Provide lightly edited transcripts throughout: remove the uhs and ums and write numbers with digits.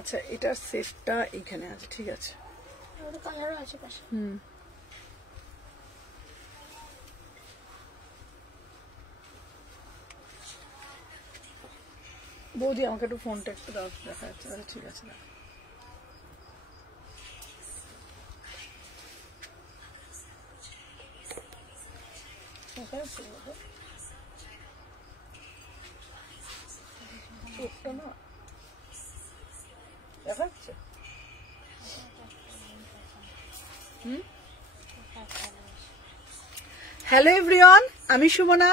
আচ্ছা এটার সেটটা এইখানে আছে, ঠিক আছে। বৌদি আমাকে একটু ফোনটা একটু দাও, দেখা যাচ্ছে। আচ্ছা ঠিক আছে, না দেখা যাচ্ছে। হ্যালো এভরিওয়ান, আমি সুমনা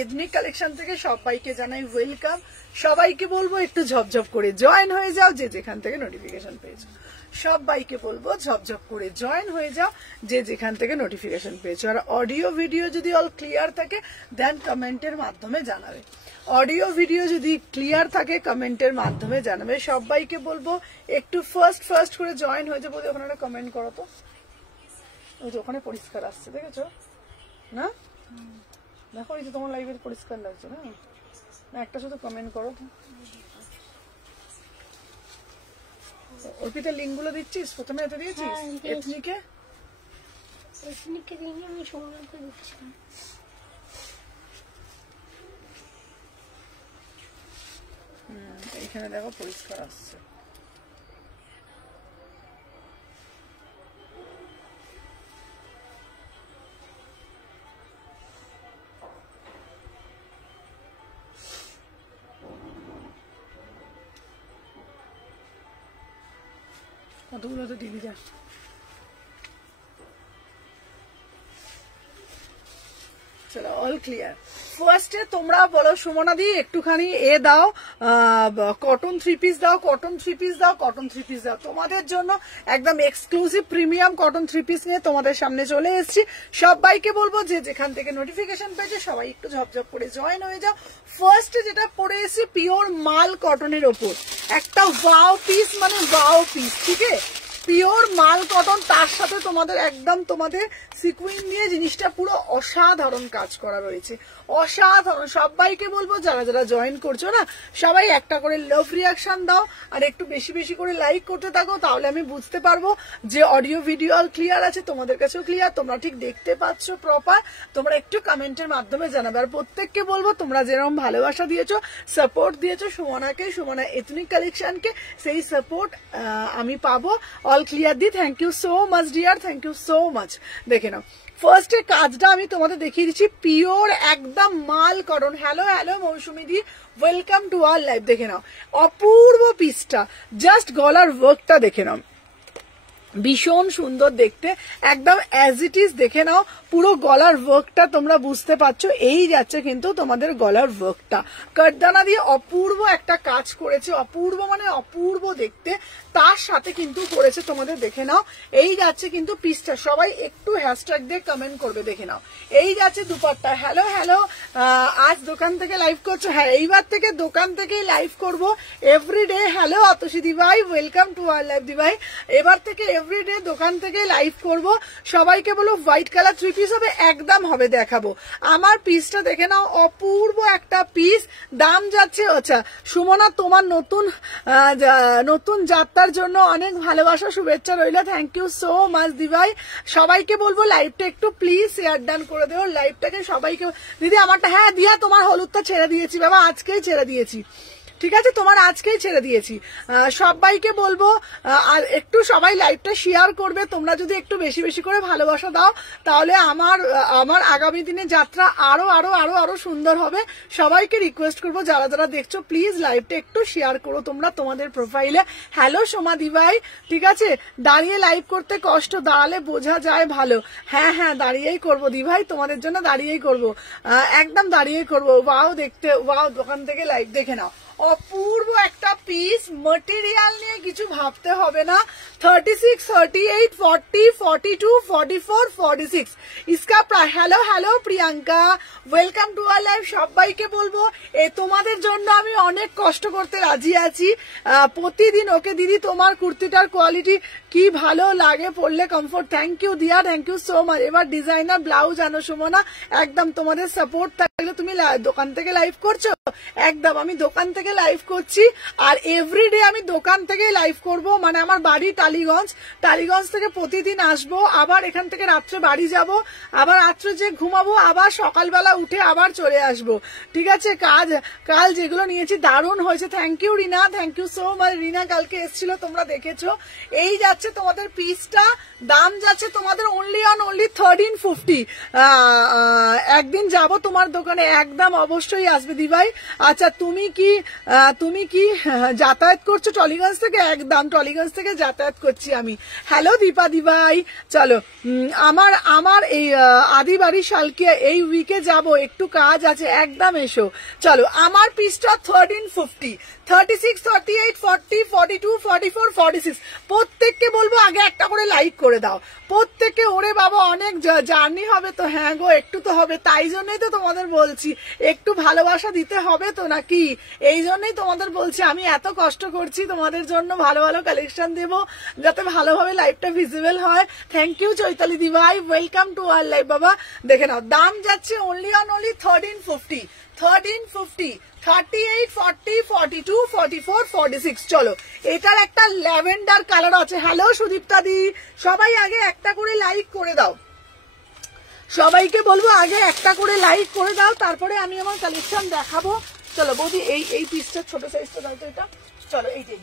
এথনিক কালেকশন থেকে সবাইকে জানাই ওয়েলকাম। সবাইকে বলবো একটু ঝপঝপ করে জয়েন হয়ে যাও, যে যেখান থেকে নোটিফিকেশন পেয়েছো। সবাইকে বলবো ঝপঝপ করে জয়েন হয়ে যাও, যে যেখান থেকে নোটিফিকেশন পেয়েছো। আর অডিও ভিডিও যদি অল ক্লিয়ার থাকে দেন কমেন্টের মাধ্যমে জানাবে। অডিও ভিডিও যদি ক্লিয়ার থাকে কমেন্টের মাধ্যমে জানাবে। সবাইকে বলবো একটু ফার্স্ট করে জয়েন হয়ে যাবো। ওখানে একটা কমেন্ট করো তো, ওই যে ওখানে পরিষ্কার আসছে, দেখেছো না? দেখো এই যে তোমার লাইভে পরিষ্কার লাগছে না? একটা শুধু কমেন্ট করো তো। অর্পিতা লিঙ্ক গুলো দিচ্ছিস? প্রথমে এতে দিয়েছিস এথনিকে? আমি সুমনাকে দিচ্ছিলাম। এইখানে দেখো পরিষ্কার আসছে। কতগুলো তো দিবি যা। চলো অল ক্লিয়ার। ফার্স্টে তোমরা বলো সুমনা দি একটুখানি দাও, কটন থ্রি পিস দাও, কটন থ্রি পিস দাও, কটন থ্রি পিস দাও। তোমাদের জন্য একদম exclusive premium cotton three piece নিয়ে তোমাদের সামনে চলে এসেছি। সবাইকে বলবো যে যেখান থেকে নোটিফিকেশন পেয়েছে সবাই একটু ঝপঝপ করে জয়েন হয়ে যাও। ফার্স্টে যেটা পরে এসেছি পিওর মাল কটনের ওপর একটা ওয়াও পিস, মানে ওয়াও পিস, ঠিক আছে? পিওর মাল কটন, তার সাথে তোমাদের একদম তোমাদের সিকুইন দিয়ে জিনিসটা পুরো অসাধারণ কাজ করা রয়েছে, অসাধারণ। সবাইকে বলবো যারা যারা জয়েন করছো না, সবাই একটা করে লাভ রিয়াকশন দাও আর একটু বেশি বেশি করে লাইক করতে থাকো, তাহলে আমি বুঝতে পারবো যে অডিও ভিডিও ক্লিয়ার আছে, তোমাদের কাছেও ক্লিয়ার, তোমরা ঠিক দেখতে পাচ্ছ প্রপার। তোমরা একটু কমেন্টের মাধ্যমে জানাবে। আর প্রত্যেককে বলবো তোমরা যেরকম ভালোবাসা দিয়েছো, সাপোর্ট দিয়েছো সুমনাকে, সুমনা এথনিক কালেকশনকে, সেই সাপোর্ট আমি পাবো। অল ক্লিয়ার দি, thank you so much dear, thank you so much. দেখে নাও ফার্স্টে কাজটা আমি তোমাদের দেখিয়ে দিচ্ছি, পিওর একদম মাল কটন। হ্যালো মৌসুমি দি, ওয়েলকাম টু আওয়ার লাইভ। দেখে নাও অপূর্ব পিসটা, জাস্ট গলার ওয়ার্কটা দেখে নাও, ভীষণ সুন্দর দেখতে, একদম অ্যাজ ইট ইজ। দেখে নাও পুরো গলার ওয়ার্কটা, তোমরা বুঝতে পারছো এই যাচ্ছে কিন্তু তোমাদের গলার ওয়ার্কটা। কাটদানা দিয়ে অপূর্ব একটা কাজ করেছে, অপূর্ব মানে অপূর্ব দেখতে, তার সাথে কিন্তু করেছে তোমাদের। দেখে নাও এই যাচ্ছে কিন্তু পিসটা। সবাই একটু হ্যাশট্যাগ দিয়ে কমেন্ট করবে। দেখে নাও এই যাচ্ছে দুপাট্টা। হ্যালো আজ দোকান থেকে লাইভ করছো? হ্যাঁ, এইবার থেকে দোকান থেকেই লাইভ করবো এভরিডে। হ্যালো অতসী দিভাই, ওয়েলকাম টু আওয়ার লাইভ দিভাই। এবার থেকে এভরিডে দোকান থেকে লাইভ করব। সবাইকে বলো হোয়াইট কালার থ্রি পিস হবে, একদম হবে, দেখাবো। আমার পিসটা দেখে নাও, অপূর্ব একটা পিস। দাম যাচ্ছে, আচ্ছা সুমনা তোমার নতুন যাত্রার জন্য অনেক ভালোবাসা, শুভেচ্ছা রইল, থ্যাংক ইউ সো মাচ দিভাই। সবাইকে বলবো লাইভটা একটু প্লিজ শেয়ার ডান করে দেবো লাইভটাকে সবাইকে। দিদি আমারটা, হ্যাঁ দিয়া তোমার হলুদটা ছেড়ে দিয়েছি বাবা, আজকেই ছেড়ে দিয়েছি, ঠিক আছে? তোমার আজকেই ছেড়ে দিয়েছি। সবাইকে বলবো আর একটু সবাই লাইভটা শেয়ার করবে। তোমরা যদি একটু বেশি বেশি করে ভালোবাসা দাও তাহলে আমার আগামী দিনে যাত্রা আরো আরো আরো আরো সুন্দর হবে। সবাইকে রিকোয়েস্ট করবো যারা যারা দেখছো প্লিজ লাইভটা একটু শেয়ার করো তোমরা তোমাদের প্রোফাইলে। হ্যালো সোমা দিভাই, ঠিক আছে? দাঁড়িয়ে লাইভ করতে কষ্ট, দাঁড়ালে বোঝা যায় ভালো। হ্যাঁ দাঁড়িয়েই করবো দিভাই, তোমাদের জন্য দাঁড়িয়েই করবো, একদম দাঁড়িয়েই করবো। ওয়াও দেখতে, ওয়াও দোকান থেকে লাইভ দেখে নাও, অপূর্ব একটা পিস। মেটেরিয়াল নিয়ে কিছু ভাবতে হবে না। 36, 38, 40, 42, 44, 46 इसका price. Hello Priyanka, welcome to our live. সবাইকে বলবো তোমাদের জন্য আমি অনেক কষ্ট করতে রাজি আছি প্রতিদিন। ওকে দিদি তোমার কুর্তিটার কোয়ালিটি কি ভালো লাগে পড়লে কমফোর্ট। থ্যাংক ইউ দিয়া, থ্যাংক ইউ সো মাচ। এবার ডিজাইনার ব্লাউজ আনো সুমনা, একদম তোমাদের সাপোর্ট থাকলে। তুমি দোকান থেকে লাইভ করছো? একদম আমি দোকান থেকে লাইভ করছি, আর এভরিডে আমি দোকান থেকে লাইভ করব। মানে আমার বাড়ি টালিগঞ্জ, টালিগঞ্জ থেকে প্রতিদিন আসবো, আবার এখান থেকে রাত্রে বাড়ি যাব, আবার রাত্রে যে ঘুমাবো, আবার সকালবেলা উঠে আবার চলে আসবো। ঠিক আছে, কাল যেগুলো নিয়েছি দারুণ হয়েছে। Thank you Rina, thank you so much. Rina কালকে এসেছিল, তোমরা দেখেছো। এই যাচ্ছে তোমাদের পিসটা, দাম যাচ্ছে তোমাদের অনলি 1350। একদিন যাব তোমার দোকানে, একদম অবশ্যই আসবে দিভাই। আচ্ছা তুমি কি যাতায়াত করছো টলিগঞ্জ থেকে? একদম টলিগঞ্জ থেকে যাতায়াত করছি আমি। হ্যালো দীপা দিভাই, চলো আমার এই আদিবাড়ি শালকিয়া এই উইকে যাব, একটু কাজ আছে, একদম এসো। চলো আমার পিসটা 1350, 36, 38, 40, 42, 44, 46। প্রত্যেককে বলবো আগে একটা করে লাইক করে দাও প্রত্যেককে। ওরে বাবা অনেক জার্নি হবে তো। হ্যাঁ গো, একটু তো হবে, তাই জন্যই তো তোমাদের বলছি একটু ভালোবাসা দিতে হবে তো নাকি। এই জন্যই তোমাদের বলছি আমি এত কষ্ট করছি তোমাদের জন্য, ভালো ভালো কালেকশন দেব যাতে ভালোভাবে লাইভটা ভিজিবল হয়। থ্যাংক ইউ চৈতালি দিভাই, ওয়েলকাম টু আওয়ার লাইভ। বাবা দেখে নাও, দাম যাচ্ছে অনলি 1350, 1350, 38, 40, 42, 44, 46। চলো এটার একটা ল্যাভেন্ডার কালার আছে। হ্যালো সুদীপ্তা দি, সবাই আগে একটা করে লাইক করে দাও। সবাইকে বলবো আগে একটা করে লাইক করে দাও, তারপরে আমি আমার কালেকশন দেখাবো। চলো বৌদি এই পিসটা ছোট সাইজটা দাও তো এটা। চলো এইটা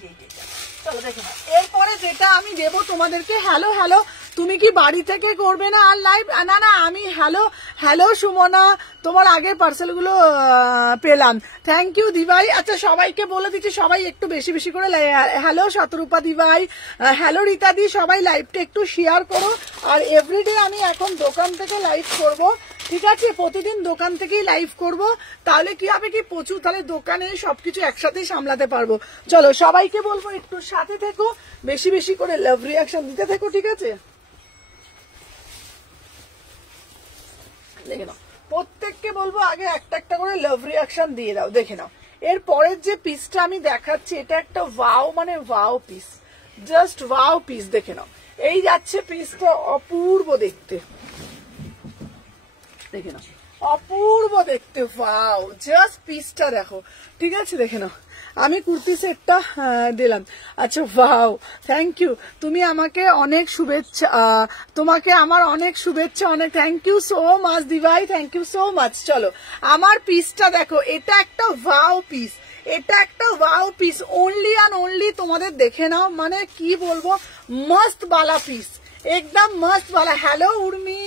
চলো দেখে নাও। এরপরে যেটা আমি দেবো তোমাদেরকে, হ্যালো তুমি কি বাড়ি থেকে করবে না আর লাইভ? না আমি হ্যালো সুমনা, তোমার আগের পার্সেলগুলো পেলাম। থ্যাংক ইউ দিভাই। আচ্ছা সবাইকে বলে দিচ্ছি, সবাই একটু বেশি বেশি করে হ্যালো শতরূপা দিভাই, হ্যালো রীতা দি, সবাই লাইভটা একটু শেয়ার করো। আর এভরিডে আমি এখন দোকান থেকে লাইভ করব, ঠিক আছে? প্রতিদিন দোকান থেকেই লাইভ করব, তাহলে কি হবে কি প্রচুর, তাহলে দোকানে সবকিছু একসাথেই সামলাতে পারবো। চলো সবাইকে বলবো একটু সাথে থেকো, বেশি বেশি করে লাভ রিয়াকশন দিতে থেকো, ঠিক আছে? দেখে নাও, প্রত্যেককে বলবো আগে একটা একটা করে লাভ রিয়াকশন দিয়ে দাও। দেখে নাও এর পরের যে পিসটা আমি দেখাচ্ছি, এটা একটা ওয়াও, মানে wow piece, just wow piece. দেখে নাও এই যাচ্ছে পিসটা, অপূর্ব দেখতে। দেখে নাও অপূর্ব দেখতে, ওয়াও, জাস্ট পিসটা দেখো, ঠিক আছে? দেখে নাও আমি কুর্তি সেটটা দিলাম। আচ্ছা ওয়াও, থ্যাংক ইউ। তুমি আমাকে অনেক শুভেচ্ছা, তোমাকে আমার অনেক শুভেচ্ছা, অনেক থ্যাংক ইউ সো মাচ দিভাই, থ্যাংক ইউ সো মাচ। চলো আমার পিসটা দেখো, এটা একটা ওয়াও পিস, এটা একটা wow piece, only and only তোমাদের দেখে নাও, মানে কি বলবো, মস্ত বালা পিস, একদম মস্ত বালা। হ্যালো উর্মি,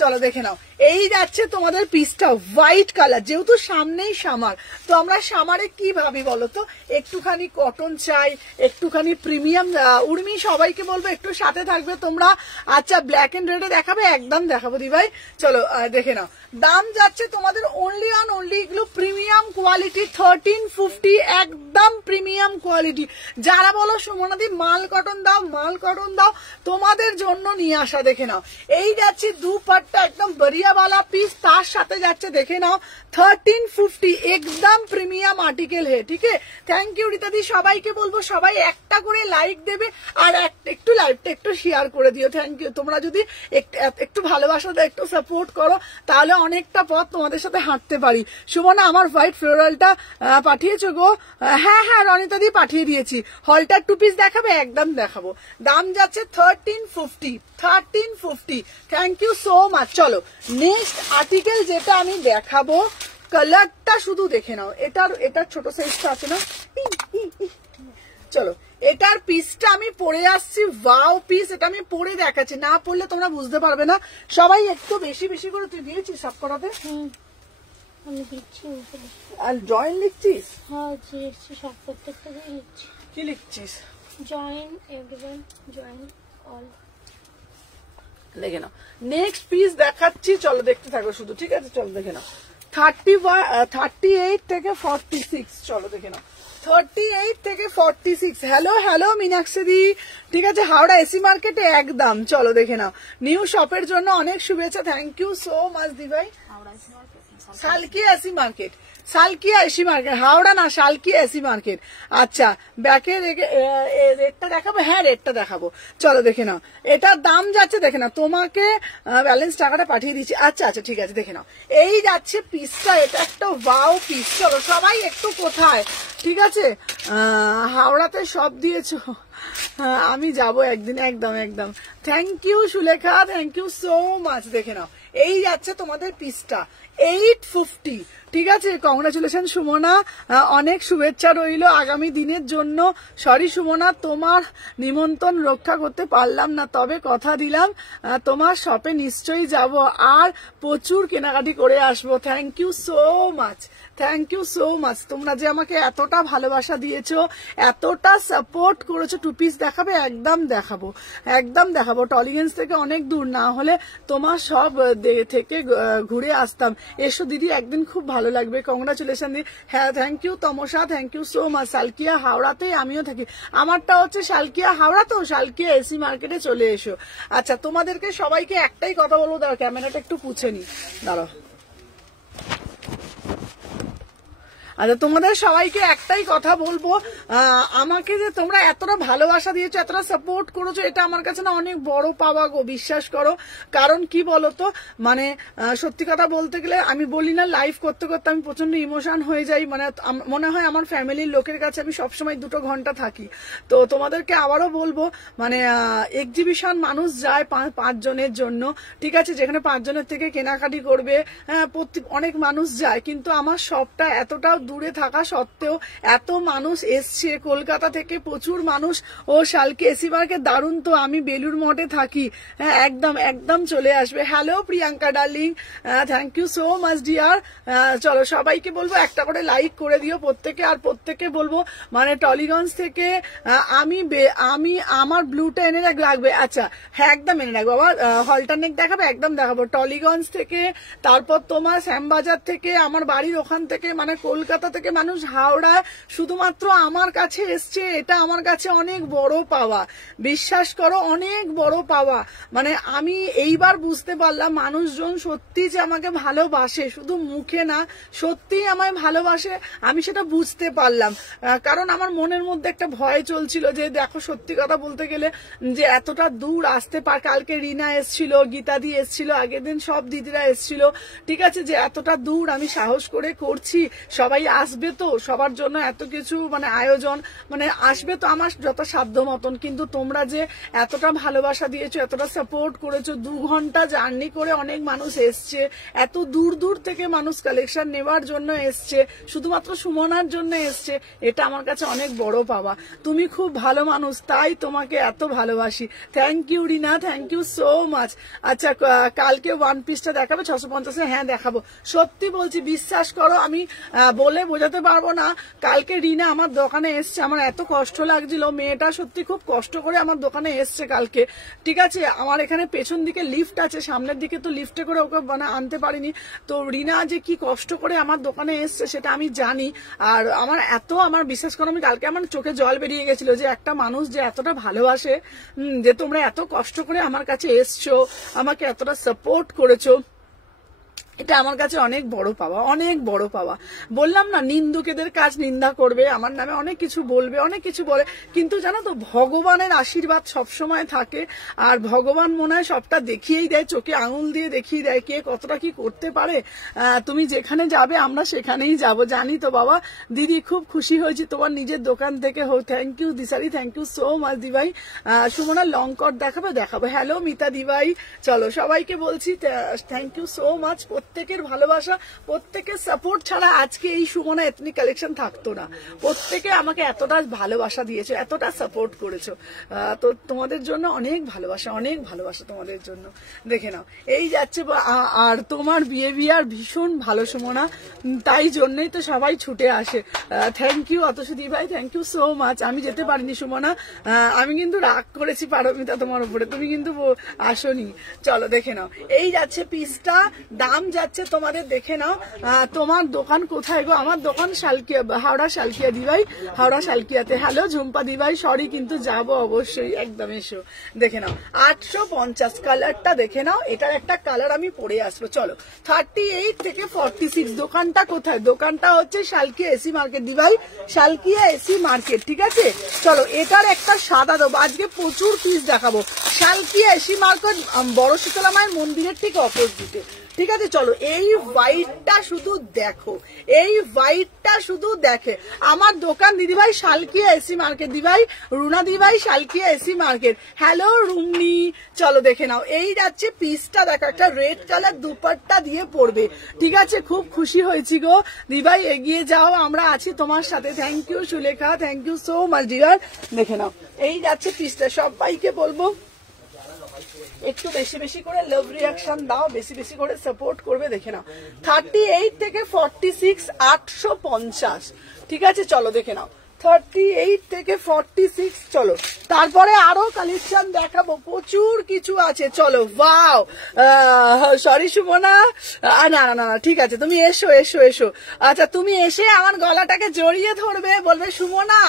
চলো দেখে নাও এই যাচ্ছে তোমাদের পিসটা, হোয়াইট কালার। যেহেতু সামনেই সামার, তো আমরা সামারে কি ভাবি বলতো, একটুখানি কটন চাই, একটুখানি প্রিমিয়াম। উর্মি সবাইকে বলবো একটু সাথে থাকবে তোমরা। আচ্ছা ব্ল্যাক এন্ড রেডে দেখাবে? একদম দেখাবো দিভাই। চলো দেখে নাও, দাম যাচ্ছে তোমাদের অনলি অন অনলি, এগুলো প্রিমিয়াম কোয়ালিটি, 1350, একদম প্রিমিয়াম কোয়ালিটি। যারা বলো সুমনাদি মাল কটন দাও, মাল কটন দাও, তোমাদের জন্য নিয়ে আসা। দেখে নাও এই যাচ্ছে দুপাট্টা, একদম বরিয়াওয়ালা পিস, তার সাথে যাচ্ছে দেখে নাও 1350, একদম প্রিমিয়াম আর্টিকেল হে, ঠিক আছে? থ্যাংক ইউ রীতাদি, সবাইকে বলবো সবাই একটা করে লাইক দেবে, আর একটু লাইভটা একটু শেয়ার করে দিও। Thank you. তোমরা যদি একটু ভালোবাসা দাও, একটু সাপোর্ট করো, তাহলে অনেকটা পথ তোমাদের সাথে হাঁটতে পারি। সুমনা আমার হোয়াইট ফ্লোরালটা পাঠিয়েছো গো? হ্যাঁ রনিতাদি পাঠিয়ে দিয়েছি। হলটার টু পিস দেখাবে? একদম দেখাবো। দাম যাচ্ছে 1350, 1350। Thank you so much. চলো নেক্সট আর্টিকেল যেটা আমি দেখাবো, কালারটা শুধু দেখে নাও। এটার ছোট সাইজটা আছে না? চলো এটার পিসটা আমি পরে আসছি, ওয়াও পিস। এটা আমি পরে দেখাচ্ছি, না পড়লে তোমরা বুঝতে পারবে না। সবাই একটু বেশি বেশি করে, তুই দিয়েছিস সব করাতে? আমি দিচ্ছি। আর জয়েন লিখছিস? হ্যাঁ দিচ্ছি, সব প্রত্যেকটা লিখছি। কি লিখছিস? Join everyone, join all. দেখে নাও নেক্সট পিস দেখাচ্ছি, চলো দেখতে থাকো শুধু, ঠিক আছে? চলো দেখে নাও 38 থেকে 46। চলো দেখে নাও 38 থেকে 46। হ্যালো মীনাক্ষী দি, ঠিক আছে? হাওড়া এসি মার্কেটে একদম। চলো দেখে নাও নিউ শপের জন্য অনেক শুভেচ্ছা, থ্যাংক ইউ সো মাচ দিভাই। Salkia AC market, Salkia AC market, Howrah না, সালকিয়া এসি মার্কেট। আচ্ছা ব্যাকে রেটটা দেখাবো, হ্যাঁ রেটটা দেখাবো, চলো দেখে নাও। এটার দাম যাচ্ছে দেখে নাও, তোমাকে ব্যালেন্স টাকাটা পাঠিয়ে দিচ্ছি। আচ্ছা আচ্ছা ঠিক আছে, দেখে নাও। এই যাচ্ছে পিসটা, এটা একটা ওয়াও পিস। চলো সবাই একটু কোথায়, ঠিক আছে, হাওড়াতে সব দিয়েছো, আমি যাব একদিন, একদম একদম। Thank you Sulekha, thank you so much. দেখে নাও, এই যাচ্ছে তোমাদের পিসটা 850, ঠিক আছে। কংগ্রাচুলেশন সুমনা, অনেক শুভেচ্ছা রইল আগামী দিনের জন্য। সরি সুমনা, তোমার নিমন্ত্রণ রক্ষা করতে পারলাম না, তবে কথা দিলাম তোমার শপে নিশ্চয়ই যাব আর প্রচুর কেনাকাটি করে আসবো। Thank you so much, thank you so much. তোমরা যে আমাকে এতটা ভালোবাসা দিয়েছো, এতটা সাপোর্ট করেছো। টু পিস দেখাবে? একদম দেখাবো, একদম দেখাবো। টলিগঞ্জ থেকে অনেক দূর, না হলে তোমার সব থেকে ঘুরে আসতাম। এসো দিদি, একদিন খুব ভালো লাগবে। কংগ্রাচুলেশন দি। হ্যাঁ thank you Tamasa, thank you so much. Salkia হাওড়াতেই আমিও থাকি, আমারটা হচ্ছে সালকিয়া হাওড়া, তো সালকিয়া এসি মার্কেটে চলে এসো। আচ্ছা তোমাদেরকে সবাইকে একটাই কথা বলবো, দাঁড়াও ক্যামেরাটা একটু পুছে নি, দাঁড়াও। আচ্ছা তোমাদের সবাইকে একটাই কথা বলবো, আমাকে যে তোমরা এতটা ভালোবাসা দিয়েছো, এতটা সাপোর্ট করেছো, এটা আমার কাছে না অনেক বড় পাওয়া গো, বিশ্বাস করো। কারণ কি বলতো, মানে সত্যি কথা বলতে গেলে আমি বলি না, লাইভ করতে করতে আমি প্রচন্ড ইমোশন হয়ে যাই, মানে মনে হয় আমার ফ্যামিলির লোকের কাছে আমি সবসময় 2 ঘন্টা থাকি। তো তোমাদেরকে আবারও বলবো, মানে এক্সিবিশন মানুষ যায় 5 জনের জন্য, ঠিক আছে, যেখানে 5 জনের থেকে কেনাকাটি করবে, হ্যাঁ অনেক মানুষ যায়, কিন্তু আমার সবটা এতটাও দূরে থাকা সত্ত্বেও এত মানুষ এসছে কলকাতা থেকে, প্রচুর মানুষ। ও শালকে এসি মার্কেট দারুণ তো, আমি বেলুর মঠে থাকি, হ্যাঁ একদম একদম চলে আসবে। Hello Priyanka darling, thank you so much dear. চলো সবাইকে বলবো একটা করে লাইক করে দিও প্রত্যেকে, আর প্রত্যেককে বলবো মানে টলিগঞ্জ থেকে আমি আমার ব্লুটা এনে রাখবে। আচ্ছা হ্যাঁ একদম এনে রাখবো। আবার হলটারনেক দেখাবে? একদম দেখাবো। টলিগঞ্জ থেকে, তারপর তোমার শ্যামবাজার থেকে, আমার বাড়ির ওখান থেকে, মানে কলকাতা থেকে মানুষ হাওড়ায় শুধুমাত্র আমার কাছে এসছে, এটা আমার কাছে অনেক বড় পাওয়া, বিশ্বাস করো অনেক বড় পাওয়া। মানে আমি এইবার বুঝতে পারলাম মানুষজন সত্যি যে আমাকে ভালোবাসে, শুধু মুখে না, সত্যি আমায় ভালোবাসে, আমি সেটা বুঝতে পারলাম। কারণ আমার মনের মধ্যে একটা ভয় চলছিল যে দেখো সত্যি কথা বলতে গেলে যে এতটা দূর আসতে কালকে রিনা এসছিল, গীতাদি এসছিল, আগের দিন সব দিদিরা এসছিল, ঠিক আছে, যে এতটা দূর আমি সাহস করে করছি, সবাই আসবে তো, সবার জন্য এত কিছু মানে আয়োজন, মানে আসবে তো আমার যত সাধ্য মতন। কিন্তু তোমরা যে এতটা ভালোবাসা দিয়েছো, এতটা সাপোর্ট করেছো, 2 ঘন্টা জার্নি করে অনেক মানুষ এসছে, এত দূর দূর থেকে মানুষ কালেকশন নেওয়ার জন্য এসছে, শুধুমাত্র সুমনার জন্য এসছে, এটা আমার কাছে অনেক বড় পাওয়া। তুমি খুব ভালো মানুষ, তাই তোমাকে এত ভালোবাসি। Thank you Rina, thank you so much. আচ্ছা কালকে 1 পিসটা দেখাবে 650? হ্যাঁ দেখাবো, সত্যি বলছি, বিশ্বাস করো, আমি বলে বোঝাতে পারবো না। কালকে রিনা আমার দোকানে এসছে, আমার এত কষ্ট লাগছিল, মেয়েটা সত্যি খুব কষ্ট করে আমার দোকানে এসছে কালকে, ঠিক আছে। আমার এখানে পেছন দিকে লিফট আছে, সামনের দিকে তো লিফটে করে ওকে মানে আনতে পারিনি। তো রিনা যে কি কষ্ট করে আমার দোকানে এসছে সেটা আমি জানি। আর আমার বিশ্বাস করো, আমি কালকে আমার চোখে জল বেরিয়ে গেছিল যে একটা মানুষ যে এতটা ভালোবাসে, যে তোমরা এত কষ্ট করে আমার কাছে এসছো, আমাকে এতটা সাপোর্ট করেছো, এটা আমার কাছে অনেক বড় পাওয়া, অনেক বড় পাওয়া। বললাম না, নিন্দুকেদের কাজ নিন্দা করবে, আমার নামে অনেক কিছু বলবে, অনেক কিছু বলে, কিন্তু জানো তো ভগবানের আশীর্বাদ সবসময় থাকে। আর ভগবান মনে হয় সবটা দেখিয়েই দেয়, চোখে আঙুল দিয়ে দেখিয়ে দেয় কে কতটা কি করতে পারে। তুমি যেখানে যাবে আমরা সেখানেই যাব, জানি তো বাবা। দিদি খুব খুশি হয়েছি তোমার নিজের দোকান থেকে। Thank you Dishari, thank you so much দিভাই। সুমনা লং কট দেখাবে? দেখাবো। হ্যালো মিতা দিভাই, চলো সবাইকে বলছি থ্যাংক ইউ সো মাচ। প্রত্যেকের ভালোবাসা, প্রত্যেকের সাপোর্ট ছাড়া আজকে এই সুমনা এথনিক কালেকশন থাকতো না। প্রত্যেকে আমাকে এতটা ভালোবাসা দিয়েছে, এতটা সাপোর্ট করেছো, তো তোমাদের জন্য অনেক ভালোবাসা, অনেক ভালোবাসা তোমাদের জন্য। দেখে নাও এই যাচ্ছে। আর তোমার বিহেভিয়ার ভীষণ ভালো সুমনা, তাই জন্যই তো সবাই ছুটে আসে। থ্যাংক ইউ অতসুদি ভাই, থ্যাংক ইউ সো মাচ। আমি যেতে পারিনি সুমনা, আমি কিন্তু রাগ করেছি পারমিতা তোমার উপরে, তুমি কিন্তু আসনি। চলো দেখে নাও, এই যাচ্ছে পিসটা, দাম যাচ্ছে তোমাদের, দেখে নাও। তোমার দোকান কোথায় গো? আমার দোকান শালকিয়া, হাওড়া শালকিয়া দিভাই, হাওড়া শালকিয়াতে। হ্যালো ঝুম্পা দিভাই, সরি কিন্তু যাবো অবশ্যই, একদম এসো। দেখে নাও 850, কালারটা দেখে নাও, এটার একটা কালার আমি পরে আসবো। চলো 38 থেকে 46, দোকানটা কোথায়? দোকানটা হচ্ছে শালকিয়া এসি মার্কেট দিভাই, শালকিয়া এসি মার্কেট, ঠিক আছে। চলো এটার একটা সাদা দেবো, আজকে প্রচুর পিস দেখাবো। শালকিয়া এসি মার্কেট বড় শীতলা মায়ের মন্দিরের ঠিক অপোজিটে, ঠিক আছে। চলো এই হোয়াইটটা শুধু দেখো, এই হোয়াইটটা শুধু দেখে। আমার দোকান দিদিভাই শালকিয়া এসি মার্কেট দিভাই, রুনা দিভাই Salkia AC market. Hello Rumni, চলো দেখে নাও। এই যাচ্ছে পিসটা দেখো, একটা রেড কালার দুপাট্টা দিয়ে পড়বে, ঠিক আছে। খুব খুশি হয়েছি গো দিভাই, এগিয়ে যাও, আমরা আছি তোমার সাথে। Thank you Sulekha, thank you so much dear. দেখে নাও এই যাচ্ছে পিসটা, সবাইকে বলবো একটু বেশি বেশি করে লাভ রিয়াকশন দাও, বেশি বেশি করে সাপোর্ট করবে। দেখে নাও 38 থেকে 46, 850, ঠিক আছে। চলো দেখে নাও 38 থেকে 46। চলো তারপরে আরো কালেকশন দেখাবো, প্রচুর কিছু আছে। চলো ওয়াও, সরি সুমনা, না না না ঠিক আছে, তুমি এসো এসো এসো। আচ্ছা তুমি এসে আমার গলাটাকে জড়িয়ে ধরবে, বলবে সুমনা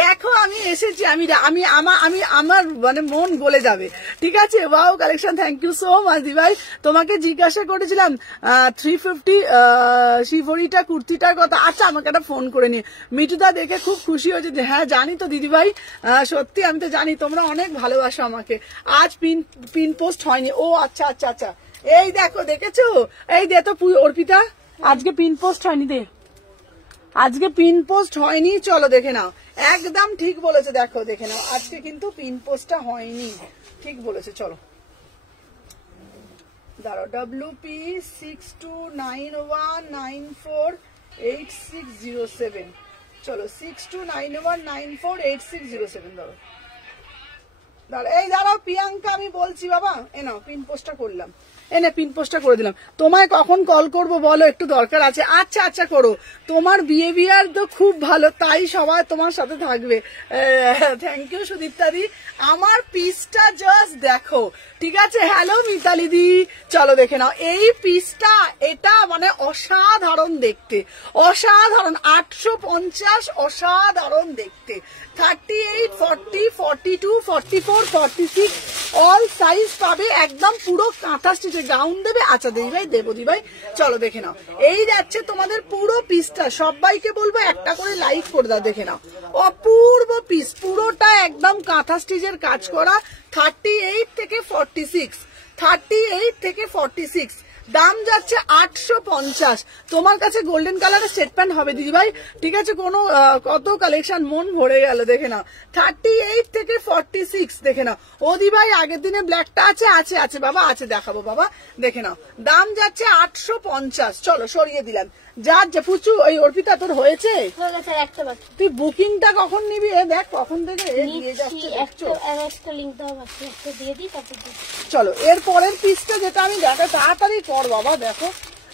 দেখো আমি এসেছি, আমি আমি আমি আমার মানে মন গলে যাবে, ঠিক আছে। Wow collection, thank you so much দিভাই। তোমাকে জিজ্ঞাসা করেছিলাম 350 শিবরিটা কুর্তিটার কথা। আচ্ছা আমাকে একটা ফোন করে নিয়ে, মিঠুদা দেখে খুব খুশি হয়েছে। হ্যাঁ জানি তো দিদিভাই, সত্যি আমি তো জানি তোমরা অনেক ভালোবাসো আমাকে। আজ পিন পোস্ট হয়নি, ও আচ্ছা আচ্ছা আচ্ছা। এই দেখো দেখেছো, এই দে তো অর্পিতা, আজকে পিন পোস্ট হয়নি, দে আজকে পিন পোস্ট হয়নি। চলো দেখে নাও, একদম ঠিক বলেছে, দেখো দেখে নাও, আজকে কিন্তু পিন পোস্টটা হয়নি, ঠিক বলেছে। চলো দাঁড়াও, WP 6291948607, চলো 6291948607, ধরো দাঁড়া, এই দাঁড়াও প্রিয়াঙ্কা আমি বলছি বাবা, এ নাও পিন পোস্টটা করলাম, এনে পিন পোস্টটা করে দিলাম। তোমায় কখন কল করব বলো, একটু দরকার আছে। আচ্ছা আচ্ছা করো, তোমার বিহেভিয়ার তো খুব ভালো, তাই সবাই তোমার সাথে থাকবে। থ্যাংক ইউ সুদীপ্তাদি, আমার পিসটা জাস্ট দেখো, ঠিক আছে। হ্যালো মিতালি দি, চলো দেখে নাও এই পিসটা, এটা মানে অসাধারণ দেখতে, অসাধারণ। 850, অসাধারণ দেখতে। 38, 40, 42, 44, 46 অল সাইজ পাবে, একদম পুরো কাঁথা স্টিচে গাউন দেবে। আচ্ছা দিদিভাই দেবো দিদিভাই, চলো দেখে নাও এই যাচ্ছে তোমাদের পুরো পিসটা। সবাইকে বলবো একটা করে লাইক করে দাও, দেখে নাও অপূর্ব পিস, পুরোটা একদম কাঁথা স্টিচের কাজ করা। 38 থেকে 46, 38 থেকে 46, দাম যাচ্ছে 850। তোমার কাছে গোল্ডেন কালারের সেট প্যান্ট হবে দিদিভাই, ঠিক আছে। কোনো কত কালেকশন, মন ভরে গেল। দেখে নাও 38 থেকে 46, দেখে নাও। ও দিভাই আগের দিনে ব্ল্যাকটা আছে, আছে আছে বাবা, আছে, দেখাবো বাবা। দেখে নাও দাম যাচ্ছে 850। চলো সরিয়ে দিলাম। যার যে পুচু, ওই অর্পিতা তোর হয়েছে, একটা বাকি, তুই বুকিংটা কখন নিবি? দেখ কখন থেকে দিয়ে যাচ্ছে, একটা লিংক দাও বাকি, একটা দিয়ে দিই তারপর। চলো এর পরের পিসটা যেটা আমি দেখো, তাড়াতাড়ি কর বাবা, দেখো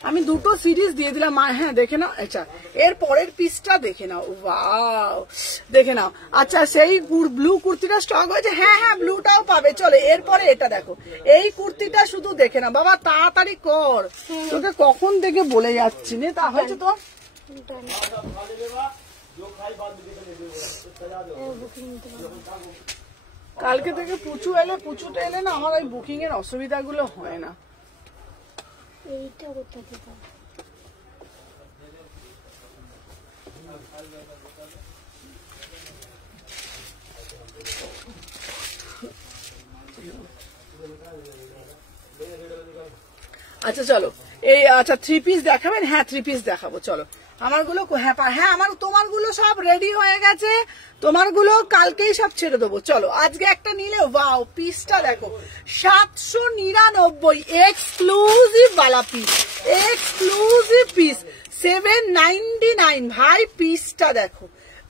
আমি দুটো সিরিজ দিয়ে দিলাম। হ্যাঁ দেখে নাও, আচ্ছা এর পরের পিসটা দেখে নাও, ওয়াও দেখে নাও। আচ্ছা সেই ব্লু কুর্তিটা স্টক হয়েছে, হ্যাঁ হ্যাঁ ব্লুটাও পাবে। চলো এরপরে এটা দেখো, এই কুর্তিটা শুধু দেখে নাও বাবা, তাড়াতাড়ি কর, তোকে কখন থেকে বলে যাচ্ছি। নে তা হয়েছে তো, কালকে থেকে পুচু এলে, পুচুটা এলে না আমার ওই বুকিং এর অসুবিধাগুলো হয় না। এইটা কোথা থেকে? আচ্ছা চলো এই, আচ্ছা 3 পিস দেখাবেন? হ্যাঁ 3 পিস দেখাবো, চলো। আমারগুলো হ্যাঁ আমার তোমারগুলো সব রেডি হয়ে গেছে, তোমারগুলো কালকেই সব ছেড়ে দেবো। চলো আজকে একটা নিলে, ওয়াও পিসটা দেখো 799, এক্সক্লুসিভ বালা পিস, এক্সক্লুসিভ পিস 799 ভাই। পিসটা দেখো,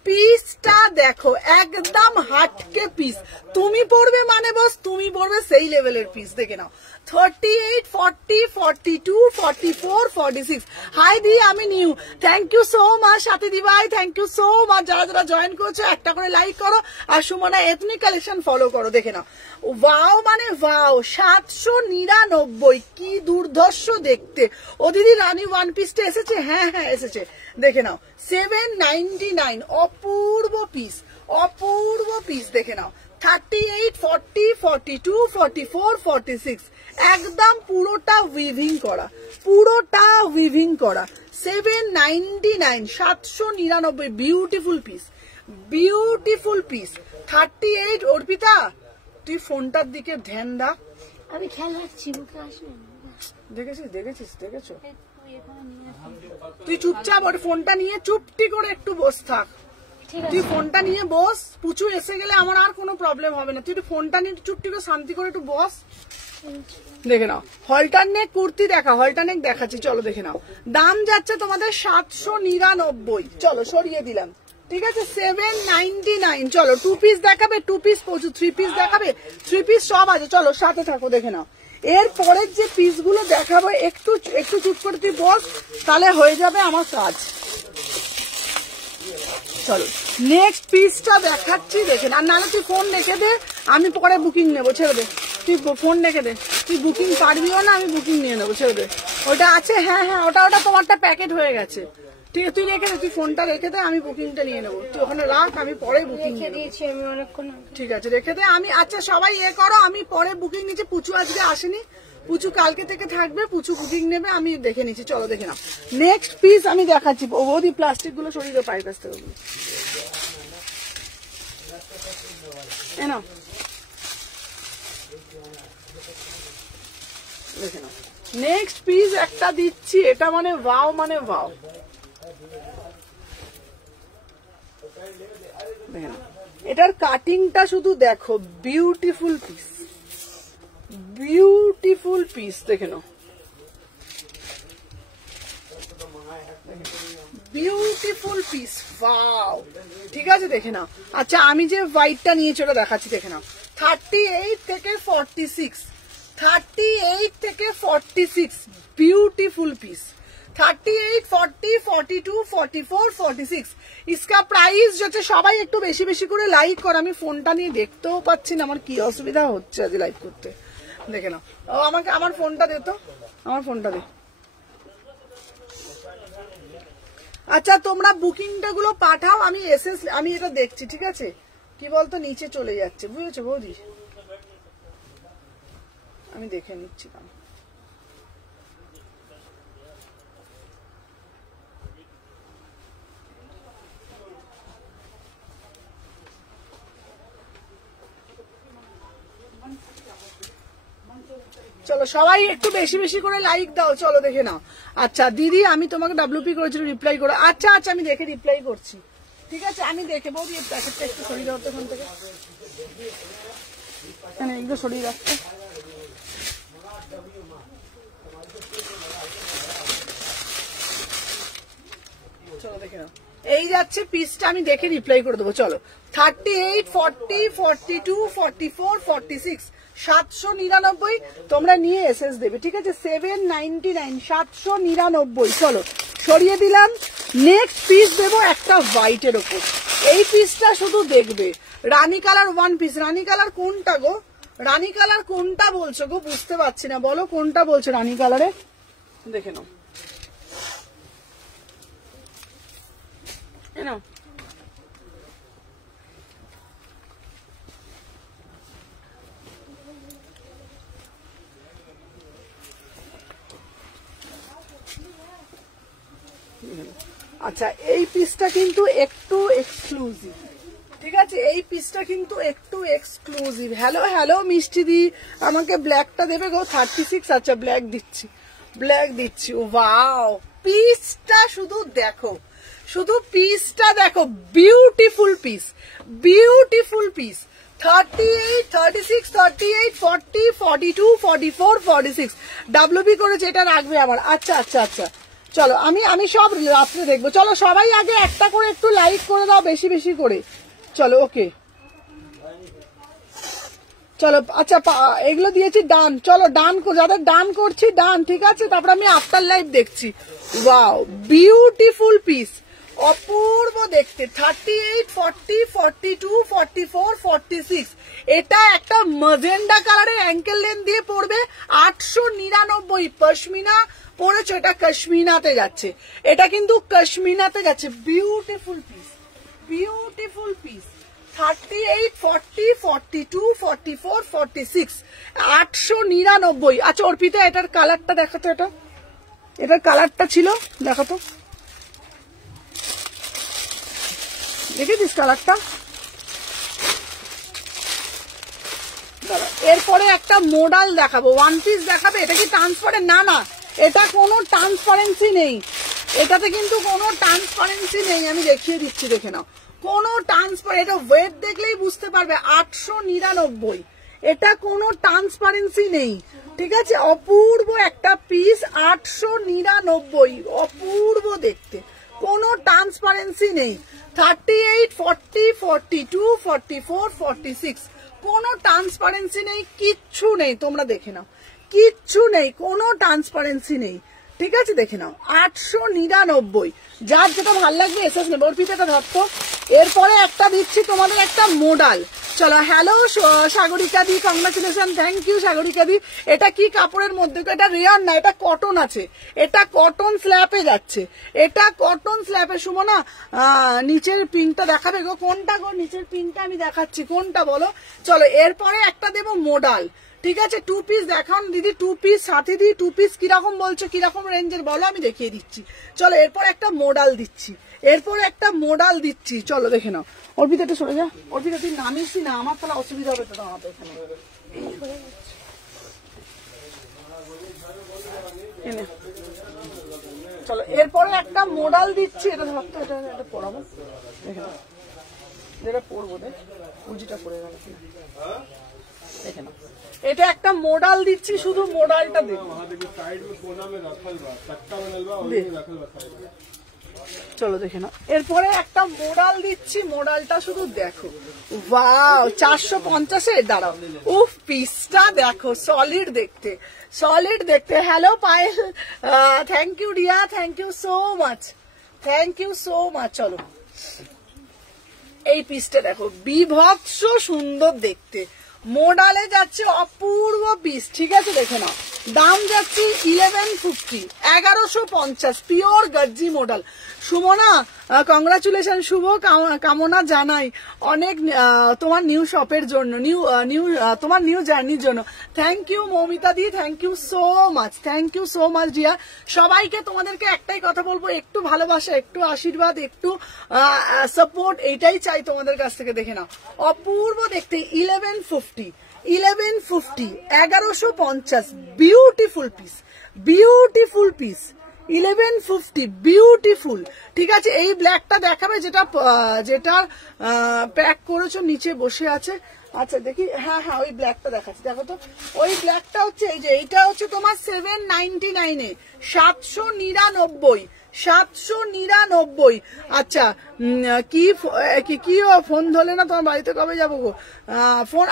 পিসটা দেখো, একদম হাটকে পিস। তুমি পড়বে মানে বস, তুমি পড়বে সেই লেভেলের পিস। দেখে নাও 38, 40, 42, 44, 46. হাই দি, আমি new. Thank you so much Sathi দি ভাই, থ্যাংক ইউ সো মাচ। যারা যারা জয়েন করছো একটা করে লাইক করো আর সুমনা এথনিক কালেকশন ফলো করো। দেখে নাও, ওয়াও মানে ওয়াও, 799, কি দুর্ধর্ষ দেখতে। ও দিদি রানী ওয়ান পিসটা এসেছে? হ্যাঁ হ্যাঁ এসেছে, দেখে নাও। 799, অপূর্ব পিস, অপূর্ব পিস। দেখে নাও 38, 40, 42, 44, 46, একদম পুরোটা উইভিং করা, পুরোটা উইভিং করা। 799, 799, beautiful piece, beautiful piece. 38, Arpita তুই ফোনটার দিকে ধ্যান দা। আমি খেয়াল রাখছি, মুখে আসবে না। দেখেছিস দেখেছিস দেখেছো? তুই এখানে নিয়ে আসবি। তুই চুপচাপ ওর ফোনটা নিয়ে চুপটি করে একটু বস থাক। ঠিক তুই আছে, ফোনটা নিয়ে বস, পুচু এসে গেলে আমার আর কোনো প্রবলেম হবে না। তুই একটু ফোনটা নিয়ে চুপটি করে শান্তি করে একটু বস। দেখে নাও, হলটার নেক কুর্তি দেখা, হলটার নেক দেখাচ্ছি, চলো দেখে নাও। দাম যাচ্ছে তোমাদের 799, চলো সরিয়ে দিলাম, ঠিক আছে। 799, চলো 2 পিস দেখাবে, 2 পিস প্রচু, 3 পিস দেখাবে, 3 পিস সব আছে, চলো সাথে থাকো। দেখে নাও, এর পরের যে পিস গুলো দেখাবো একটু একটু চুপ করে তুই বস, তাহলে হয়ে যাবে আমার কাজ। চলো নেক্সট পিসটা দেখাচ্ছি, দেখেন। আর নাহলে তুই ফোন রেখে দে, আমি পরে বুকিং নেবো, ছেড়ে দে। তুই ফোন রেখে দে, তুই বুকিং পারবিও না, আমি বুকিং নিয়ে নেবো, ছেড়ে দে। ওটা আছে, হ্যাঁ হ্যাঁ, ওটা তোমারটা প্যাকেট হয়ে গেছে, ঠিক আছে। তুই রেখে দে, তুই ফোনটা রেখে দে, আমি বুকিংটা নিয়ে নেবো। তুই ওখানে রাখ, আমি পরে বুকিং নিয়ে নেবো। দিয়েছি আমি অনেকক্ষণ আগে। ঠিক আছে রেখে দে। আমি আচ্ছা সবাই করো, আমি পরে বুকিং নিচ্ছি। পুচু আজকে আসেনি, পুচু কালকে থেকে থাকবে, পুচু বুকিং নেবে, আমি দেখে নিচ্ছি। চলো দেখে নাও নেক্সট পিস আমি দেখাচ্ছি। বৌদি প্লাস্টিক গুলো সরিয়ে দাও পায়ের কাছ থেকে। নাও দেখে নাও, নেক্সট পিস একটা দিচ্ছি, এটা মানে ওয়াও মানে ওয়াও। দেখে নাও, এটার কাটিংটা শুধু দেখো, বিউটিফুল পিস, বিউটিফুল পিস। দেখে নাও, বিউটিফুল পিস, ওয়াও, ঠিক আছে। দেখে নাও, আচ্ছা আমি যে হোয়াইটটা নিয়েছি ওটা দেখাচ্ছি। দেখে নাও 38 থেকে 46, 38 থেকে 46, বিউটিফুল পিস। 38, 40, 42, 44, 46, इसका प्राइस হচ্ছে। সবাই একটু বেশি বেশি করে লাইক কর, আমি ফোনটা নিয়ে দেখতেও পাচ্ছি না, আমার কি অসুবিধা হচ্ছে আজ লাইক করতে। দেখে নাও, আমাকে আমার ফোনটা দে তো, আমার ফোনটা দে। আচ্ছা তোমরা বুকিংটা গুলো পাঠাও, আমি আমি এটা দেখছি, ঠিক আছে। কি বলতো নিচে চলে যাচ্ছে, বুঝেছো বৌদি, আমি দেখে নিচ্ছি। চলো সবাই একটু বেশি বেশি করে লাইক দাও, চলো দেখে নাও। আচ্ছা দিদি আমি তোমাকে WP করেছিল, রিপ্লাই করো। আচ্ছা আচ্ছা আমি দেখে রিপ্লাই করছি, ঠিক আছে। আমি দেখে বৌদি প্যাকেটটা একটু সরিয়ে দাও ওখান থেকে, একটু সরিয়ে রাখতে। চলো দেখে নাও, এই যাচ্ছে পিসটা, আমি দেখে রিপ্লাই করে দেবো। চলো 38, 40, 42, 44, 46, 799 তোমরা নিয়ে এসএস দেবে, ঠিক আছে। 799, 799, চলো সরিয়ে দিলাম। নেক্সট পিস দেবো একটা হোয়াইটের ওপর, এই পিসটা শুধু দেখবে। রানী কালার ওয়ান পিস, রানী কালার কোনটা গো, রানী কালার কোনটা বলছো গো, বুঝতে পারছি না, বলো কোনটা বলছো রানী কালারে। দেখে নাও, নাও আচ্ছা এই পিসটা কিন্তু একটু এক্সক্লুসিভ, ঠিক আছে। এই পিসটা কিন্তু একটু এক্সক্লুসিভ। হ্যালো হ্যালো মিষ্টি দি, আমাকে ব্ল্যাকটা দেবে গো। 36, আচ্ছা ব্ল্যাক দিচ্ছি, ব্ল্যাক দিচ্ছি। ওয়াও পিসটা শুধু দেখো, শুধু পিসটা দেখো, beautiful piece, beautiful piece. 38, 36, 38, 40, 42, 44, 46 WP করেছে, এটা রাখবে আমার। আচ্ছা আচ্ছা আচ্ছা চলো আমি সব রাত্রে দেখবো। চলো সবাই আগে একটা করে একটু লাইক করে দাও বেশি বেশি করে, চলো ওকে। চলো আচ্ছা এগুলো দিয়েছি ডান, চলো ডান, যাদের ডান করছি ডান, ঠিক আছে। তারপর আমি আফটার লাইফ দেখছি। ওয়াও বিউটিফুল পিস, অপূর্ব দেখতে। 38, 40, 42, 44, 46, এটা একটা মাজেন্ডা কালারে অ্যাঙ্কেল লেন্থ দিয়ে পড়বে 899। পশমিনা পড়েছো, এটা কাশ্মীনাতে যাচ্ছে, এটা কিন্তু কাশ্মীনাতে যাচ্ছে। Beautiful piece, beautiful piece. 38, 40, 42, 44, 46, 899। আচ্ছা অর্পিতা এটার কালারটা দেখাতো, এটার কালারটা ছিল দেখাতো, দেখেছিস কালারটা? এরপরে একটা মোডাল দেখাবো, ওয়ান পিস দেখাবে। এটা কি ট্রান্সপারেন্ট? না না, এটা কোনো ট্রান্সপারেন্সি নেই, এটাতে কিন্তু কোনো ট্রান্সপারেন্সি নেই। আমি দেখিয়ে দিচ্ছি, দেখে নাও, কোনো ট্রান্সপারেন্ট, এটা ওয়েট দেখলেই বুঝতে পারবে। 899, এটা কোনো ট্রান্সপারেন্সি নেই, ঠিক আছে। অপূর্ব একটা পিস, 899, অপূর্ব দেখতে, কোনো ট্রান্সপারেন্সি নেই। 38, 40, 42, 44, 46, কোনো ট্রান্সপারেন্সি নেই, কিচ্ছু নেই। তোমরা দেখে নাও, কিচ্ছু নেই, কোনো ট্রান্সপারেন্সি নেই, ঠিক আছে। দেখে নাও 899, যার যেটা ভাল লাগবে এসএস নেবে। ওর পিঠেটা ধরতো। এরপরে একটা দিচ্ছি তোমাদের একটা মোডাল। চলো, হ্যালো সাগরিকা দি, কংগ্রাচুলেশন, থ্যাংক ইউ সাগরিকা দি। এটা কি কাপড়ের মধ্যে? এটা রেয়ন না, এটা কটন আছে, এটা কটন স্ল্যাপে যাচ্ছে, এটা কটন স্ল্যাপে। সুমনা নিচের পিঙ্কটা দেখাবে গো? কোনটা গো? নিচের পিঙ্কটা আমি দেখাচ্ছি, কোনটা বলো? চলো এরপরে একটা দেবো মোডাল, ঠিক আছে। টু পিস দেখান দিদি, টু পিস সাথী দি, টু পিস কিরকম বলছো, কিরকম রেঞ্জের বলো, আমি দেখিয়ে দিচ্ছি। চলো এরপর একটা মোডাল দিচ্ছি, এরপরে একটা মোডাল দিচ্ছি। চলো দেখে নাও। অর্পিতা একটু সরে যা, অর্পিতা তুই নামিস না, আমার তাহলে অসুবিধা হবে তো দাঁড়াতে এখানে। চলো এরপরে একটা মোডাল দিচ্ছি, এটা ধরতো, এটা পড়াবো, দেখে নাও, যেটা পড়বো দেখ, উজিটা পড়ে গেল কিনা, দেখে নাও। এটা একটা মোডাল দিচ্ছি, শুধু মোডালটা দেখো। চলো দেখে নাও। এরপরে একটা মোডাল দিচ্ছি, মোডালটা শুধু দেখো। ওয়াও 450-এ, দাঁড়াও, উফ পিসটা দেখো, সলিড দেখতে, সলিড দেখতে। Hello Payel, thank you Riya, thank you so much, thank you so much. চলো এই পিসটা দেখো, বিভৎস সুন্দর দেখতে, মোডালে যাচ্ছে, অপূর্ব পিস, ঠিক আছে। দেখে নাও, দাম যাচ্ছে 1150, 1150, পিওর গাজ্জি মোডাল। সুমনা কংগ্রাচুলেশন, শুভ কামনা জানাই অনেক তোমার নিউ শপের জন্য, তোমার নিউ জার্নির জন্য। থ্যাংক ইউ মৌমিতা দি, thank you so much, thank you so much dear. সবাইকে তোমাদেরকে একটাই কথা বলবো, একটু ভালোবাসা, একটু আশীর্বাদ, একটু সাপোর্ট, এটাই চাই তোমাদের কাছ থেকে। দেখে নাও, অপূর্ব দেখতে, 1150, 1150, beautiful piece, beautiful piece, 1150, beautiful, ঠিক আছে। এই ব্ল্যাকটা দেখাবে, যেটা প্যাক করেছো, নিচে বসে আছে। আচ্ছা দেখি, হ্যাঁ হ্যাঁ ওই ব্ল্যাকটা দেখাচ্ছি, দেখো তো। ওই ব্ল্যাকটা হচ্ছে এই যে, এইটা হচ্ছে তোমার 799-এ, 799, 799। আচ্ছা কি ফোন ধরলে না? তোমার বাড়িতে কবে যাবো গো? ফোন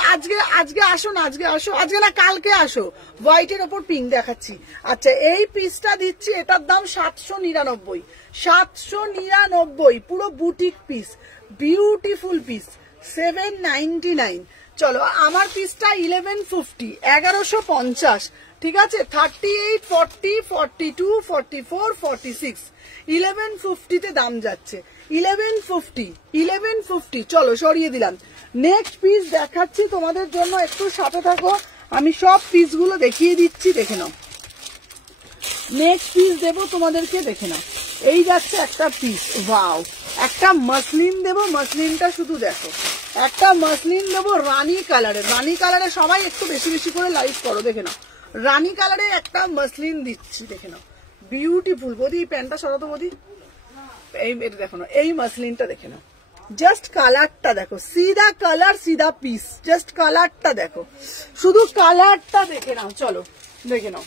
আজকে আসো না, আজকে না কালকে আসো। হোয়াইটের ওপর পিঙ্ক দেখাচ্ছি। আচ্ছা এই পিসটা দিচ্ছি, এটার দাম 799, 799, পুরো বুটিক পিস, বিউটিফুল পিস, 799। চলো আমার পিসটা 1150, 1150, ঠিক আছে। 38, 40, 42, 44, 46, 1150-তে দাম যাচ্ছে, 1150। চলো সরিয়ে দিলাম। নেক্সট পিস দেখাচ্ছি তোমাদের জন্য, একটু সাথে থাকো, আমি সব পিসগুলো দেখিয়ে দিচ্ছি, দেখে নাও। নেক্সট পিস দেবো তোমাদেরকে, দেখে নাও। এই যাচ্ছে একটা পিস, ওয়াও, একটা মাসলিন দেবো, মাসলিনটা শুধু দেখো, একটা মাসলিন দেবো রানী কালারে, রানী কালারে। সবাই একটু বেশি বেশি করে লাইক করো, দেখে নাও, রানী কালারে একটা মাসলিন দিচ্ছি, দেখে নাও, বিউটিফুল। বদি প্যান্টটা সরাতো বদি, এই এটা দেখো না, এই মাসলিনটা দেখে নাও, জাস্ট কালারটা দেখো, সিধা কালার সিধা পিস, জাস্ট কালারটা দেখো, শুধু কালারটা দেখে নাও। চলো দেখে নাও,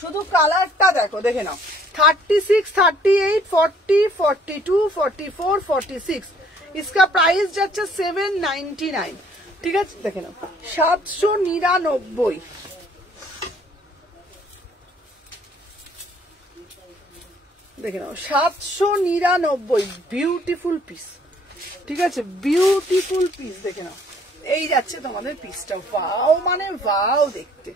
শুধু কালারটা দেখো, দেখে নাও। 36, 38, 40, 42, 44, 46, इसका प्राइस যাচ্ছে 799, ঠিক আছে দেখে নাও 799, দেখে নাও 799, বিউটিফুল পিস, ঠিক আছে বিউটিফুল পিস, দেখে নাও এই যাচ্ছে তোমাদের পিসটা, ওয়াও মানে ওয়াও দেখতে,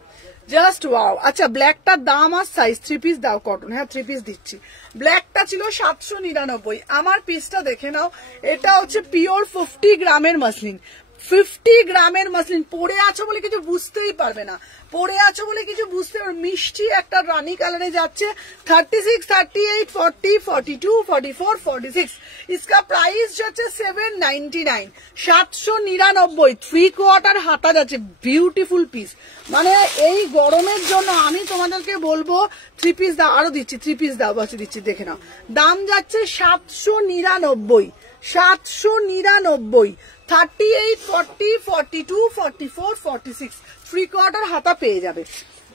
জাস্ট ওয়াও। আচ্ছা ব্ল্যাকটার দাম আর সাইজ, 3 পিস দাও কটন, হ্যাঁ 3 পিস দিচ্ছি। ব্ল্যাকটা ছিল 799, আমার পিসটা দেখে নাও, এটা হচ্ছে পিওর 50 গ্রামের মাসলিন, 50 গ্রামের মাসলিন, পরে আছো বলে কিছু বুঝতেই পারবে না, পরে আছো বলে কিছু বুঝতে পারবে, মিষ্টি একটা রানী কালারে যাচ্ছে, 36, 38, 40, 42, 44, 46, इसका प्राइस যাচ্ছে 799, 799, 3 কোয়ার্টার হাতা যাচ্ছে, বিউটিফুল পিস। মানে এই গরমের জন্য আমি তোমাদেরকে বলবো 3 পিস দাও, আরো দিচ্ছি 3 পিস দাও, বাচ্চা দিচ্ছি, দেখে নাও দাম যাচ্ছে 799, 799, 38, 40, 42, 44, 46, 3 কোয়ার্টার হাতা পেয়ে যাবে,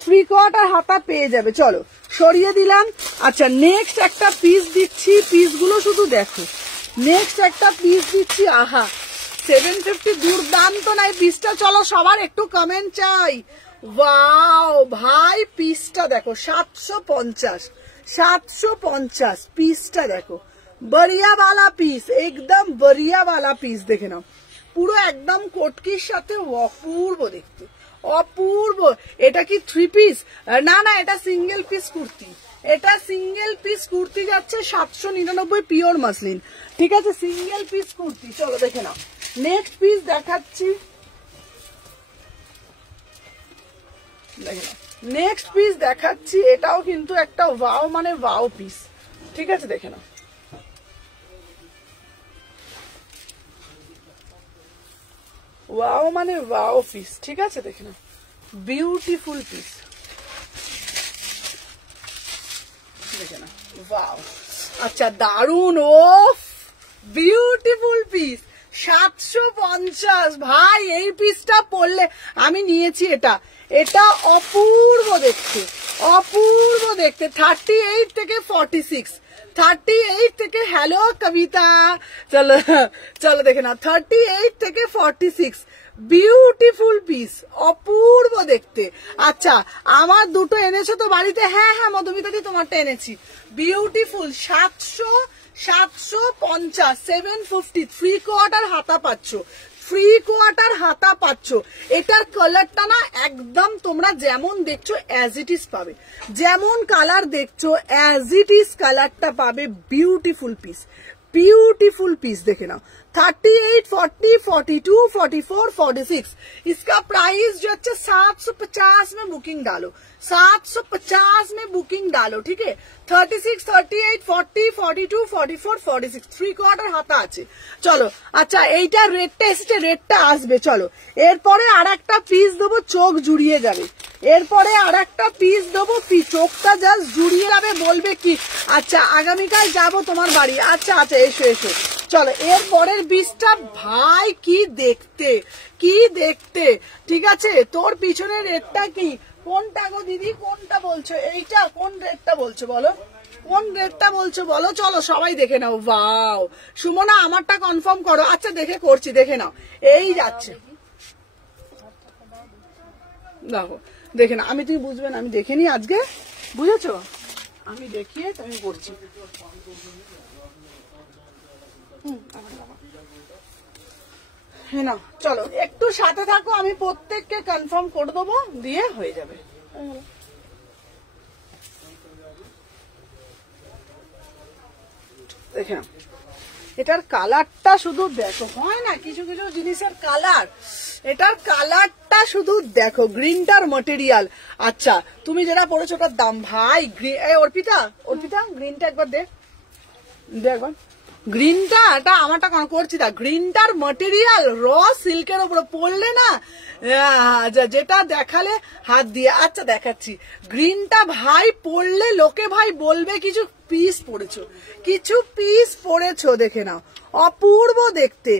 3 কোয়ার্টার হাতা পেয়ে যাবে। চলো সরিয়ে দিলাম। আচ্ছা নেক্সট একটা পিস দিচ্ছি, পিসগুলো শুধু দেখো, নেক্সট একটা পিস দিচ্ছি, আহা 750, দুর্দান্ত নাই পিসটা, চলো সবার একটু কমেন্ট চাই, ওয়াও ভাই পিসটা দেখো, 750, 750 পিসটা দেখো, बढ़िया वाला पीस, एकदम बढ़िया वाला पीस, দেখে নাও পুরো একদম কোটকির সাথে অপূর্ব দেখতে, অপূর্ব। এটা কি 3 পিস? না না, এটা সিঙ্গেল পিস কুর্তি, এটা সিঙ্গেল পিস কুর্তি যাচ্ছে 799, পিওর মাসলিন, ঠিক আছে সিঙ্গেল পিস কুর্তি। চলো দেখে নাও নেক্সট পিস দেখাচ্ছি, দেখে নাও নেক্সট পিস দেখাচ্ছি, এটাও কিন্তু একটা ওয়াও মানে ওয়াও পিস, ঠিক আছে দেখে নাও, ওয়াও মানে ওয়াও পিস, ঠিক আছে দেখে নাও বিউটিফুল পিস, দেখে নাও ওয়াও। আচ্ছা দারুন, ও বিউটিফুল পিস, 750 ভাই, এই পিসটা পরলে আমি নিয়েছি এটা, এটা অপূর্ব দেখতে, অপূর্ব দেখতে, 38 থেকে 46, 38 থেকে, হ্যালো কবিতা, চলো চলো দেখে না, 38 থেকে 46, বিউটিফুল পিস, অপূর্ব দেখতে। আচ্ছা আমার দুটো এনেছো তো বাড়িতে? হ্যাঁ হ্যাঁ মধুমিতাদি তোমারটা এনেছি, বিউটিফুল, 750, 750, 3 কোয়ার্টার হাতা পাচ্ছ, 3 কোয়ার্টার হাতা পাচ্ছ। এটার কালারটা না একদম তোমরা যেমন দেখছো অ্যাজ ইট ইজ পাবে, যেমন কালার দেখছো অ্যাজ ইট ইজ কালারটা পাবে, বিউটিফুল পিস, ब्यूटीफुल पीस देखे ना 38, 40, 42, 44, 46 इसका प्राइस जो अच्छा 750 में बुकिंग डालो 750 में बुकिंग डालो ठीक है 36, 38, 40, 42, 44, 46 3 কোয়ার্টার হাতা আছে চলো আচ্ছা এইটা রেটটা এসেছে রেটটা আসবে চলো এরপরে আরেকটা পিস দেবো চোখ জুড়িয়ে যাবে এরপরে আরেকটা পিস দেবো চোখটা জাস্ট জুড়িয়ে যাবে বলবে কি আচ্ছা আগামীকাল যাব তোমার বাড়ি আচ্ছা আচ্ছা এসো এসো চলো এরপরের পিসটা ভাই কি দেখতে ঠিক আছে তোর পিছনে রেটটা কি কোনটা গো দিদি কোনটা বলছো এইটা কোন রেটটা বলছো বলো কোন রেটটা বলছো বলো চলো সবাই দেখে নাও ওয়াও সুমনা আমারটা কনফার্ম করো আচ্ছা দেখে করছি দেখে নাও এই যাচ্ছে দেখো দেখে না আমি তুমি বুঝবে না আমি দেখে নি আজকে বুঝেছো আমি দেখিয়ে তুমি করছি হ্যাঁ না চলো একটু সাথে থাকো আমি প্রত্যেককে কনফার্ম করে দেবো দিয়ে হয়ে যাবে দেখে না এটার কালারটা শুধু দেখো হয় না কিছু কিছু জিনিসের কালার এটার কালারটা শুধু দেখো গ্রিনটার ম্যাটেরিয়াল আচ্ছা তুমি যেটা পড়েছো ওটার দাম ভাই অর্পিতা গ্রিনটা একবার দেখ একবার গ্রিনটা এটা আমারটা করছি না গ্রিনটার ম্যাটেরিয়াল র সিল্কের উপরে পড়লে না যেটা দেখালে হাত দিয়ে আচ্ছা দেখাচ্ছি গ্রিনটা ভাই পড়লে লোকে ভাই বলবে কিছু পিস পড়েছো দেখে নাও অপূর্ব দেখতে।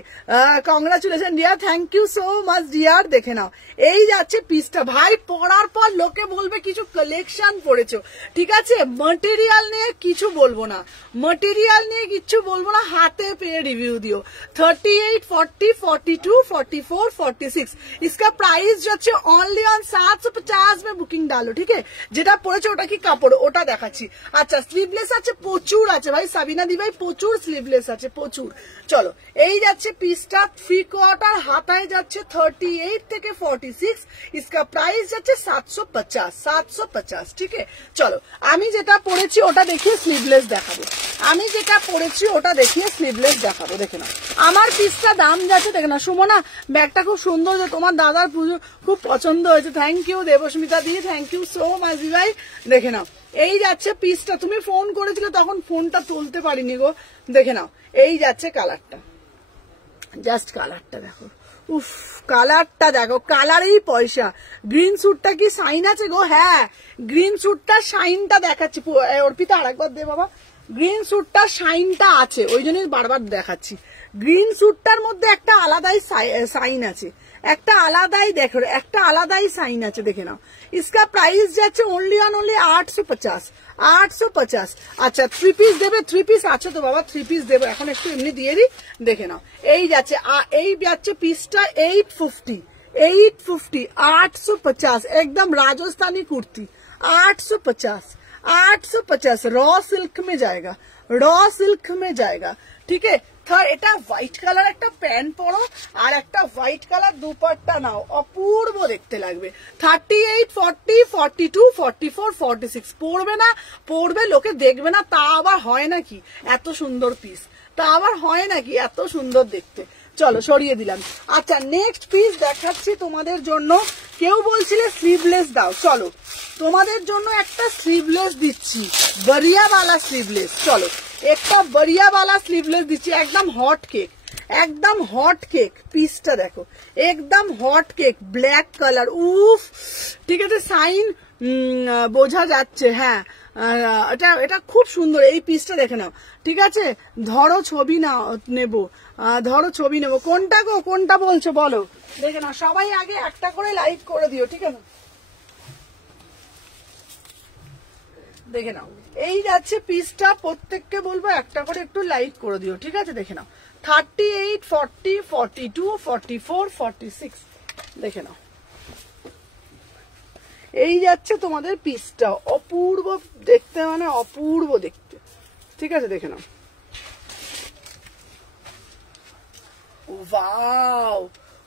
Congratulation dear, thank you so much dear. দেখে নাও, এই যাচ্ছে পিসটা। ভাই পরার পর লোকে বলবে কিছু কালেকশন পড়েছো, ঠিক আছে? মেটেরিয়াল নিয়ে কিছু বলবো না, মেটেরিয়াল নিয়ে কিছু বলবো না, হাতে পেয়ে রিव्यू दियो। 38, 40, 42, 44, 46 इसका प्राइस যাচ্ছে অনলি অন 750 में বুকিং ডালো, ঠিক আছে? যেটা পড়েছে ওটা কি কাপড়, ওটা দেখাচ্ছি। আচ্ছা স্লিভলেস আছে, প্রচুর আছে ভাই, সাবিনা দি ভাই প্রচুর স্লিভলেস আছে, প্রচুর। চলো, এই যাচ্ছে পিসটা, 3/4 হাতায় যাচ্ছে 38 থেকে 46, इसका प्राइस যাচ্ছে 750, ঠিক আছে? চলো, আমি যেটা পরেছি ওটা দেখিয়ে স্লিভলেস দেখাবো, আমি যেটা পরেছি ওটা দেখিয়ে স্লিভলেস দেখাবো। দেখে নাও আমার পিসটা দাম যাচ্ছে, দেখে না সুমনা ব্যাগটা খুব সুন্দর, যে তোমার দাদার পুজো খুব পছন্দ হয়েছে, থ্যাংক ইউ দেবস্মিতা দি, থ্যাংক ইউ সো মাচ ভাই। দেখে নাও, এই যাচ্ছে পিসটা, তুমি ফোন করেছিলে তখন ফোনটা তুলতে পারিনি গো। দেখে নাও, এই যাচ্ছে কালারটা, জাস্ট কালারটা দেখো, উফ কালারটা দেখো, কালারেই পয়সা। গ্রিন স্যুটটা কি শাইন আছে গো? হ্যাঁ, গ্রিন স্যুটটা শাইনটা দেখাচ্ছি। অর্পিতা আরেকবার দে বাবা, গ্রিন স্যুটটার শাইনটা আছে, ওই জন্যই বারবার দেখাচ্ছি। গ্রিন স্যুটটার মধ্যে একটা আলাদাই সাইন আছে, একটা আলাদাই দেখো, একটা আলাদাই সাইন আছে। দেখে নাও, इसका प्राइस যাচ্ছে অনলি অন অনলি 850। আচ্ছা 3 পিস দেবে? 3 পিস আছে তো বাবা, 3 পিস দেবো, এখন একটু এমনি দিয়ে দিই। দেখে নাও, এই যাচ্ছে, এই যাচ্ছে পিসটা 850, 850 एकदम राजस्थानी कुर्ती 850 रॉ सिल्क में जाएगा, रॉ सिल्क में जाएगा, ठीक है? এটা হোয়াইট কালার একটা প্যান্ট পরো আর একটা হোয়াইট কালার দুপাট্টা নাও, অপূর্ব দেখতে লাগবে। 38, 40, 42, 44, 46 পরবে না, পরবে লোকে দেখবে না, তা আবার হয় নাকি? এত সুন্দর পিস, তা আবার হয় নাকি এত সুন্দর দেখতে? চলো সরিয়ে দিলাম। আচ্ছা নেক্সট পিস দেখাচ্ছি তোমাদের জন্য। কেউ বলছিলে স্লিভলেস দাও, চলো তোমাদের জন্য একটা স্লিভলেস দিচ্ছি, বরিয়াওয়ালা স্লিভলেস। চলো একটা বরিয়াওয়ালা স্লিভলেস দিচ্ছি, একদম হট কেক, একদম হট কেক। পিসটা দেখো, একদম হট কেক, ব্ল্যাক কালার, উফ, ঠিক আছে? সাইন বোঝা যাচ্ছে, হ্যাঁ এটা খুব সুন্দর। এই পিসটা দেখে নাও, ঠিক আছে? ধরো ছবি না নেবো, ধরো ছবি নেবো, কোনটা গো, কোনটা বলছো বলো? দেখে নাও, সবাই আগে একটা করে লাইক করে দিও, ঠিক আছে? দেখে নাও, এই যাচ্ছে পিসটা, প্রত্যেককে বলবো একটা করে একটু লাইক করে দিও, ঠিক আছে? দেখে নাও, 38, 40, 42, 44, 46 দেখে নাও, এই যাচ্ছে তোমাদের পিসটা, অপূর্ব দেখতে, মানে অপূর্ব দেখতে, ঠিক আছে? দেখে নাও, ওয়াও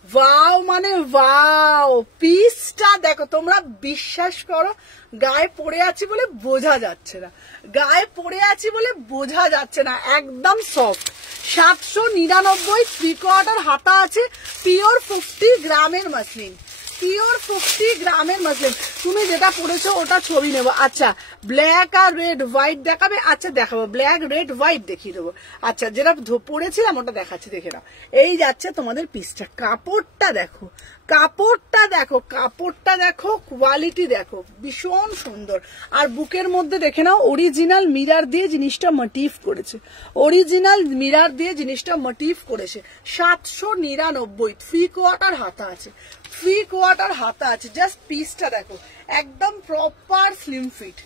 ওয়াও মানে ওয়াও, পিসটা দেখো, তোমরা বিশ্বাস করো গায়ে পড়ে আছি বলে বোঝা যাচ্ছে না, গায়ে পড়ে আছি বলে বোঝা যাচ্ছে না, একদম সফট। 799 3/4 হাতা আছে, পিওর 50 গ্রামের মাসলিন, পিওর 50 গ্রামের মাসলিন। তুমি যেটা পড়েছো ওটা ছবি নেবো। আচ্ছা ব্ল্যাক আর রেড হোয়াইট দেখাবে? আচ্ছা দেখাবো, ব্ল্যাক রেড হোয়াইট দেখিয়ে দেবো। আচ্ছা যেটা পড়েছিলাম ওটা দেখাচ্ছি, দেখে নাও, এই যাচ্ছে তোমাদের পিসটা। কাপড়টা দেখো, কাপড়টা দেখো, কাপড়টা দেখো, কোয়ালিটি দেখো, ভীষণ সুন্দর। আর বুকের মধ্যে দেখে নাও, অরিজিনাল মিরার দিয়ে জিনিসটা মোটিভ করেছে, অরিজিনাল মিরার দিয়ে জিনিসটা মোটিভ করেছে। 799 3/4 হাতা আছে, 3/4 হাতা আছে। জাস্ট পিসটা দেখো, একদম প্রপার স্লিম ফিট,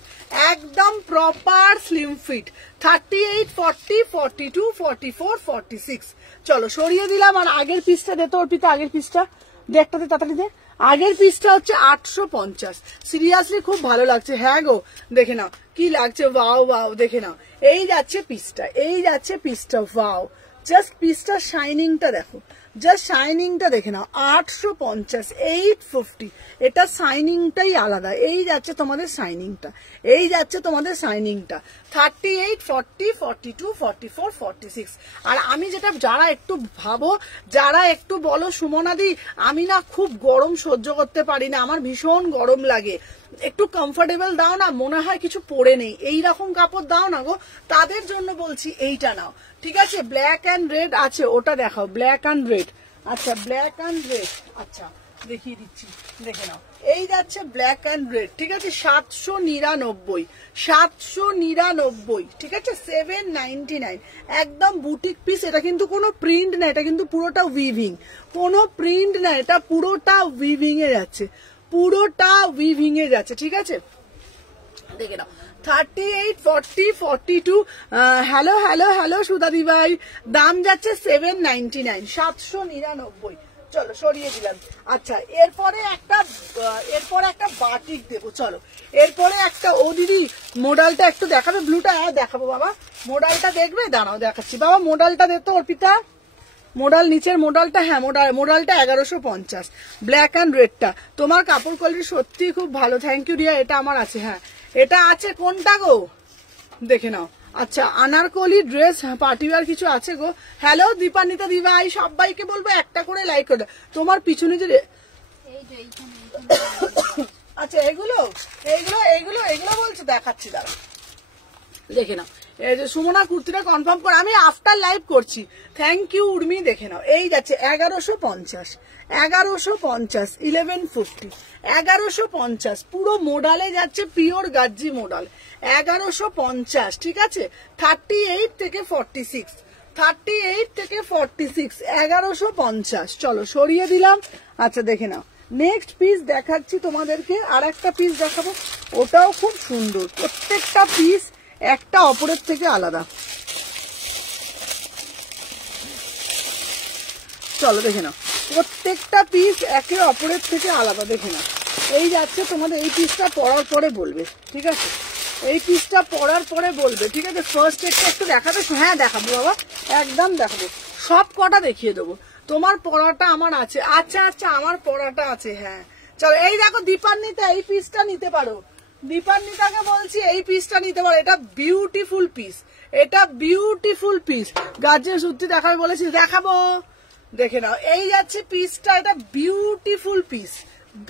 একদম প্রপার স্লিম ফিট। 38, 40, 42, 44, 46 চলো সরিয়ে দিলাম। আর আগের পিসটা দে তো অর্পিতা, আগের পিসটা দেখটাতে তাড়াতাড়ি দে। আগের পিসটা হচ্ছে 850। সিরিয়াসলি খুব ভালো লাগছে, হ্যাঁ গো দেখে নাও কি লাগছে, ওয়াও ওয়াও। দেখে নাও, এই যাচ্ছে পিসটা, এই যাচ্ছে পিসটা, ওয়াও। জাস্ট পিসটা শাইনিংটা দেখো, জাস্ট শাইনিংটা দেখে নাও। 850, 850, এটা শাইনিংটাই আলাদা। এই যাচ্ছে তোমাদের শাইনিংটা, এই যাচ্ছে তোমাদের শাইনিংটা। 38, 40, 42, 44, 46। আর আমি যেটা, যারা একটু ভাবো, যারা একটু বলো সুমনাদি আমি না খুব গরম সহ্য করতে পারি না, আমার ভীষণ গরম লাগে, একটু কমফোর্টেবল দাও না, মনে হয় কিছু পরে নেই, এই রকম কাপড় দাও না গো, তাদের জন্য বলছি এইটা নাও, ঠিক আছে? ব্ল্যাক অ্যান্ড রেড আছে, ওটা দেখাও, ব্ল্যাক অ্যান্ড রেড। আচ্ছা ব্ল্যাক অ্যান্ড রেড, আচ্ছা দেখিয়ে দিচ্ছি, দেখে নাও। এই যাচ্ছে ব্ল্যাক অ্যান্ড রেড, ঠিক আছে 799, 799, ঠিক আছে 799, একদম বুটিক পিস। এটা কিন্তু কোনো প্রিন্ট না, এটা কিন্তু পুরোটা উইভিং, কোনো প্রিন্ট না, এটা পুরোটা উইভিং এ যাচ্ছে, পুরোটা উইভিং এ যাচ্ছে, ঠিক আছে দেখে নাও। 38, 40, 42, হ্যালো হ্যালো হ্যালো সুদাদি ভাই, দাম যাচ্ছে 799, 799। চলো সরিয়ে দিলাম। আচ্ছা এরপরে একটা বাটিক দেবো, চলো এরপরে একটা, ও দিদি মোডালটা একটু দেখাবে, ব্লুটা? হ্যাঁ দেখাবো বাবা, মোডালটা দেখবে, দাঁড়াও দেখাচ্ছি বাবা, মোডালটা দে তো অর্পিতা, মোডাল নিচের মোডালটা, হ্যাঁ মোডালটা 1150, ব্ল্যাক অ্যান্ড রেডটা। তোমার কাপড় কোয়ালিটি সত্যি খুব ভালো, থ্যাংক ইউ রিয়া, এটা আমার আছে, হ্যাঁ এটা আছে, কোনটা গো দেখে নাও। আচ্ছা আনারকলি ড্রেস পার্টিওয়ার কিছু আছে গো। হ্যালো দীপান্বিতা দিভাই, সবাইকে বলবো একটা করে লাইক করে। তোমার পিছনে যে আচ্ছা এগুলো এইগুলো এইগুলো এগুলো বলছো, দেখাচ্ছি দাঁড়া দেখে নাও। এই যে সুমনা কুর্তিটা কনফার্ম করে, আমি আফটার লাইভ করছি, থ্যাংক ইউ উর্মি, দেখে নাও। এই যাচ্ছে 1150, 1150, 1150, 1150, পুরো মোডালে যাচ্ছে, পিওর গাজ্জি মোডাল, 1150, ঠিক আছে 38 থেকে 46, 38 থেকে 46, 1150। চলো সরিয়ে দিলাম। আচ্ছা দেখে নাও, নেক্সট পিস দেখাচ্ছি তোমাদেরকে, আর একটা পিস দেখাবো, ওটাও খুব সুন্দর, প্রত্যেকটা পিস একটা অপরের থেকে আলাদা। চলো দেখে নাও, প্রত্যেকটা পিস একে অপরের থেকে আলাদা, দেখে নাও। এই যাচ্ছে তোমাদের, এই পিসটা পরার পরে বলবে, ঠিক আছে এই পিসটা পরার পরে বলবে, ঠিক আছে। ফার্স্ট একটু দেখাবে, হ্যাঁ দেখাবো বাবা, একদম দেখাবো, সব কটা দেখিয়ে দেবো। তোমার পরাটা আমার আছে, আচ্ছা আচ্ছা আমার পরাটা আছে, হ্যাঁ চলো। এই দেখো দীপান্বিতা, এই পিসটা নিতে পারো, দীপান্বিতাকে বলছি এই পিসটা নিতে পারো, এটা বিউটিফুল পিস, এটা বিউটিফুল পিস। গাজের সত্যি দেখাবে বলেছি, দেখাবো, দেখে নাও। এই যাচ্ছে পিসটা, এটা বিউটিফুল পিস,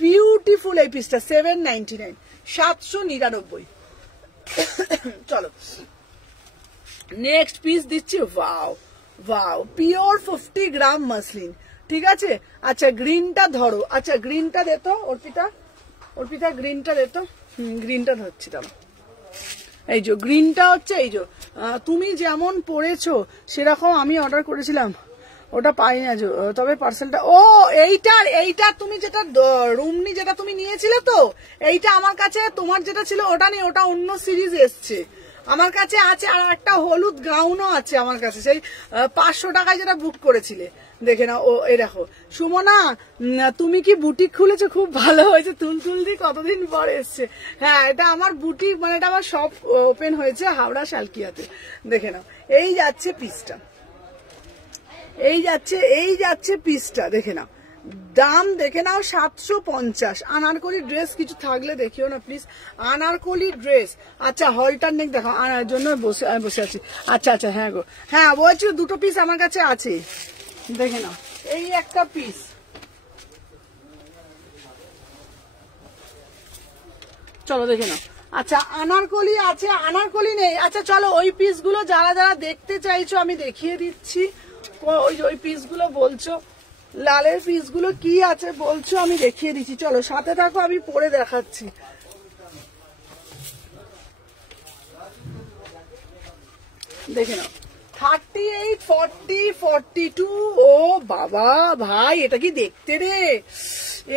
বিউটিফুল এই পিসটা 799, 799। চলো নেক্সট পিস দিচ্ছি, ওয়াও ওয়াও, পিওর 50 গ্রাম মাসলিন, ঠিক আছে। আচ্ছা গ্রিনটা ধরো, আচ্ছা গ্রিনটা দে তো অর্পিতা, অর্পিতা গ্রিনটা দে তো, গ্রিনটা ধরছি দাঁড়া। এই যে গ্রিনটা হচ্ছে, এই যে তুমি যেমন পড়েছো সেরকম আমি অর্ডার করেছিলাম, ওটা পাই না, তবে পার্সেলটা, ও এইটা তুমি যেটা রুমনি যেটা তুমি নিয়েছিলে, তো এইটা আমার কাছে, তোমার যেটা ছিল ওটা নেই, ওটা অন্য সিরিজ এসছে আমার কাছে আছে। আর একটা হলুদ গাউনও আছে আমার কাছে, সেই 500 টাকায় যেটা বুক করেছিলে, দেখে না। ও এই দেখো সুমনা, তুমি কি বুটিক খুলেছো? খুব ভালো হয়েছে, তুলতুলদি কতদিন পর এসছে। হ্যাঁ এটা আমার বুটিক, মানে এটা আমার শপ ওপেন হয়েছে হাওড়া শালকিয়াতে, দেখে নাও। এই যাচ্ছে পিসটা, এই যাচ্ছে পিসটা, দেখে নাও, দাম দেখে নাও 750। আনারকলি ড্রেস কিছু থাকলে দেখিও না প্লিজ, আনারকলি ড্রেস। আচ্ছা হলটার নেক দেখো, আনার জন্য বসে আছি। আচ্ছা আচ্ছা হ্যাঁ গো, হ্যাঁ বলছি দুটো পিস আমার কাছে আছে, দেখে নাও। এই একটা পিস, চলো দেখে নাও। আচ্ছা আনারকলি আছে, আনারকলি নেই, আচ্ছা চলো ওই পিসগুলো যারা যারা দেখতে চাইছো আমি দেখিয়ে দিচ্ছি। ওই পিসগুলো বলছো, লালের পিসগুলো কি আছে বলছো, আমি দেখিয়ে দিচ্ছি, চলো সাথে থাকো, আমি পরে দেখাচ্ছি। দেখে নাও 38, 40, 42, ও বাবা ভাই এটা কি দেখতে রে,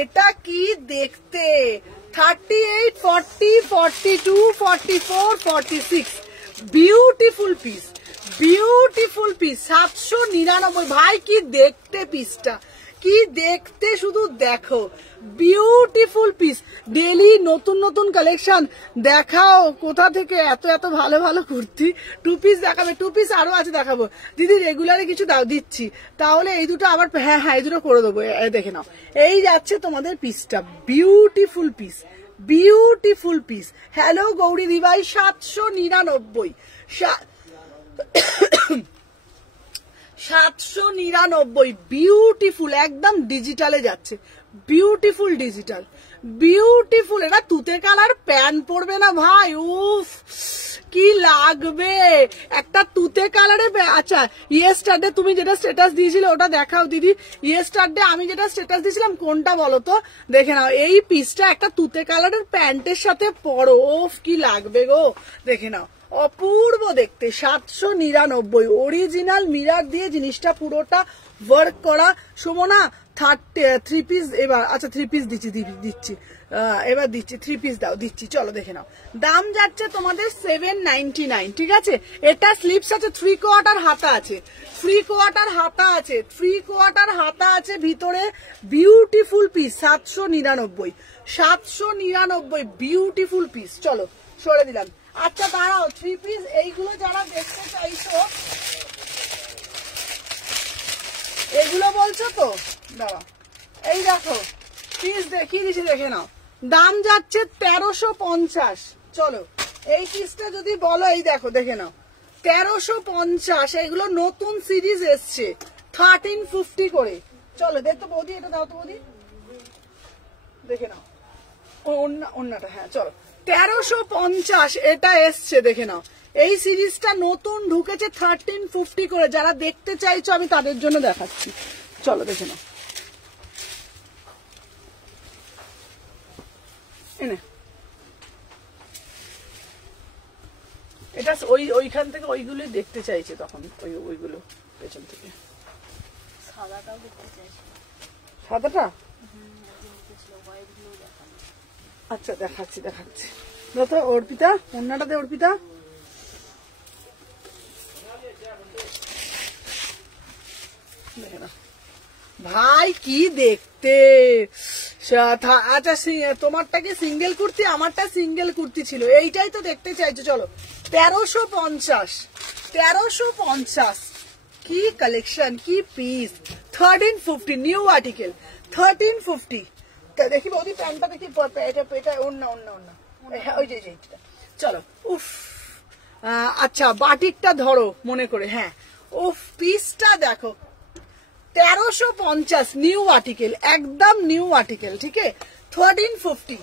এটা কি দেখতে, 38, 40, 42, 44, 46, বিউটিফুল পিস, বিউটিফুল পিস, 799। ভাই কি দেখতে পিসটা, কি দেখতে শুধু দেখো, বিউটিফুল পিস। ডেলি নতুন নতুন কালেকশন দেখাও, কোথা থেকে এত এত ভালো ভালো কুর্তি। টু পিস দেখাবে, টু পিস আরো আছে দেখাবো দিদি, রেগুলারে কিছু দিচ্ছি, তাহলে এই দুটো আবার, হ্যাঁ হ্যাঁ এই দুটো করে দেবো, দেখে নাও। এই যাচ্ছে তোমাদের পিসটা, beautiful piece, beautiful piece. Hello Gauri দিভাই, 799, 799, বিউটিফুল, একদম ডিজিটালে যাচ্ছে, বিউটিফুল ডিজিটাল, বিউটিফুল। এটা তুতে কালার প্যান্ট পরবে না ভাই, উফ কি লাগবে একটা তুতে কালারে। আচ্ছা ইয়েস্টারডে তুমি যেটা স্ট্যাটাস দিয়েছিলে ওটা দেখাও দিদি। ইয়েস্টারডে আমি যেটা স্ট্যাটাস দিয়েছিলাম কোনটা বলো তো, দেখে নাও। এই পিসটা একটা তুতে কালারের প্যান্টের সাথে পরো, ওফ কি লাগবে গো, দেখে নাও। অপূর্ব দেখতে, 799 অরিজিনাল মিরার দিয়ে জিনিসটা পুরোটা ওয়ার্ক করা। সুমনা 3 পিস এবার, আচ্ছা 3 পিস দিচ্ছি এবার দিচ্ছি 3 পিস দাও, দিচ্ছি চলো দেখে নাও। দাম যাচ্ছে তোমাদের 799, ঠিক আছে। এটা স্লিপস আছে, 3 কোয়ার্টার হাতা আছে, 3 কোয়ার্টার হাতা আছে, 3 কোয়ার্টার হাতা আছে ভিতরে। Beautiful piece, 799 beautiful piece. চলো সরে দিলাম। আচ্ছা দাঁড়াও, 3 পিস এইগুলো যারা দেখতে চাইছো, এগুলো বলছো তো, দাঁড়াও এই দেখো পিস দেখিয়ে দিচ্ছি, দেখে নাও। দাম যাচ্ছে 1350। চলো এই পিসটা যদি বলো, এই দেখো দেখে নাও 1350। এগুলো নতুন সিরিজ এসছে 1350 করে। চলো দেখতো বৌদি, এটা দাও তো বৌদি, দেখে নাও অন্যটা। হ্যাঁ চলো 1350 এটা এসছে, দেখে নাও। এই সিরিজটা নতুন ঢুকেছে 1350 করে। যারা দেখতে চাইছো আমি তাদের জন্য দেখাচ্ছি, চলো দেখে নাও। এটা ওইখান থেকে ওইগুলোই দেখতে চাইছে তখন, ওইগুলো পেছন থেকে। সাদাটাও দেখতে চাইছি। সাদাটা আচ্ছা দেখাচ্ছি তো। অর্পিতা অন্যটা দে, অর্পিতা ভাই কি দেখতে। আচ্ছা তোমারটা কি সিঙ্গেল কুর্তি, আমারটা সিঙ্গেল কুর্তি ছিল, এইটাই তো দেখতে চাইছো। চলো 1350 কি কালেকশন, কি পিস। 1350 new article 1350। দেখি বৌদি প্যান্টটা দেখি, এটা অন্য ওই যে চলো। উফ আচ্ছা বাটিকটা ধরো মনে করে, হ্যাঁ উফ পিসটা দেখো 1350 নিউ আর্টিকেল, एकदम न्यू आर्टिकल, ठीक है। 1350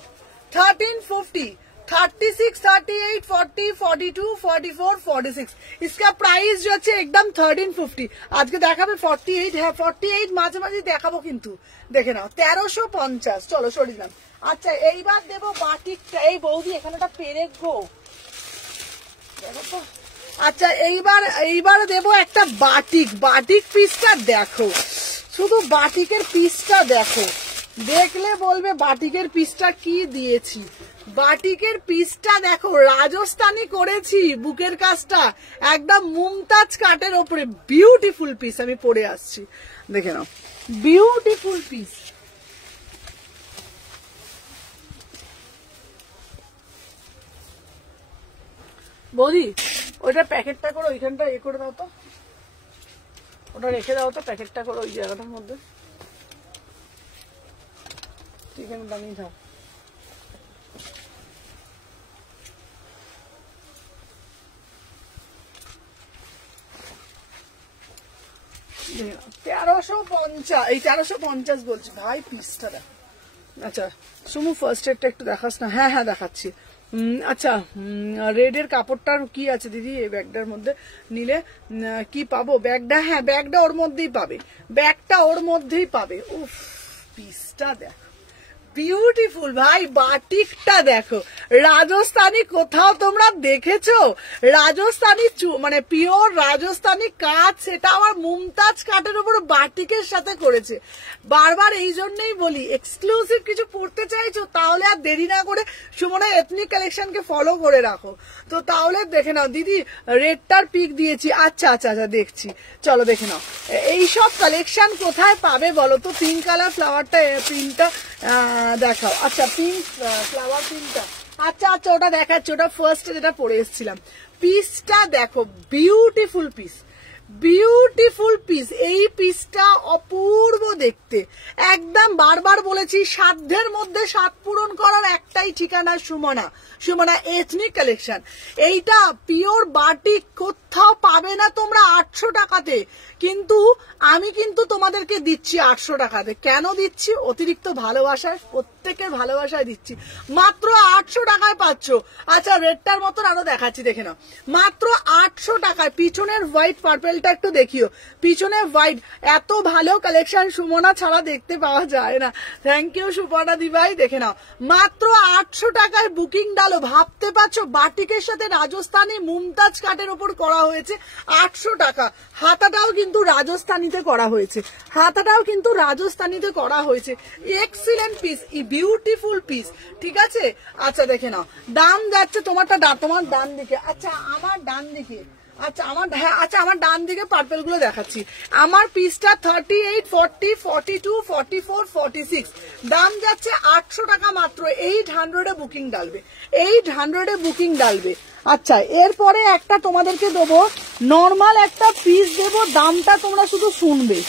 36 38 40 42 44 46 इसका प्राइस जो আছে एकदम 1350। আজকে দেখাবে 48, হ্যাঁ 48 মাঝে মাঝে দেখাবো কিন্তু, দেখে নাও 1350। চলো সরে দিলাম। আচ্ছা এইবার দেবো বাটিকটা। এই বৌদি এখানেটা পেরেক গো, দেখো তো। আচ্ছা এইবার দেবো একটা বাটিক পিসটা দেখো, শুধু বাটিকের পিসটা দেখো, দেখলে বলবে বাটিকের পিসটা কি দিয়েছি। বাটিকের পিসটা দেখো, রাজস্থানি করেছি বুকের কাজটা, একদম মুমতাজ কাটের ওপরে। বিউটিফুল পিস, আমি পরে আসছি দেখে নাও, বিউটিফুল পিস। বৌদি ওইটা প্যাকেটটা করে ওইখানটা এ করে দাও তো, ওটা রেখে দাও তো, প্যাকেটটা করে ওই জায়গাটার মধ্যে, চিকেন বানিয়ে দাও। এই 1350 বলছি ভাই পিসটা দেখ। আচ্ছা সুমু ফার্স্ট এডটা একটু দেখাস না। হ্যাঁ হ্যাঁ দেখাচ্ছি। আচ্ছা রেডের কাপড়টার কি আছে দিদি এই ব্যাগটার মধ্যে নিলে কি পাবো? ব্যাগটা, হ্যাঁ ব্যাগটা ওর মধ্যেই পাবে, ব্যাগটা ওর মধ্যেই পাবে। উফ পিসটা দেখ, বিউটিফুল ভাই। বাটিকটা দেখো, রাজস্থানি কোথাও তোমরা দেখেছো? রাজস্থানি মানে পিওর রাজস্থানি কাজ, সেটা আমার মুমতাজ কাটের উপর বাটিকের সাথে করেছে। বারবার এই জন্যই বলি, এক্সক্লুসিভ কিছু পড়তে চাইছো তাহলে আর দেরি না করে সুমনা এথনিক কালেকশনকে ফলো করে রাখো। তো তাহলে দেখে নাও দিদি, রেডটার পিক দিয়েছি। আচ্ছা আচ্ছা আচ্ছা দেখছি, চলো দেখে নাও। এইসব কালেকশন কোথায় পাবে বলো তো? পিঙ্ক কালার ফ্লাওয়ারটা, প্রিন্টটা দেখাও। আচ্ছা পিঙ্ক ফ্লাওয়ার প্রিন্টটা, আচ্ছা আচ্ছা ওটা দেখাচ্ছি, ওটা ফার্স্টে যেটা পরে এসেছিলাম। পিসটা দেখো, বিউটিফুল পিস, বিউটিফুল পিস। এই পিসটা অপূর্ব দেখতে, একদম বারবার বলেছি সাধ্যের মধ্যে স্বাদ পূরণ করার একটাই ঠিকানা সুমনা এথনিক কালেকশন। এইটা পিওর বাটিক, কোথাও পাবে না তোমরা 800 টাকাতে, কিন্তু আমি কিন্তু তোমাদেরকে দিচ্ছি 800 টাকাতে। কেন দিচ্ছি? অতিরিক্ত ভালোবাসার প্রত্যেকের ভালোবাসায় দিচ্ছি, মাত্র 800 টাকায় পাচ্ছ। আচ্ছা রেডটার মতন আরো দেখাচ্ছি, দেখে নাও, মাত্র 800 টাকায়। পিছনের হোয়াইট পার্পেলটা একটু দেখিও, পিছনে হোয়াইট, এত ভালো কালেকশন সুমনা ছাড়া দেখতে পাওয়া যায় না। থ্যাংক ইউ সুপর্ণা দিভাই, দেখে নাও মাত্র 800 টাকায় বুকিং ডালো। ভাবতে পারছো বাটিকের সাথে রাজস্থানী মুমতাজ কাটের উপর করা হয়েছে 800 টাকা। হাতাটাও কিন্তু রাজস্থানীতে করা হয়েছে, হাতাটাও কিন্তু রাজস্থানীতে করা হয়েছে। এক্সিলেন্ট পিস, বিউটিফুল পিস, ঠিক আছে। আচ্ছা দেখে নাও, দাম যাচ্ছে তোমারটা, তোমার ডান দিকে, আচ্ছা আমার ডান দিকে, আচ্ছা আমার, হ্যাঁ আচ্ছা আমার ডান দিকে পার্পেল গুলো দেখাচ্ছি। আমার পিসটা 38, 40, 42, 44, 46, দাম যাচ্ছে 800 টাকা মাত্র। 800 বুকিং ডালবে, 800 বুকিং ডালবে। আচ্ছা এরপরে একটা তোমাদেরকে দেবো, নর্মাল একটা পিস দেবো, দামটা তোমরা শুধু শুনবে,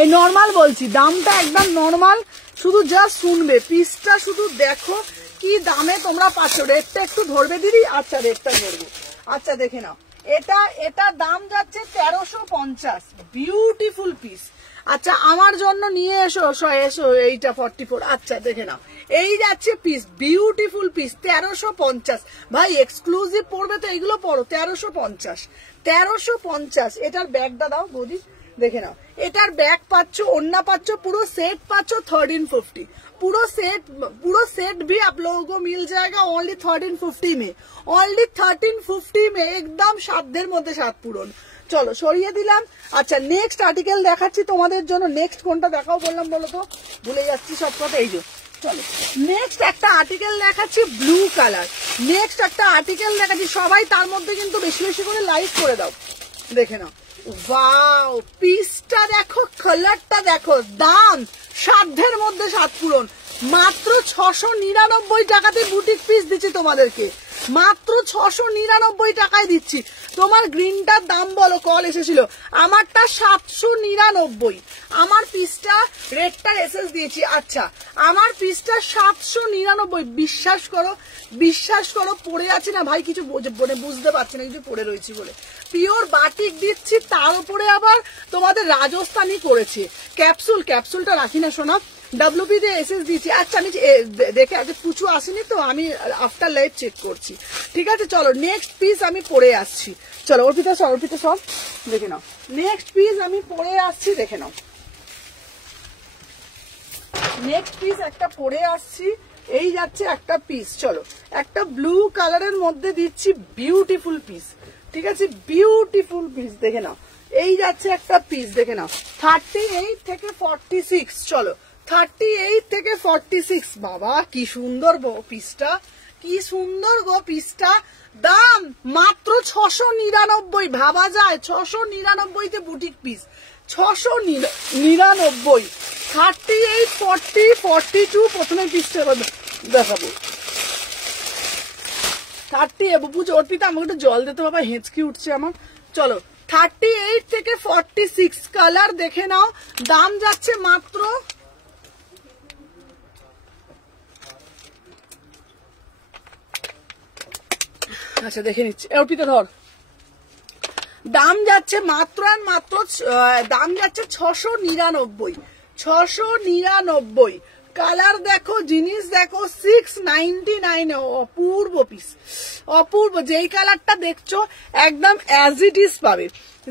এই নর্মাল বলছি, দামটা একদম নর্মাল, শুধু জাস্ট শুনবে, পিসটা শুধু দেখো কি দামে তোমরা পাচ্ছ। রেটটা একটু ধরবে দিদি, আচ্ছা রেটটা ধরবো। আচ্ছা দেখে নাও, এটা দাম যাচ্ছে 1350, বিউটিফুল পিস। আচ্ছা আমার জন্য নিয়ে এসো এসো এইটা 44, আচ্ছা দেখে নাও, এই যাচ্ছে পিস, বিউটিফুল পিস 1350। ভাই এক্সক্লুসিভ পড়বে তো এগুলো পড়ো, 1350, 1350। এটার ব্যাগটা দাও বৌদি, দেখে নাও, এটার ব্যাগ পাচ্ছ, ওন্না পাচ্ছ, পুরো সেট পাচ্ছ 1350, पूरा सेट भी आप लोगों को मिल जाएगा ओनली 1350 में, ओनली 1350 में, एकदम সাধ্যের মধ্যে সাত পূরণ। চলো সরিয়ে দিলাম। আচ্ছা নেক্সট আর্টিকেল দেখাচ্ছি তোমাদের জন্য, নেক্সট কোনটা দেখাও বললাম বলো তো, ভুলে যাচ্ছি সব কথা। এই যে চলো নেক্সট একটা আর্টিকেল দেখাচ্ছি ব্লু কালার, নেক্সট একটা আর্টিকেল দেখাচ্ছি, সবাই তার মধ্যে কিন্তু বেশি বেশি করে লাইক করে দাও। দেখে নাও, ওয়াও পিসটা দেখো, কালারটা দেখো, দাম সাধ্যের মধ্যে সাত পূরণ, মাত্র 699 টাকাতে বুটিক পিস দিচ্ছি তোমাদেরকে, মাত্র 699 টাকায় দিচ্ছি। তোমার গ্রিনটার দাম বলো, কল এসেছিল, আমারটা 799, আমার পিসটা রেডটা এসএস দিয়েছি। আচ্ছা আমার পিসটা 799, বিশ্বাস করো পড়ে আছে না ভাই, কিছু বুঝতে পারছি না, কিছু পড়ে রয়েছি বলে। পিওর বাটিক দিচ্ছি, তার উপরে আবার তোমাদের রাজস্থানী করেছে। ক্যাপসুলটা রাখি না শোনা, ডাব্লিউপি দিয়ে এসএস দিয়েছি। আচ্ছা আমি দেখে আগে পুচু আসেনি তো, আমি আফটার লাইভ চেক করছি, ঠিক আছে। চলো নেক্সট পিস আমি পরে আসছি, চলো অর্পিতা সব দেখে নাও, নেক্সট পিস আমি পরে আসছি, দেখে নাও নেক্সট পিস একটা পরে আসছি। এই যাচ্ছে একটা পিস, চলো একটা ব্লু কালারের মধ্যে দিচ্ছি, বিউটিফুল পিস, ঠিক আছে, বিউটিফুল পিস, দেখে নাও। এই যাচ্ছে একটা পিস, দেখে নাও 38 থেকে 46, চলো 38 থেকে 46, বাবা কি সুন্দর পিসটা, কি সুন্দর গো পিসটা। দাম মাত্র 699, ভাবা যায় 699 বুটিক পিস, 699। 38, 40, 42, প্রথমে পিসটা দেখাবো 30। বুঝো অর্পিতা আমাকে একটু জল দিতে, বাবা হেঁচকি উঠছে আমার। চলো 38 থেকে 46, কালার দেখে নাও, দাম যাচ্ছে মাত্র, আচ্ছা দেখে নিচ্ছি অর্পিতা ধর, দাম যাচ্ছে মাত্র আর মাত্র, দাম যাচ্ছে 699, কালার দেখো, জিনিস দেখো, 699, অপূর্ব পিস, অপূর্ব। যেই কালারটা দেখছো একদম অ্যাজ ইট ইজ পাবে,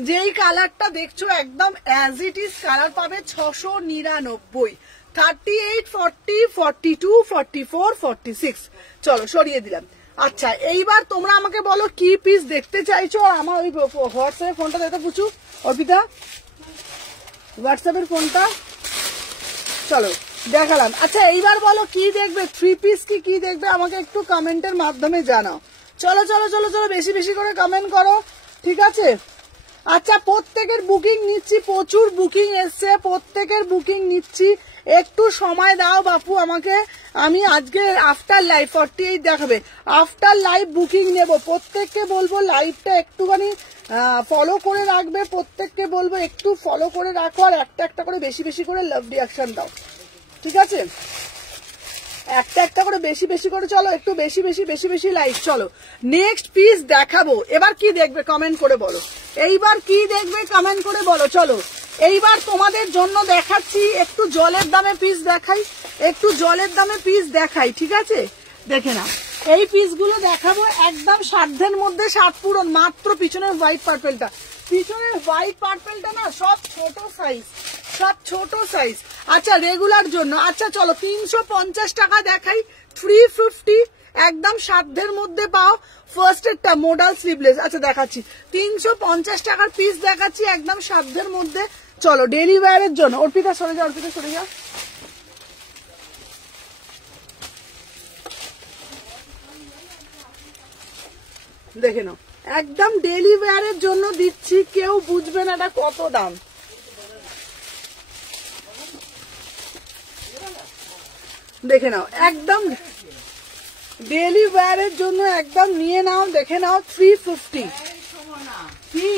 যেই কালারটা দেখছো একদম অ্যাজ ইট ইজ কালার পাবে 699। 38, 40, 42, 44, 46, চলো সরিয়ে দিলাম। আচ্ছা এইবার তোমরা আমাকে বলো কি পিস দেখতে চাইছো, আর আমার ওই হোয়াটসঅ্যাপের ফোনটা দেখতে পুছু অর্পিতা, হোয়াটসঅ্যাপের ফোনটা, চলো দেখালাম। আচ্ছা এইবার বলো কি দেখবে, 3 পিস কি দেখবে, আমাকে একটু কমেন্টের মাধ্যমে জানাও। চলো চলো চলো চলো বেশি বেশি করে কমেন্ট করো, ঠিক আছে। আচ্ছা প্রত্যেকের বুকিং নিচ্ছি, প্রচুর বুকিং এসছে, প্রত্যেকের বুকিং নিচ্ছি, একটু সময় দাও বাপু আমাকে, আমি আজকে আফটার লাইভ 48 দেখাবে, আফটার লাইভ বুকিং নেব। প্রত্যেককে বলবো লাইভটা একটুখানি ফলো করে রাখবে, প্রত্যেককে বলবো একটু ফলো করে রাখো, আর একটা একটা করে বেশি বেশি করে লাভ রিয়াকশন দাও, ঠিক আছে, একটা একটা করে বেশি বেশি করে, চলো একটু বেশি বেশি লাইক। চলো নেক্সট পিস দেখাবো, এবার কি দেখবে কমেন্ট করে বলো, এইবার কি দেখবে কমেন্ট করে বলো। চলো এইবার তোমাদের জন্য দেখাচ্ছি একটু জলের দামে পিস দেখাই, একটু জলের দামে পিস দেখাই, ঠিক আছে? দেখে না, এই পিসগুলো দেখাবো একদম সাধ্যের মধ্যে, 60 পূরণ। মাত্র পিছনের হোয়াইট পার্পেলটা, পিছনের হোয়াইট পার্পেলটা না সব ছোট সাইজ, সব ছোট সাইজ। আচ্ছা রেগুলার জন্য, আচ্ছা চলো 350 টাকা দেখাই, 350 একদম সাধ্যের মধ্যে পাও। ফার্স্ট একটা মোডাল স্লিভলেস, আচ্ছা দেখাচ্ছি 350 টাকার পিস দেখাচ্ছি একদম সাধ্যের মধ্যে। চলো ডেলি ওয়্যারের জন্য, অর্পিতা সরে যাও, অর্পিতা সরে যাও। দেখে নাও, একদম ডেলি ওয়্যারের জন্য দিচ্ছি, কেউ বুঝবে না এটা কত দাম। দেখে নাও, একদম ডেলি ওয়্যারের জন্য একদম নিয়ে নাও, দেখে নাও 350। কি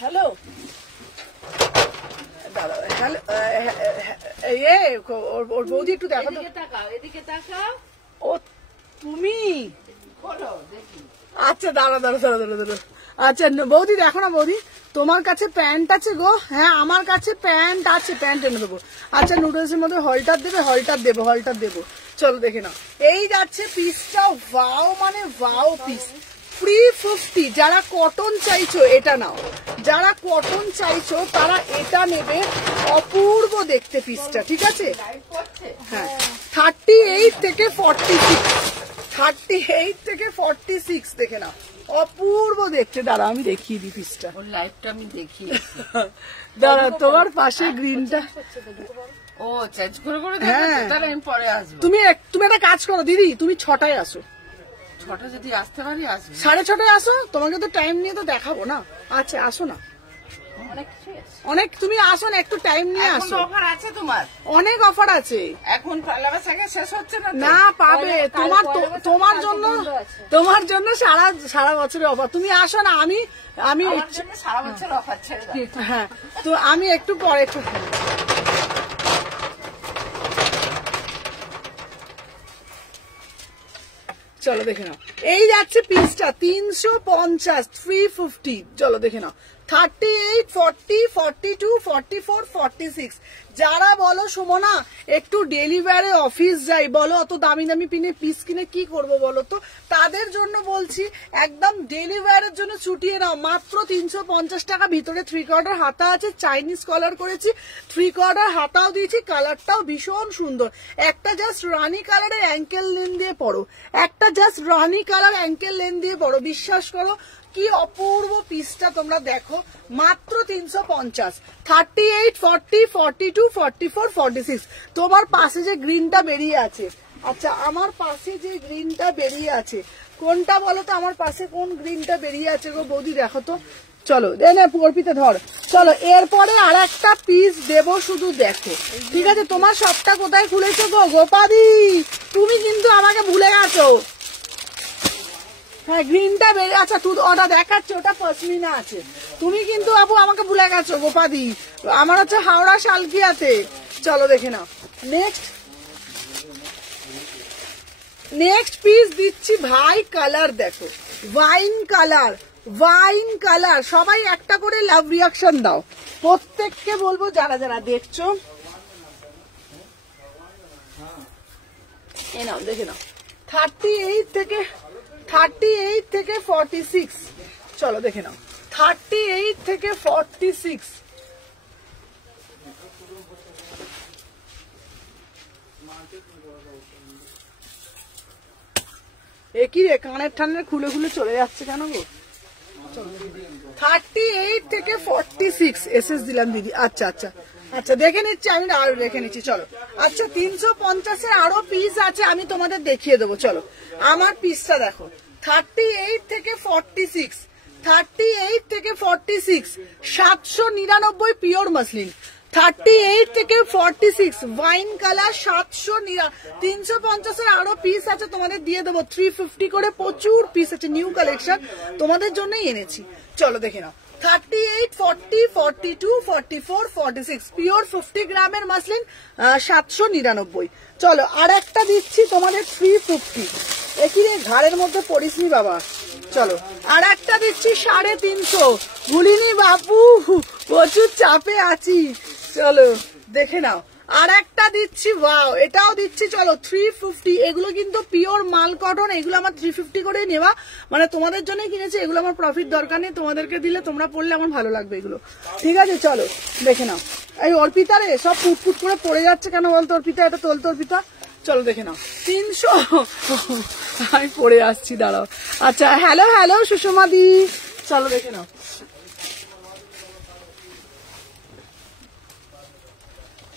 হ্যালো দাদা, হ্যালো ওর বৌদি একটু দেখো তো। এদিকে তাকাও। ও তুমি, আচ্ছা দাঁড়া দাঁড়া দাঁড়া দাঁড়া দাঁড়া, আচ্ছা বৌদি দেখো না বৌদি, তোমার কাছে প্যান্ট আছে গো? হ্যাঁ আমার কাছে প্যান্ট আছে, প্যান্ট এনে দেবো। আচ্ছা নুডলসের মধ্যে হলটার দেবে, হলটার দেবো, হলটার দেবো। চলো দেখে নাও, এই যাচ্ছে পিসটা, ওয়াও মানে ওয়াও পিস, 350। যারা কটন চাইছো এটা নাও, যারা কটন চাইছো তারা এটা নেবে, অপূর্ব দেখতে পিসটা, ঠিক আছে? হ্যাঁ 38 থেকে 46, 38 থেকে 46 দেখে নাও, অপূর্ব দেখতে। দাঁড়া আমি দেখিয়ে দিই পিসটা, ওর লাইভটা আমি দেখি। দাঁড়া তোমার পাশে গ্রিনটা, ও চেঞ্জ করে করে হ্যাঁ তাহলে আমি পরে আসবো। তুমি একটা কাজ করো দিদি, তুমি 6টায় আসো। 6টা যদি আসতে পারি আসবো। 6:30 আসো, তোমাকে তো টাইম নিয়ে তো দেখাবো না। আচ্ছা আসো না, অনেক কিছু আছে। অনেক তুমি আসো না, একটু টাইম নিয়ে এখন আসো, অফার আছে তোমার? অনেক অফার আছে। এখন পয়লা বৈশাখে শেষ হচ্ছে না তো? না পাবে, তোমার জন্য সারা বছরের অফার। তুমি আসো না, আমি আমার জন্য সারা বছর অফার ছেড়ে দাও। হ্যাঁ তো আমি একটু পরে একটু চলো দেখে নাও, এই যাচ্ছে পিসটা 350, 350। চলো দেখে নাও, 38, 40, 42, 44, 46। যারা বলো সুমনা একটু ডেলি ওয়্যারে অফিস যাই, বলো অত দামি দামি পিস কিনে কি করব বলো তো, তাদের জন্য বলছি একদম ডেলি ওয়্যারের জন্য ছুটিয়ে নাও। মাত্র 350 টাকা, ভিতরে 3/4 হাতা আছে, চাইনিজ কলার করেছি, 3/4 হাতাও দিয়েছি, কালারটাও ভীষণ সুন্দর। একটা জাস্ট রানি কালারের অ্যাঙ্কেল লেন দিয়ে পরো, একটা জাস্ট রানি কালার অ্যাঙ্কেল লেন দিয়ে পরো, বিশ্বাস করো কি অপূর্ব পিসটা। তোমরা দেখো মাত্র 350, 38, 40, 42, 44, 46। তোমার পাশে যে গ্রিনটা বেরিয়ে আছে, আচ্ছা আমার পাশে যে গ্রিনটা বেরিয়ে আছে কোনটা বলো তো, আমার পাশে কোন গ্রিনটা বেরিয়ে আছে গো বৌদি দেখো তো। চলো অর্পিতা ধর, চলো এরপরে আর একটা পিস দেবো, শুধু দেখো, ঠিক আছে? তোমার সবটা কোথায় খুলেছো গো গোপাদি, তুমি কিন্তু আমাকে ভুলে গেছো। হ্যাঁ গ্রিনটা বেরিয়ে, আচ্ছা তুই ওটা দেখাচ্ছে, ওটা পশমিনা আছে। তুমি কিন্তু বাবু আমাকে ভুলে গেছো গোপাদি, আমার হচ্ছে হাওড়া শালকিয়াতে। চলো দেখে নাও, নেক্সট পিস দিচ্ছি ভাই, কালার দেখো, ওয়াইন কালার, ওয়াইন কালার। সবাই একটা করে লাভ রিয়াকশন দাও, প্রত্যেককে বলবো যারা যারা দেখছো, এ নাও দেখে নাও, 38 থেকে 46। চলো দেখে নাও, 38 থেকে 46। একই রে, কানের ঠান্ডার খুলে খুলে চলে যাচ্ছে কেন গো? 38 থেকে 46 এসএস দিলাম দিদি। আচ্ছা আচ্ছা আচ্ছা দেখে নিচ্ছি, আমি আরো দেখে নিচ্ছি। চলো আচ্ছা 350-এর আরো পিস আছে, আমি তোমাদের দেখিয়ে দেবো। চলো আমার পিসটা দেখো, 38 থেকে 46, 38 থেকে 46, 799 পিওর মাসলিন, 38 থেকে 46 ওয়াইন কালার, 799। 350-এর আরো পিস আছে, তোমাদের দিয়ে দেবো 350 করে। প্রচুর পিস আছে, নিউ কালেকশন তোমাদের জন্যই এনেছি। চলো দেখে নাও, 38, 40, 42, 44, 46 পিওর 50 গ্রামের মাসলিন, 799। চলো আর একটা দিচ্ছি তোমাদের 350, একই রে ঘাড়ের মধ্যে পড়িসনি বাবা। চলো আর একটা দিচ্ছি 350, ভুলিনি বাপু, প্রচুর চাপে আছি। চলো দেখে নাও আর একটা দিচ্ছি, ওয়াও এটাও দিচ্ছি। চলো 350, এগুলো কিন্তু পিওর মাল কটন, এগুলো আমার 350 করে নেওয়া, মানে তোমাদের জন্য কিনেছি, এগুলো আমার প্রফিট দরকার নেই, তোমাদেরকে দিলে তোমরা পড়লে আমার ভালো লাগবে এগুলো, ঠিক আছে। চলো দেখে নাও। এই অর্পিতা রে সব ফুটফুট করে পড়ে যাচ্ছে কেন বলতো অর্পিতা, এটা তোলতো অর্পিতা। চলো দেখে নাও 300, আমি পড়ে আসছি, দাঁড়াও। আচ্ছা হ্যালো হ্যালো সুষমা দি, চলো দেখে নাও।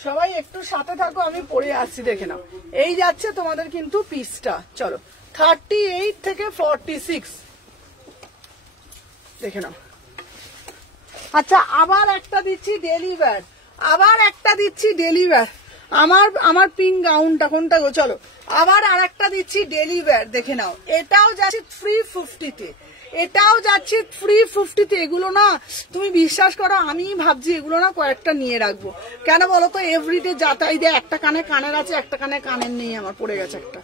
সবাই একটু সাথে থাকো, আমি পড়ে আসছি, দেখে নাও। এই যাচ্ছে তোমাদের কিন্তু পিসটা। চলো 38 থেকে 46, দেখে নাও। আচ্ছা আবার একটা দিচ্ছি ডেলিভার, আবার একটা দিচ্ছি ডেলিভার, আমার পিঙ্ক গাউনটা কোনটা গো। চলো আবার আর একটা দিচ্ছি ডেলিভার, দেখে নাও। এটাও যাচ্ছে 350 তে, এটাও যাচ্ছে 350 তে। এগুলো না তুমি বিশ্বাস করো, আমি ভাবছি এগুলো না কয়েকটা নিয়ে রাখবো, কেন বলো তো, এভরিডে যাতায়াত দেয়, একটা কানে কানের আছে, একটা কানে কানের নেই, আমার পড়ে গেছে একটা,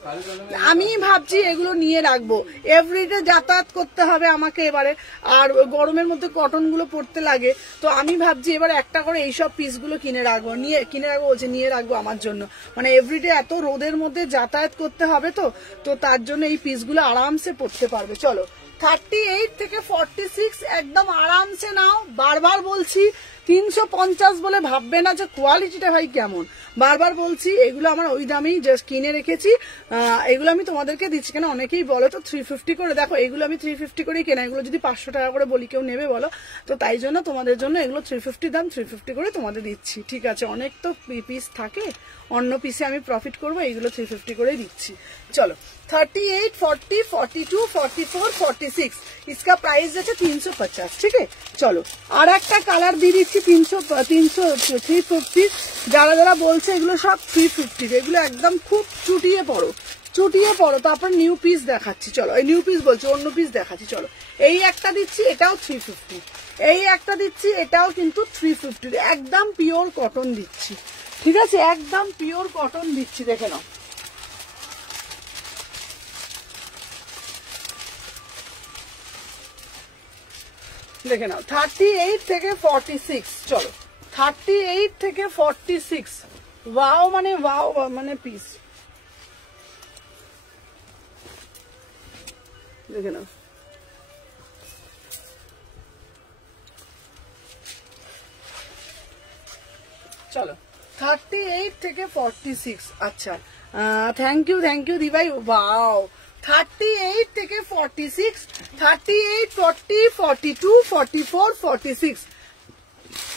আমি ভাবছি এগুলো নিয়ে রাখবো, এভরিডে যাতায়াত করতে হবে আমাকে এবারে, আর গরমের মধ্যে কটন গুলো পড়তে লাগে, তো আমি ভাবছি এবার একটা করে এইসব পিসগুলো কিনে রাখবো, বলছে নিয়ে রাখবো আমার জন্য, মানে এভরিডে এত রোদের মধ্যে যাতায়াত করতে হবে, তো তার জন্য এই পিসগুলো আরামসে পড়তে পারবে। চলো 38 থেকে 46 একদম আরামসে নাও। বারবার বলছি 350 বলে ভাববে না যে কোয়ালিটিটা ভাই কেমন, বারবার বলছি এগুলো আমার ওই দামেই জাস্ট কিনে রেখেছি, এগুলো আমি তোমাদেরকে দিচ্ছি। কেন অনেকেই বলো তো 350 করে, দেখো এগুলো আমি 350 করেই কেনা, এগুলো যদি 500 টাকা করে বলি কেউ নেবে বলো, তো তাই জন্য তোমাদের জন্য এগুলো 350 দাম, 350 করে তোমাদের দিচ্ছি, ঠিক আছে। অনেক তো পিস থাকে, অন্য পিসে আমি প্রফিট করবো, এইগুলো 350 করেই দিচ্ছি। চলো 38, 40, 42, 44, 46, इसका प्राइस है 350, ठीक है। चलो আর একটা কালার দিয়ে দিচ্ছি 350, যারা যারা বলছে এগুলো সব 350, এগুলো একদম খুব চুটিয়ে পড়ো, তারপর নিউ পিস দেখাচ্ছি। চলো এই নিউ পিস বলছি, অন্য পিস দেখাচ্ছি। চলো এই একটা দিচ্ছি, এটাও 350, এই একটা দিচ্ছি, এটাও কিন্তু 350, একদম পিওর কটন দিচ্ছি, ঠিক আছে, একদম পিওর কটন দিচ্ছি, দেখে নাও। দেখে নাও 38 থেকে 46, চলো 38 থেকে 46, ওয়াও মানে পিস, দেখে নাও। চলো 38 থেকে 46, আচ্ছা থ্যাংক ইউ দিভাই, ওয়াও 38 থেকে 46, 38, 40, 42, 44, 46,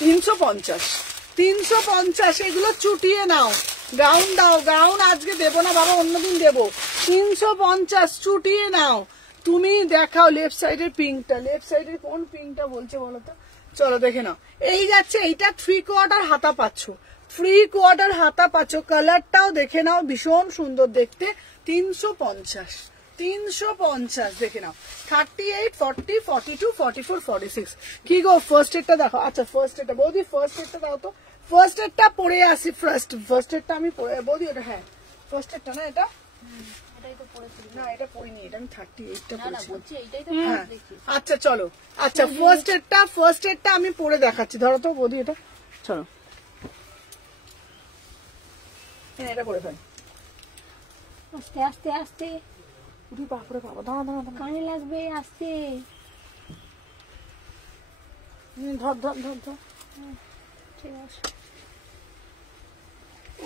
350, এগুলো চুটিয়ে নাও। গাউন দাও, গাউন আজকে দেবো না বাবা, অন্যদিন দেবো। 350 চুটিয়ে নাও। তুমি দেখাও লেফট সাইডের পিঙ্কটা, লেফট সাইডের কোন পিঙ্কটা বলছে বলো তো। চলো দেখে নাও, এই যাচ্ছে, এইটা 3/4 হাতা পাচ্ছ, 3/4 হাতা পাচ্ছ, কালারটাও দেখে নাও, ভীষণ সুন্দর দেখতে। 350 দেখে নাও। 38, 40, 42, 44, 46, কি গো ফার্স্ট এডটা দেখো। আচ্ছা ফার্স্ট এডটা বৌদি, ফার্স্ট এডটা দাও তো, ফার্স্ট এডটা পরে আসি। ফার্স্ট এডটা আমি বৌদি, ওটা হ্যাঁ ফার্স্ট এডটা না, এটা না এটা পরিনি, এটা আমি 38টা পরেছি। আচ্ছা চলো, আচ্ছা ফার্স্ট এডটা আমি পরে দেখাচ্ছি, ধরো তো বৌদি এটা, চলো হ্যাঁ এটা পরে ফেল, আস্তে আস্তে আস্তে, বাপরে বাবা, দাঁড়া কানে লাগবে, আস্তে ধর, ঠিক আছে।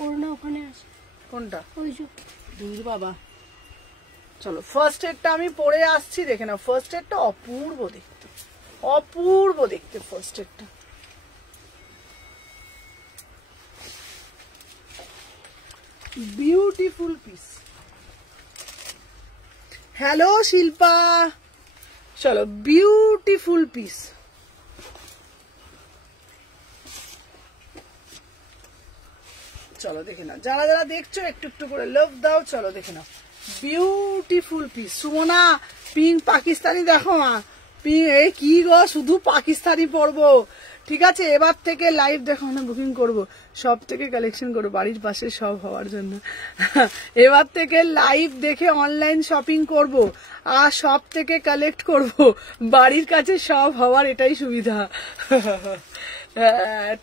ওড়না ওখানে আছে, কোনটা ওই যে দূর বাবা। চলো ফার্স্ট এডটা আমি পরে আসছি, দেখে নাও। ফার্স্ট এডটা অপূর্ব দেখতে ফার্স্ট এডটা। Beautiful piece. হ্যালো শিল্পা, চলো বিউটিফুল পিস। চলো দেখে নাও, যারা যারা দেখছো একটু একটু করে লাভ দাও। চলো দেখে নাও, beautiful piece. Sumana pink Pakistani দেখো মা, এই কি গো শুধু পাকিস্তানি পরবো, ঠিক আছে, এবার থেকে লাইভ দেখো, বুকিং করবো। সব থেকে কালেকশন করো বাড়ির পাশে সব হওয়ার জন্য। এবার থেকে লাইভ দেখে অনলাইন শপিং করব আর সব থেকে কালেক্ট করব, বাড়ির কাছে সব হওয়ার এটাই সুবিধা।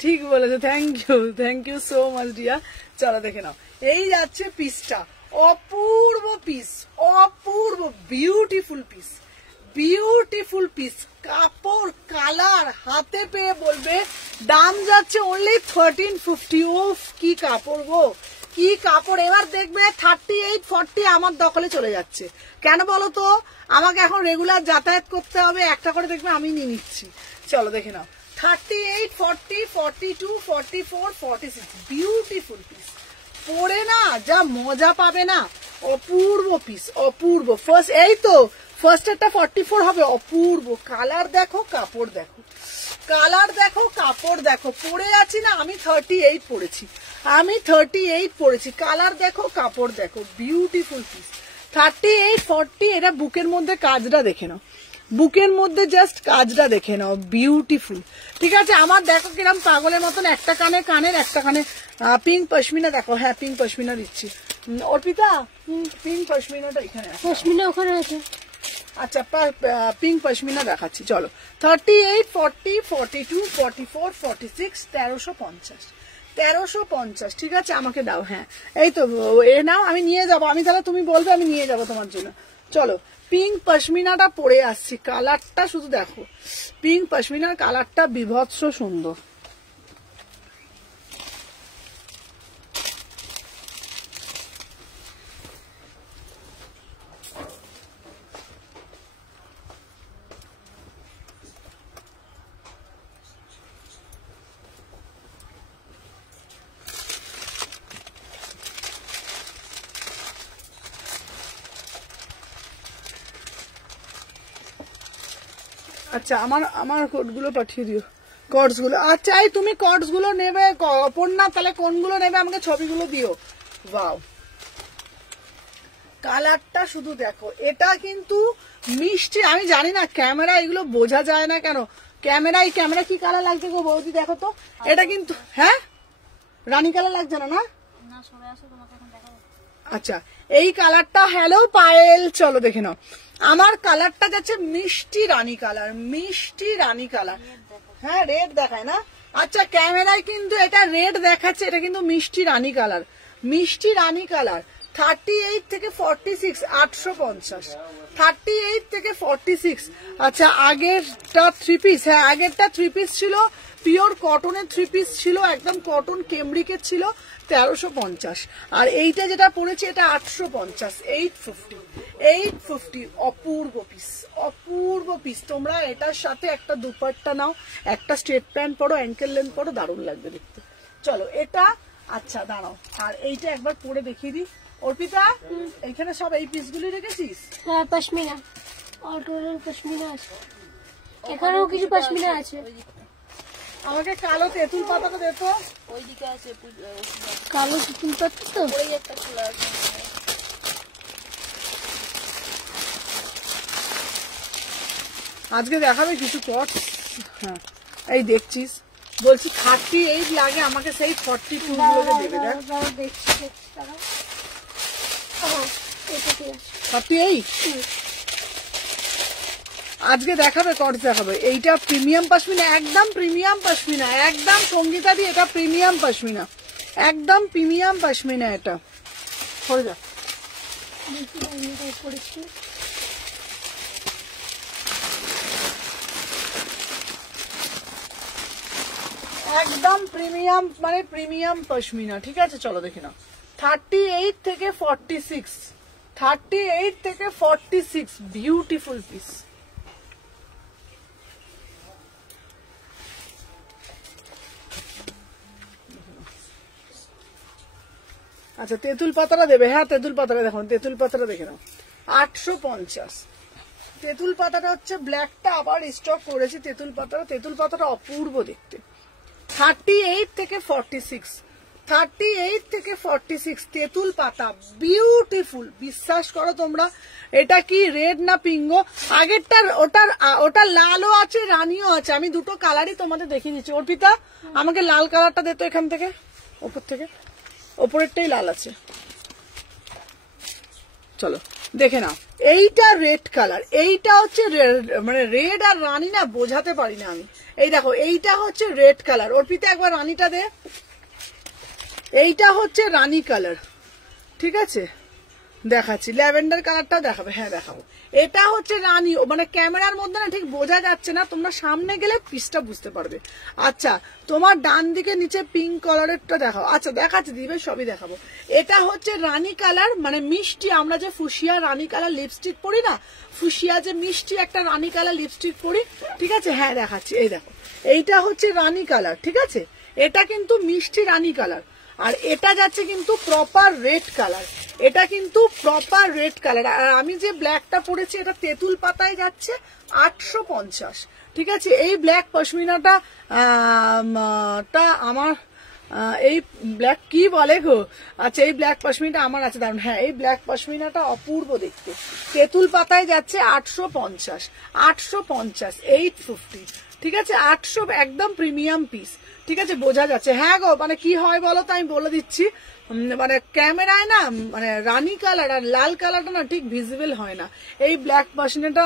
ঠিক বলেছো, থ্যাংক ইউ সো মাচ ডিয়া। চলো দেখে নাও, এই যাচ্ছে পিসটা, অপূর্ব পিস, অপূর্ব বিউটিফুল পিস, বিউটিফুল পিস, কাপড় কালার হাতে পেয়ে বলবে দাম যাচ্ছে অনলি 1350। ওফ কি কাপড় গো, কি কাপড়। এবার দেখবে 38, 40 আমার দখলে চলে যাচ্ছে। কেন বলো তো, আমাকে এখন রেগুলার যাতায়াত করতে হবে, একটা করে দেখবে আমি নিয়ে নিচ্ছি। চলো দেখে নাও, 38, 40, 42, 44, 46, বিউটিফুল পিস। পরে না যা মজা পাবে না, অপূর্ব পিস, অপূর্ব। ফার্স্ট এই তো ফার্স্ট একটা 44 হবে, অপূর্ব। কালার দেখো, কাপড় দেখো, কালার দেখো, কাপড় দেখো। পরে আছি না আমি 38 পরেছি, আমি 38 পরেছি। কালার দেখো, কাপড় দেখো, বিউটিফুল পিস। 38, 40, এটা বুকের মধ্যে কাজটা দেখে নাও, বুকের মধ্যে জাস্ট কাজটা দেখে নাও, বিউটিফুল। ঠিক আছে, আমার দেখো কিরম পাগলের মতন একটা কানে কানের, একটা কানে পিঙ্ক পশমিনা দেখো। হ্যাঁ পিঙ্ক পশমিনা দিচ্ছি। অর্পিতা পিঙ্ক পশমিনাটা এখানে আছে। পশমিনা ওখানে আছে। আচ্ছা পিঙ্ক পশমিনা দেখাচ্ছি। চলো 38, 40, 42, 44, 46, 1350, 1350। ঠিক আছে, আমাকে দাও। হ্যাঁ এই তো এ নাও, আমি নিয়ে যাবো। আমি তাহলে তুমি বলবে আমি নিয়ে যাবো তোমার জন্য। চলো পিঙ্ক পশমিনাটা পরে আসছি, কালারটা শুধু দেখো, পিঙ্ক পশমিনার কালারটা বিভৎস সুন্দর। আচ্ছা আমার কোডগুলো পাঠিয়ে দিও, কর্ডস গুলো। আচ্ছা এই তুমি কর্ডস গুলো নেবে অপর্ণা, তাহলে কোনগুলো নেবে আমাকে ছবিগুলো দিও। ওয়াও, কালারটা শুধু দেখো, এটা কিন্তু মিষ্টি। আমি জানি না ক্যামেরা এগুলো বোঝা যায় না কেন, ক্যামেরায় ক্যামেরা কি কালার লাগছে গো বৌদি দেখো তো। এটা কিন্তু হ্যাঁ রানী কালার লাগছে না, না আচ্ছা এই কালারটা। হ্যালো পায়েল, চলো দেখে নাও। আমার কালারটা যাচ্ছে মিষ্টি রানী কালার, মিষ্টি রানী কালার। হ্যাঁ রেড দেখায় না, আচ্ছা ক্যামেরায় কিন্তু এটা রেড দেখাচ্ছে, এটা কিন্তু মিষ্টি রানী কালার, মিষ্টি রানী কালার। 38 থেকে 46, 850, 38 থেকে 46। আচ্ছা আগেরটা 3 পিস, হ্যাঁ আগেরটা 3 পিস ছিল, পিওর কটনের 3 পিস ছিল, একদম কটন কেমব্রিকের ছিল, 1350। আর এইটা যেটা পড়েছে এটা 850, 850, 850। অপূর্ব পিস, অপূর্ব পিস। তোমরা এটার সাথে একটা দুপাট্টা নাও, একটা স্ট্রেট প্যান্ট পরো, অ্যাঙ্কেল লেন্থ পরো, দারুণ লাগবে দেখতে। চলো এটা, আচ্ছা দাঁড়াও, আর এইটা একবার পরে দেখিয়ে দিই। অর্পিতা এইখানে সব এই পিসগুলি রেখেছিস? হ্যাঁ পশমিনা, অটোরের পশমিনা আছে, এখানেও কিছু পশমিনা আছে। আমাকে কালো তেঁতুল পাতাটা দে তো। ওইদিকে আছে কালো তেঁতুল পাতা তো ওই একটা খোলা আছে। আজকে দেখাবে কিছু কট। হ্যাঁ এই দেখছিস, বলছি 38 লাগে, আমাকে সেই 42 গুলোকে দেবে। দেখ দেখছি দাঁড়াও। হ্যাঁ এটা ঠিক আছে। 38 আজকে দেখাবে, কটস দেখাবে। এইটা প্রিমিয়াম পশমিনা, একদম প্রিমিয়াম পশমিনা, একদম সঙ্গীতা দি এটা প্রিমিয়াম পশমিনা, একদম প্রিমিয়াম পশমিনা। এটা সরে যা, দেখি আমি এটা পড়েছি। একদম প্রিমিয়াম, মানে প্রিমিয়াম পশমিনা। ঠিক আছে চলো দেখি নাও। 38 থেকে 46, 38 থেকে 46, বিউটিফুল পিস। আচ্ছা তেঁতুল পাতাটা দেবে। হ্যাঁ তেঁতুল পাতাটা দেখো, তেঁতুল পাতাটা দেখে নাও, 850। তেঁতুল পাতাটা হচ্ছে ব্ল্যাকটা আবার স্টক করেছি, তেঁতুল পাতাটা, তেঁতুল পাতাটা অপূর্ব দেখতে। 38 থেকে 46, 38 থেকে 46 তেঁতুল পাতা, বিউটিফুল। বিশ্বাস করো তোমরা, এটা কি রেড না পিঙ্গো? আগেরটার ওটা লালও আছে, রানীও আছে। আমি দুটো কালারই তোমাদের দেখিয়ে দিচ্ছি। অর্পিতা আমাকে লাল কালারটা দে তো এখান থেকে। ওপর থেকে, ওপরেরটাই লাল আছে। চলো দেখে নাও, এইটা রেড কালার, এইটা হচ্ছে মানে রেড আর রানী না বোঝাতে পারি না আমি। এই দেখো এইটা হচ্ছে রেড কালার, অর্পিতা একবার রানীটা দে। এইটা হচ্ছে রানী কালার, ঠিক আছে দেখাচ্ছি, ল্যাভেন্ডার কালারটা দেখাবে, হ্যাঁ দেখাবো। এটা হচ্ছে রানী, মানে ক্যামেরার মধ্যে না ঠিক বোঝা যাচ্ছে না, তোমরা সামনে গেলে পিসটা বুঝতে পারবে। আচ্ছা তোমার ডান দিকে নিচে পিঙ্ক কালারেরটা দেখাও। আচ্ছা দেখাচ্ছি দিবে, সবই দেখাবো। এটা হচ্ছে রানী কালার, মানে মিষ্টি, আমরা যে ফুসিয়া রানী কালার লিপস্টিক পরি না, ফুসিয়া যে মিষ্টি একটা রানী কালার লিপস্টিক পরি, ঠিক আছে, হ্যাঁ দেখাচ্ছি। এই দেখো এইটা হচ্ছে রানী কালার, ঠিক আছে, এটা কিন্তু মিষ্টি রানী কালার। আর এটা যাচ্ছে কিন্তু প্রপার রেড কালার, এটা কিন্তু প্রপার রেড কালার। আর আমি যে ব্ল্যাকটা পরেছি এটা তেঁতুল পাতায় যাচ্ছে 850, ঠিক আছে। এই ব্ল্যাক পশমিনাটা আমার এই ব্ল্যাক কি বলে গো, আচ্ছা এই ব্ল্যাক পশমিনাটা আমার আছে দারুন, হ্যাঁ এই ব্ল্যাক পশমিনাটা অপূর্ব দেখতে, তেঁতুল পাতায় যাচ্ছে 850, 850, 850, ঠিক আছে, 800, একদম প্রিমিয়াম পিস, ঠিক আছে, বোঝা যাচ্ছে। হ্যাঁ গো, মানে কি হয় বলো তো, আমি বলে দিচ্ছি, মানে ক্যামেরায় না মানে রানী কালার আর লাল কালারটা না ঠিক ভিজিবল হয় না। এই ব্ল্যাক পশমিনাটা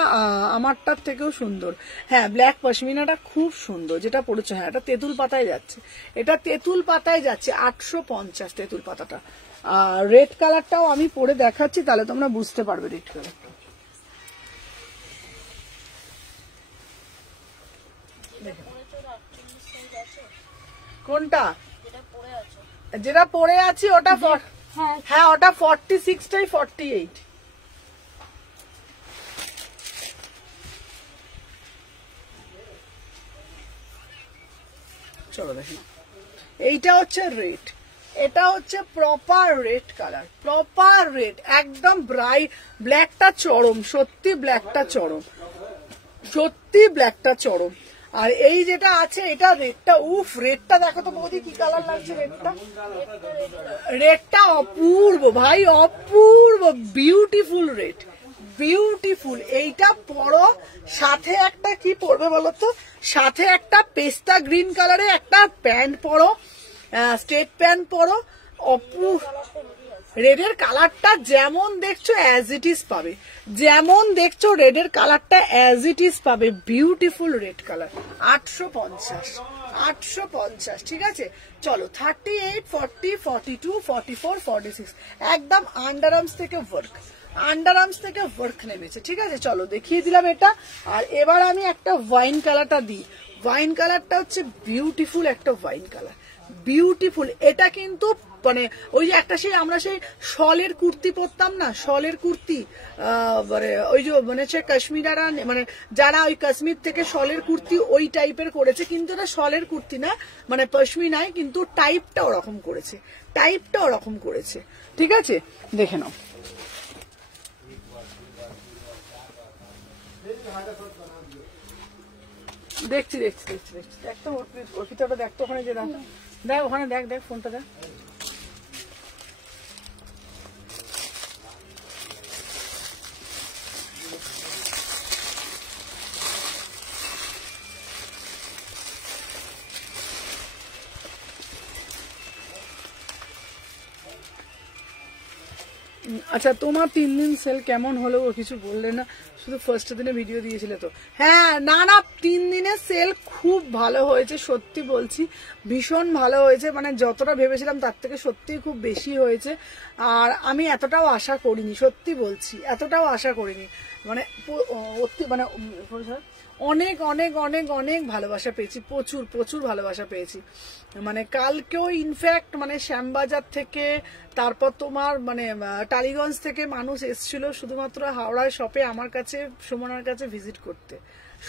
আমারটার থেকেও সুন্দর, হ্যাঁ ব্ল্যাক পশমিনাটা খুব সুন্দর যেটা পড়েছো, হ্যাঁ এটা তেঁতুল পাতায় যাচ্ছে, এটা তেঁতুল পাতায় যাচ্ছে 850 তেঁতুল পাতাটা। আর রেড কালারটাও আমি পরে দেখাচ্ছি, তাহলে তোমরা বুঝতে পারবে রেড কালারটা। কোনটা যেটা পরে আছি ওটা, হ্যাঁ ওটা 46টাই 48। চলো দেখি, এইটা হচ্ছে রেড, এটা হচ্ছে proper red colour, proper red, একদম ব্রাইট, ব্ল্যাকটা চরম, সত্যি ব্ল্যাকটা চরম, সত্যি ব্ল্যাকটা চরম। আর এই যেটা আছে এটা রেডটা, উফ রেডটা দেখো তো বৌদি কি কালার লাগছে, রেডটা, রেডটা অপূর্ব ভাই, অপূর্ব, বিউটিফুল রেড, বিউটিফুল। এইটা পরো, সাথে একটা কি পরবে বলো তো, সাথে একটা পেস্তা গ্রিন কালারে একটা প্যান্ট পরো, স্ট্রেট প্যান্ট পরো, রেডের কালারটা যেমন দেখছো অ্যাজ ইট ইজ পাবে, যেমন দেখছো রেডের কালারটা অ্যাজ ইট ইজ পাবে, বিউটিফুল রেড কালার। 850, 850, ঠিক আছে। চলো 38, 40, 42, 44, 46, একদম আন্ডার আর্মস থেকে ওয়ার্ক, আন্ডার আর্মস থেকে ওয়ার্ক নেমেছে, ঠিক আছে। চলো দেখিয়ে দিলাম এটা। আর এবার আমি একটা ওয়াইন কালারটা দিই, ওয়াইন কালারটা হচ্ছে বিউটিফুল একটা ওয়াইন কালার, বিউটিফুল। এটা কিন্তু মানে ওই যে একটা সেই আমরা সেই শলের কুর্তি পরতাম না, শলের কুর্তি, মানে ওই যে মানে সে কাশ্মীরারা, মানে যারা ওই কাশ্মীর থেকে শলের কুর্তি ওই টাইপের করেছে, কিন্তু এটা শলের কুর্তি না, মানে পশমিনায়, কিন্তু টাইপটা ওরকম করেছে, টাইপটা ওরকম করেছে, ঠিক আছে, দেখে নাও। দেখছি দেখছি দেখছি দেখছি, দেখ তো অর্পিতাটা দেখ তো ওখানে, যে দেখ দেখ ওখানে, দেখ দেখ ফোনটা দেখ। আচ্ছা তোমার 3 দিন সেল কেমন হলো, ও কিছু বললে না, শুধু ফার্স্ট দিনে ভিডিও দিয়েছিলে তো? হ্যাঁ না না, 3 দিনের সেল খুব ভালো হয়েছে, সত্যি বলছি, ভীষণ ভালো হয়েছে, মানে যতটা ভেবেছিলাম তার থেকে সত্যি খুব বেশি হয়েছে। আর আমি এতটাও আশা করিনি, সত্যি বলছি, এতটাও আশা করিনি, মানে মানে অনেক অনেক অনেক অনেক ভালোবাসা পেয়েছি, প্রচুর প্রচুর ভালোবাসা পেয়েছি। মানে কালকেও ইনফ্যাক্ট মানে শ্যামবাজার থেকে, তারপর তোমার মানে টালিগঞ্জ থেকে মানুষ এসেছিল শুধুমাত্র হাওড়ায় শপে আমার কাছে, সুমনার কাছে ভিজিট করতে।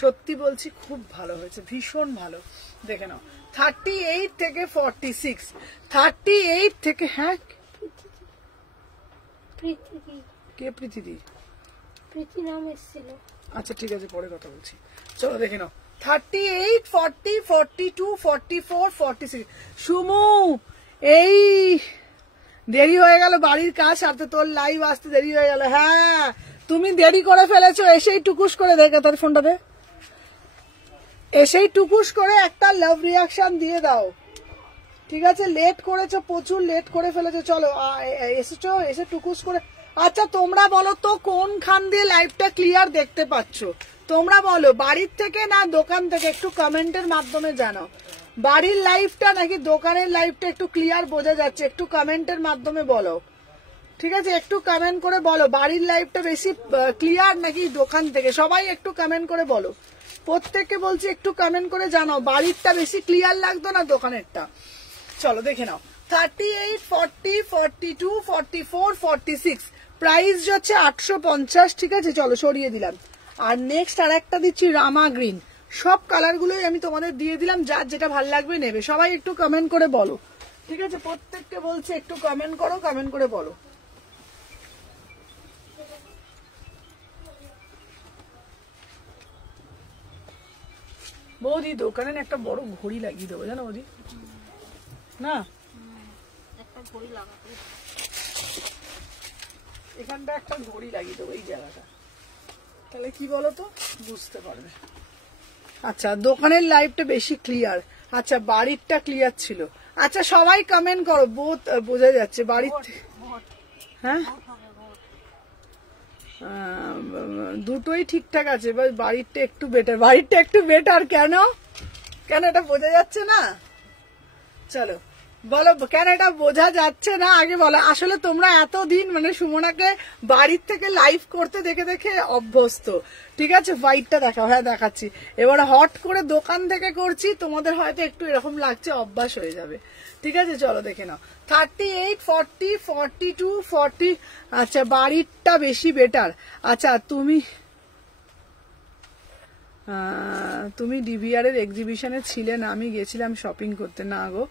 সত্যি বলছি খুব ভালো হয়েছে, ভীষণ ভালো। দেখে নাও 38 থেকে 46, 38 থেকে, হ্যাঁ কে প্রীতিদি? প্রীতি নাম এসেছিল। আচ্ছা ঠিক আছে, পরে কথা বলছি, চলো দেখে নাও। 38, 40, 42, 44, 46। সুমু এই দেরি হয়ে গেল, বাড়ির কাজ সারতে তোর লাইভ আসতে দেরি হয়ে গেল। হ্যাঁ তুমি দেরি করে ফেলেছো, এসেই টুকুস করে দেখে তার ফোনটা দে, এসেই টুকুস করে একটা লাভ রিয়াকশন দিয়ে দাও। ঠিক আছে, লেট করেছো, প্রচুর লেট করে ফেলেছো। চলো এসেছো, এসে টুকুস করে। আচ্ছা তোমরা বলো তো কোনখান দিয়ে লাইভটা ক্লিয়ার দেখতে পাচ্ছ? তোমরা বলো, বাড়ির থেকে না দোকান থেকে? একটু কমেন্টের মাধ্যমে জানাও, বাড়ির লাইভটা নাকি দোকানের লাইভটা একটু ক্লিয়ার বোঝা যাচ্ছে? একটু কমেন্টের মাধ্যমে বলো, ঠিক আছে? একটু কমেন্ট করে বলো বাড়ির লাইভটা বেশি ক্লিয়ার নাকি দোকান থেকে। সবাই একটু কমেন্ট করে বলো, প্রত্যেককে বলছি একটু কমেন্ট করে জানাও বাড়িরটা বেশি ক্লিয়ার লাগতো না দোকানেরটা। চলো দেখে নাও, 38, 40, 42, 44, 46, প্রাইস হচ্ছে 850। ঠিক আছে, চলো সরিয়ে দিলাম। আর নেক্সট আর একটা দিচ্ছি রামা গ্রিন। সব কালার গুলোই আমি তোমাদের দিয়ে দিলাম, যার যেটা ভালো লাগবে নেবে। সবাই একটু কমেন্ট করে বলো, ঠিক আছে? প্রত্যেককে বলছি একটু কমেন্ট করো, কমেন্ট করে বলো। বৌদি দোকানে একটা বড় ঘড়ি লাগিয়ে দেবো, জানো বৌদি? না একটা ঘড়ি লাগাতে, এখানটা একটা ঘড়ি লাগিয়ে দেবো, এই জায়গাটা, তাহলে কি বলতো বুঝতে পারবে। আচ্ছা দোকানের লাইভটা বেশি ক্লিয়ার, আচ্ছা বাড়িরটা ক্লিয়ার ছিল। আচ্ছা সবাই কমেন্ট করো, বোধ বোঝা যাচ্ছে বাড়ির। হ্যাঁ দুটোই ঠিকঠাক আছে, এবার বাড়িরটা একটু বেটার। বাড়িরটা একটু বেটার কেন? কেন এটা বোঝা যাচ্ছে না? চলো বলো কেন এটা বোঝা যাচ্ছে না, আগে বলো। আসলে তোমরা এতদিন মানে সুমনাকে বাড়ির থেকে লাইভ করতে দেখে দেখে অভ্যস্ত, ঠিক আছে? হোয়াইটটা দেখাও। হ্যাঁ দেখাচ্ছি। এবার হট করে দোকান থেকে করছি, তোমাদের হয়তো একটু এরকম লাগছে, অভ্যাস হয়ে যাবে, ঠিক আছে? চলো দেখে নাও, 38, 40, 42, 40। আচ্ছা বাড়িরটা বেশি বেটার। আচ্ছা তুমি ডিবিআর এর এক্সিবিশনে ছিলে না? আমি গেছিলাম শপিং করতে। না গো,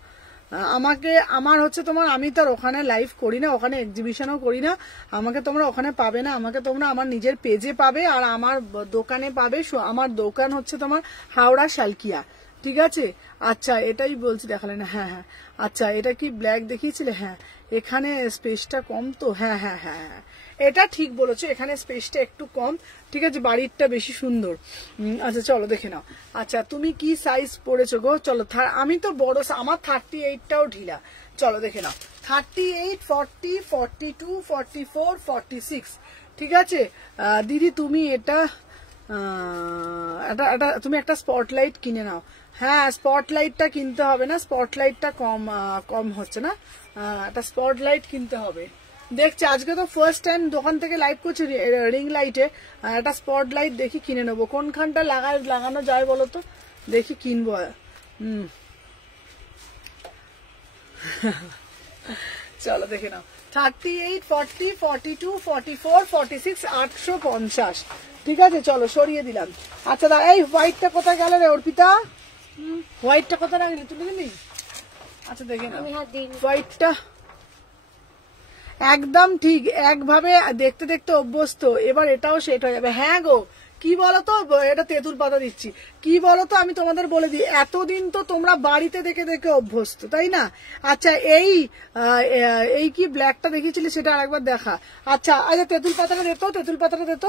আমার হচ্ছে তোমার, আমি তো ওখানে লাইভ করি না, ওখানে এক্সিবিশনও করি না। আমাকে তোমরা ওখানে পাবে না, আমাকে তোমরা আমার নিজের পেজে পাবে আর আমার দোকানে পাবে। আমার দোকান হচ্ছে তোমার হাওড়া শালকিয়া, ঠিক আছে? আচ্ছা এটাই বলছি, দেখালে না? হ্যাঁ হ্যাঁ। আচ্ছা এটা কি ব্ল্যাক দেখিয়েছিলে? হ্যাঁ এখানে স্পেসটা কম তো। হ্যাঁ হ্যাঁ হ্যাঁ হ্যাঁ, এটা ঠিক বলেছো, এখানে স্পেসটা একটু কম, ঠিক আছে? বাড়িরটা বেশি সুন্দর। আচ্ছা চলো দেখে নাও। আচ্ছা তুমি কি সাইজ পড়েছো গো? চলো আমি তো বড়, আমার 38টাও ঢিলা। চলো দেখে নাও, 38, 40, 42, 44, 46, ঠিক আছে? দিদি তুমি এটা তুমি একটা স্পটলাইট কিনে নাও। হ্যাঁ স্পটলাইটটা কিনতে হবে না, স্পটলাইটটা কম হচ্ছে না, একটা স্পটলাইট কিনতে হবে। দেখছি আজকে তো ফার্স্ট টাইম দোকান থেকে লাইভ করছি রিং লাইটে, একটা স্পট লাইট দেখি কিনে নেবো। কোনখানটা লাগানো যায় বলো তো, দেখি কিনবো। চলো দেখে নাও, 38, 40, 42, 44, 46, 850, ঠিক আছে? চলো সরিয়ে দিলাম। আচ্ছা দাদা এই হোয়াইটটা কোথায় গেল রে অর্পিতা? হোয়াইটটা কোথায় রাখলি, তুলে দিলি? আচ্ছা দেখে নাও হোয়াইটটা একদম ঠিক, একভাবে দেখতে দেখতে অভ্যস্ত, এবার এটাও সেট হয়ে যাবে। হ্যাঁ গো কি বলতো, এটা তেঁতুল পাতা দিচ্ছি। কি বলতো আমি তোমাদের বলে দিই, এতদিন তো তোমরা বাড়িতে দেখে দেখে অভ্যস্ত, তাই না? আচ্ছা এই কি ব্ল্যাকটা দেখিয়েছিলে সেটা আরেকবার দেখা। আচ্ছা আচ্ছা তেঁতুল পাতাটা দিত, তেঁতুল পাতাটা দিত,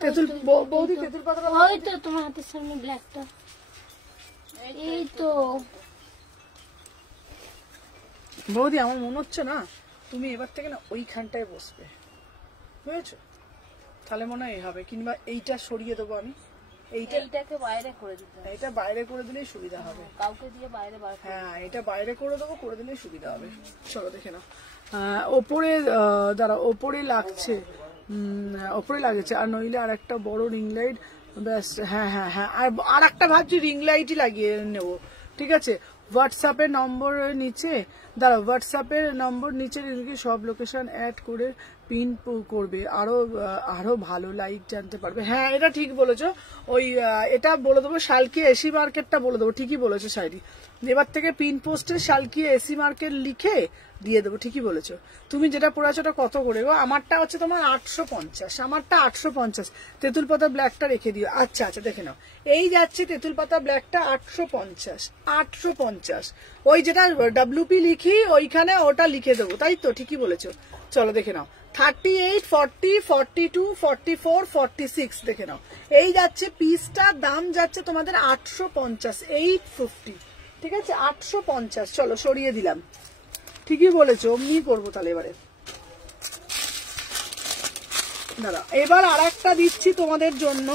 তেঁতুল বৌদি তেঁতুল পাতাটা ওই তো তোমার হাতের সামনে ব্ল্যাকটা, এই তো বৌদি। আমার মনে হচ্ছে না তুমি এবার থেকে না ওইখানটায় বসবে, বুঝেছো? তাহলে মনে হয় হবে, কিংবা এইটা সরিয়ে দেবো আমি, এইটাকে বাইরে করে দিতে হবে, এইটা বাইরে করে দিলেই সুবিধা হবে। কাউকে দিয়ে বাইরে বার করে, হ্যাঁ এটা বাইরে করে দেবো, করে দিলেই সুবিধা হবে। চলো দেখে নাও, ওপরে দাঁড়া, ওপরে লাগছে, ওপরে লাগছে। আর নইলে আর একটা বড় রিং লাইট, ব্যাস। হ্যাঁ হ্যাঁ হ্যাঁ, আর একটা ভাবছি রিং লাইটই লাগিয়ে নেবো, ঠিক আছে? হোয়াটসঅ্যাপের নম্বর নিচে, দাঁড়াও, হোয়াটসঅ্যাপের নম্বর নিচে সব লোকেশন অ্যাড করে পিন করবে, আরো ভালো লাইক জানতে পারবে। হ্যাঁ এটা ঠিক বলেছো, ওই এটা বলে দেবো, শালকিয়া এসি মার্কেটটা বলে দেবো, ঠিকই বলেছো শাইরি। এবার থেকে পিন পোস্টে শালকিয়া এসি মার্কেট লিখে দিয়ে দেবো, ঠিকই বলেছো। তুমি যেটা পড়েছো ওটা কত করে গো? আমারটা হচ্ছে তোমার 850, আমারটা 850। তেঁতুল পাতা ব্ল্যাকটা রেখে দিও। আচ্ছা আচ্ছা দেখে নাও, এই যাচ্ছে তেঁতুল পাতা ব্ল্যাকটা 850, 850। ওই যেটা WP লিখি ওইখানে ওটা লিখে দেবো, তাই তো? ঠিকই বলেছো। চলো দেখে নাও, 38, 40, 42, 44, 46, দেখে নাও। এই যাচ্ছে পিসটার দাম যাচ্ছে তোমাদের 850, 850, ঠিক আছে 850। চলো সরিয়ে দিলাম, ঠিকই বলেছো, অমনি করবো তাহলে এবারে। দাঁড়া, এবার আর একটা দিচ্ছি তোমাদের জন্য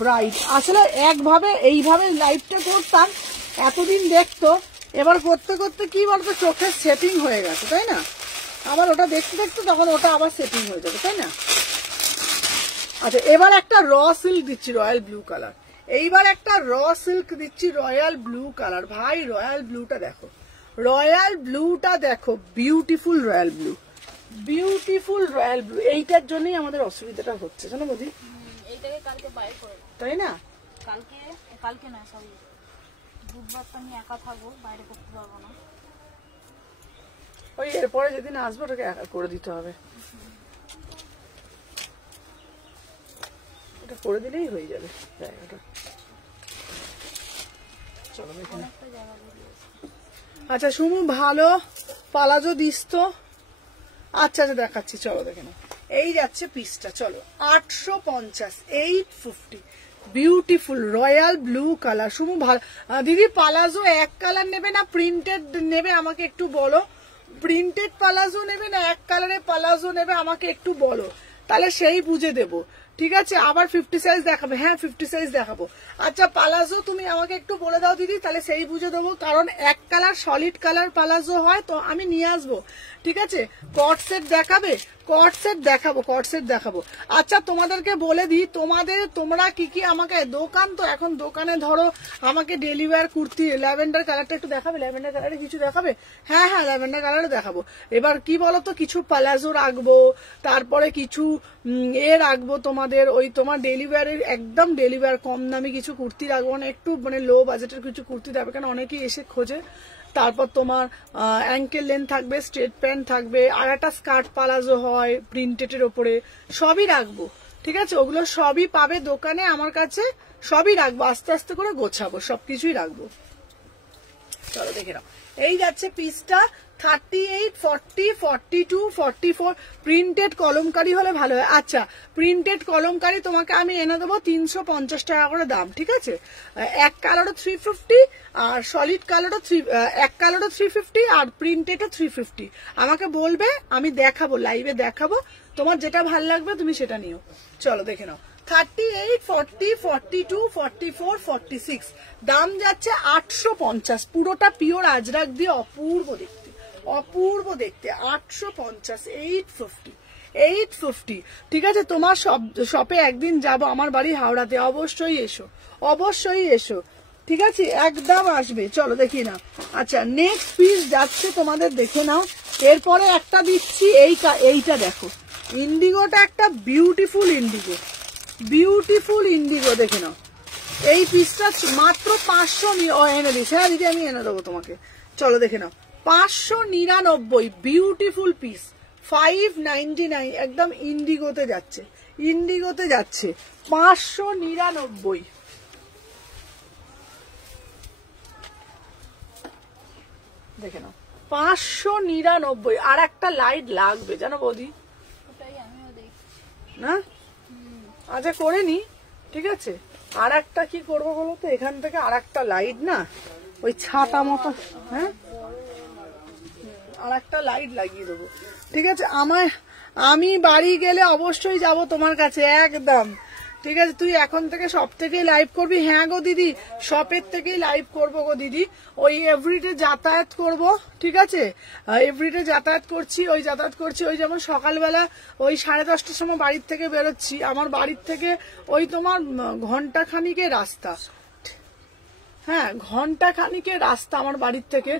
ব্রাইট। আসলে একভাবে এইভাবে লাইভটা করতাম, এতদিন দেখতো, এবার করতে করতে কি বলতো চোখের সেটিং হয়ে গেছে, তাই না? আবার ওটা দেখতে দেখতে তখন ওটা আবার সেটিং হয়ে যাবে, তাই না? আচ্ছা, এবার একটা র সিল্ক দিচ্ছি রয়্যাল ব্লু কালার। এইবার একটা র সিল্ক দিচ্ছি রয়্যাল ব্লু কালার। ভাই রয়্যাল ব্লুটা দেখো, রয়্যাল ব্লুটা দেখো, beautiful royal blue, beautiful royal blue. এইটার জন্যই আমাদের অসুবিধাটা হচ্ছে, জানো বৌদি? এইটাকে কালকে বাইরে করে তাই না? কালকে না সরি, বুধবার তো আমি একা থাকবো, বাইরে করতে পারবো না। ওই এরপরে যেদিন আসবো ওটাকে একা করে দিতে হবে, এটা করে দিলেই হয়ে যাবে জায়গাটা। চলো এখানে। আচ্ছা সুমু, ভালো পালাজো দিস তো। আচ্ছা আচ্ছা দেখাচ্ছি, চলো দেখে নাও। এই যাচ্ছে পিসটা, চলো 850, 850, বিউটিফুল রয়্যাল ব্লু কালার। সুমু ভালো দিদি, পালাজো এক কালার নেবে না প্রিন্টেড নেবে আমাকে একটু বলো। প্রিন্টেড পালাজো নেবে না এক কালারের পালাজো নেবে আমাকে একটু বলো, তাহলে সেই বুঝে দেবো। ঠিক আছে, আবার 50 সাইজ দেখাবে? হ্যাঁ 50 সাইজ দেখাবো। আচ্ছা পালাজো তুমি আমাকে একটু বলে দাও দিদি, তাহলে সেই বুঝে দেবো, কারণ এক কালার সলিড কালার পালাজো হয় তো আমি নিয়ে আসবো। ঠিক আছে, কট সেট দেখাবে? কট সেট দেখাবো, কট সেট দেখাবো। আচ্ছা তোমাদেরকে বলে দিই, তোমরা কি কি আমাকে দোকান তো এখন দোকানে ধরো আমাকে ডেলিভার কুর্তি ল্যাভেন্ডার কালারটা একটু দেখাবে? ল্যাভেন্ডার কালারে কিছু দেখাবে? হ্যাঁ হ্যাঁ ল্যাভেন্ডার কালারে দেখাবো। এবার কি বলতো, কিছু প্লাজো রাখবো, তারপরে কিছু রাখবো তোমাদের ওই তোমার ডেলিভারির একদম ডেলিভার কম দামি কিছু কুর্তি রাখবো, না একটু মানে লো বাজেটের কিছু কুর্তি থাকবে, কারণ অনেকেই এসে খোঁজে। তারপর তোমার অ্যাঙ্কেল লেন্থ থাকবে, স্ট্রেট প্যান্ট থাকবে, আর একটা স্কার্ট পালাজো হয় প্রিন্টেডের ওপরে, সবই রাখবো। ঠিক আছে, ওগুলো সবই পাবে দোকানে আমার কাছে, সবই রাখবো, আস্তে আস্তে করে গোছাবো, সবকিছুই রাখবো। চলো দেখে নাও, এই যাচ্ছে পিসটা 38, 40, 42, 44। প্রিন্টেড কলমকারি হলে ভালো হয়। আচ্ছা প্রিন্টেড কলমকারি তোমাকে আমি এনে দেবো 350 টাকা করে দাম। ঠিক আছে, এক কালারও 350 আর সলিড কালারও এক কালারও 350 আর প্রিন্টেডও 350। আমাকে বলবে, আমি দেখাবো, লাইভে দেখাবো, তোমার যেটা ভাল লাগবে তুমি সেটা নিও। চলো দেখে নাও, 38, 40, 42, 44, 46, দাম যাচ্ছে 850। পুরোটা পিওর আজরাক দিয়ে অপূর্ব দেখতে, অপূর্ব দেখতে। 850, 850, 850। ঠিক আছে, তোমার শপে একদিন যাব, আমার বাড়ি হাওড়াতে, অবশ্যই এসো, অবশ্যই এসো। ঠিক আছে, একদম আসবে। চলো দেখি না। আচ্ছা নেক্সট পিস যাচ্ছে তোমাদের, দেখে নাও। এরপরে একটা দিচ্ছি, এইটা দেখো, ইন্ডিগোটা একটা বিউটিফুল ইন্ডিগো, বিউটিফুল ইন্ডিগো, দেখে নাও। এই পিসটা মাত্র 500 এনে দিস। হ্যাঁ দিদি আমি এনে দেবো তোমাকে। চলো দেখে নাও, 599, বিউটিফুল পিস, 599, একদম ইন্ডিগোতে যাচ্ছে, ইন্ডিগোতে যাচ্ছে, 599। দেখে নাও 599। আর একটা লাইট লাগবে জানো বৌদি, ওটাই আমিও দেখছি না? আচ্ছা করে নি, ঠিক আছে। আর একটা কি করবো বলো তো, এখান থেকে আর একটা লাইট না ওই ছাতা মতো, হ্যাঁ আর একটা লাইট লাগিয়ে দেবো। ঠিক আছে, আমি বাড়ি গেলে অবশ্যই যাব তোমার কাছে একদম। ঠিক আছে, তুই এখন থেকে সব থেকেই লাইভ করবি। হ্যাঁ গো দিদি, শপের থেকেই লাইভ করবো গো দিদি। ওই এভরিডে যাতায়াত করব, ঠিক আছে, এভরিডে যাতায়াত করছি, ওই যেমন সকালবেলা ওই 10:30টার সময় বাড়ির থেকে বেরোচ্ছি, আমার বাড়ির থেকে ওই তোমার ঘন্টা খানিকের রাস্তা, হ্যাঁ ঘন্টা খানিকের রাস্তা আমার বাড়ির থেকে।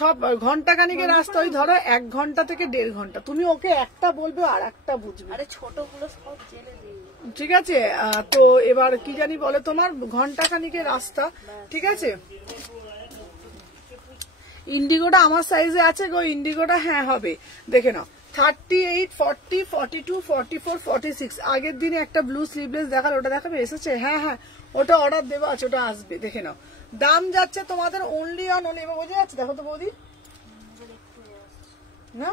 সব ঘন্টা খানিকের রাস্তা, ওই ধরো 1 ঘন্টা থেকে 1.5 ঘন্টা। তুমি ওকে একটা বলবে আর একটা বুঝবে। আরে ছোটগুলো সব জেলে দিই। ঠিক আছে, তো এবার কি জানি বলে তোমার ঘন্টা খানিকের রাস্তা। ঠিক আছে, ইন্ডিগোটা আমার সাইজে আছে গো, ইন্ডিগোটা হ্যাঁ হবে। দেখে নাও 38, 40, 42, 44, 46। আগের দিনে একটা ব্লু স্লিভলেস দেখাল, ওটা দেখাবে? এসেছে? হ্যাঁ হ্যাঁ ওটা অর্ডার দেবো, আছে ওটা আসবে। দেখে নাও, দাম যাচ্ছে তোমাদের অনলি অন অনলি, বোঝা যাচ্ছে? দেখো তো বৌদি না,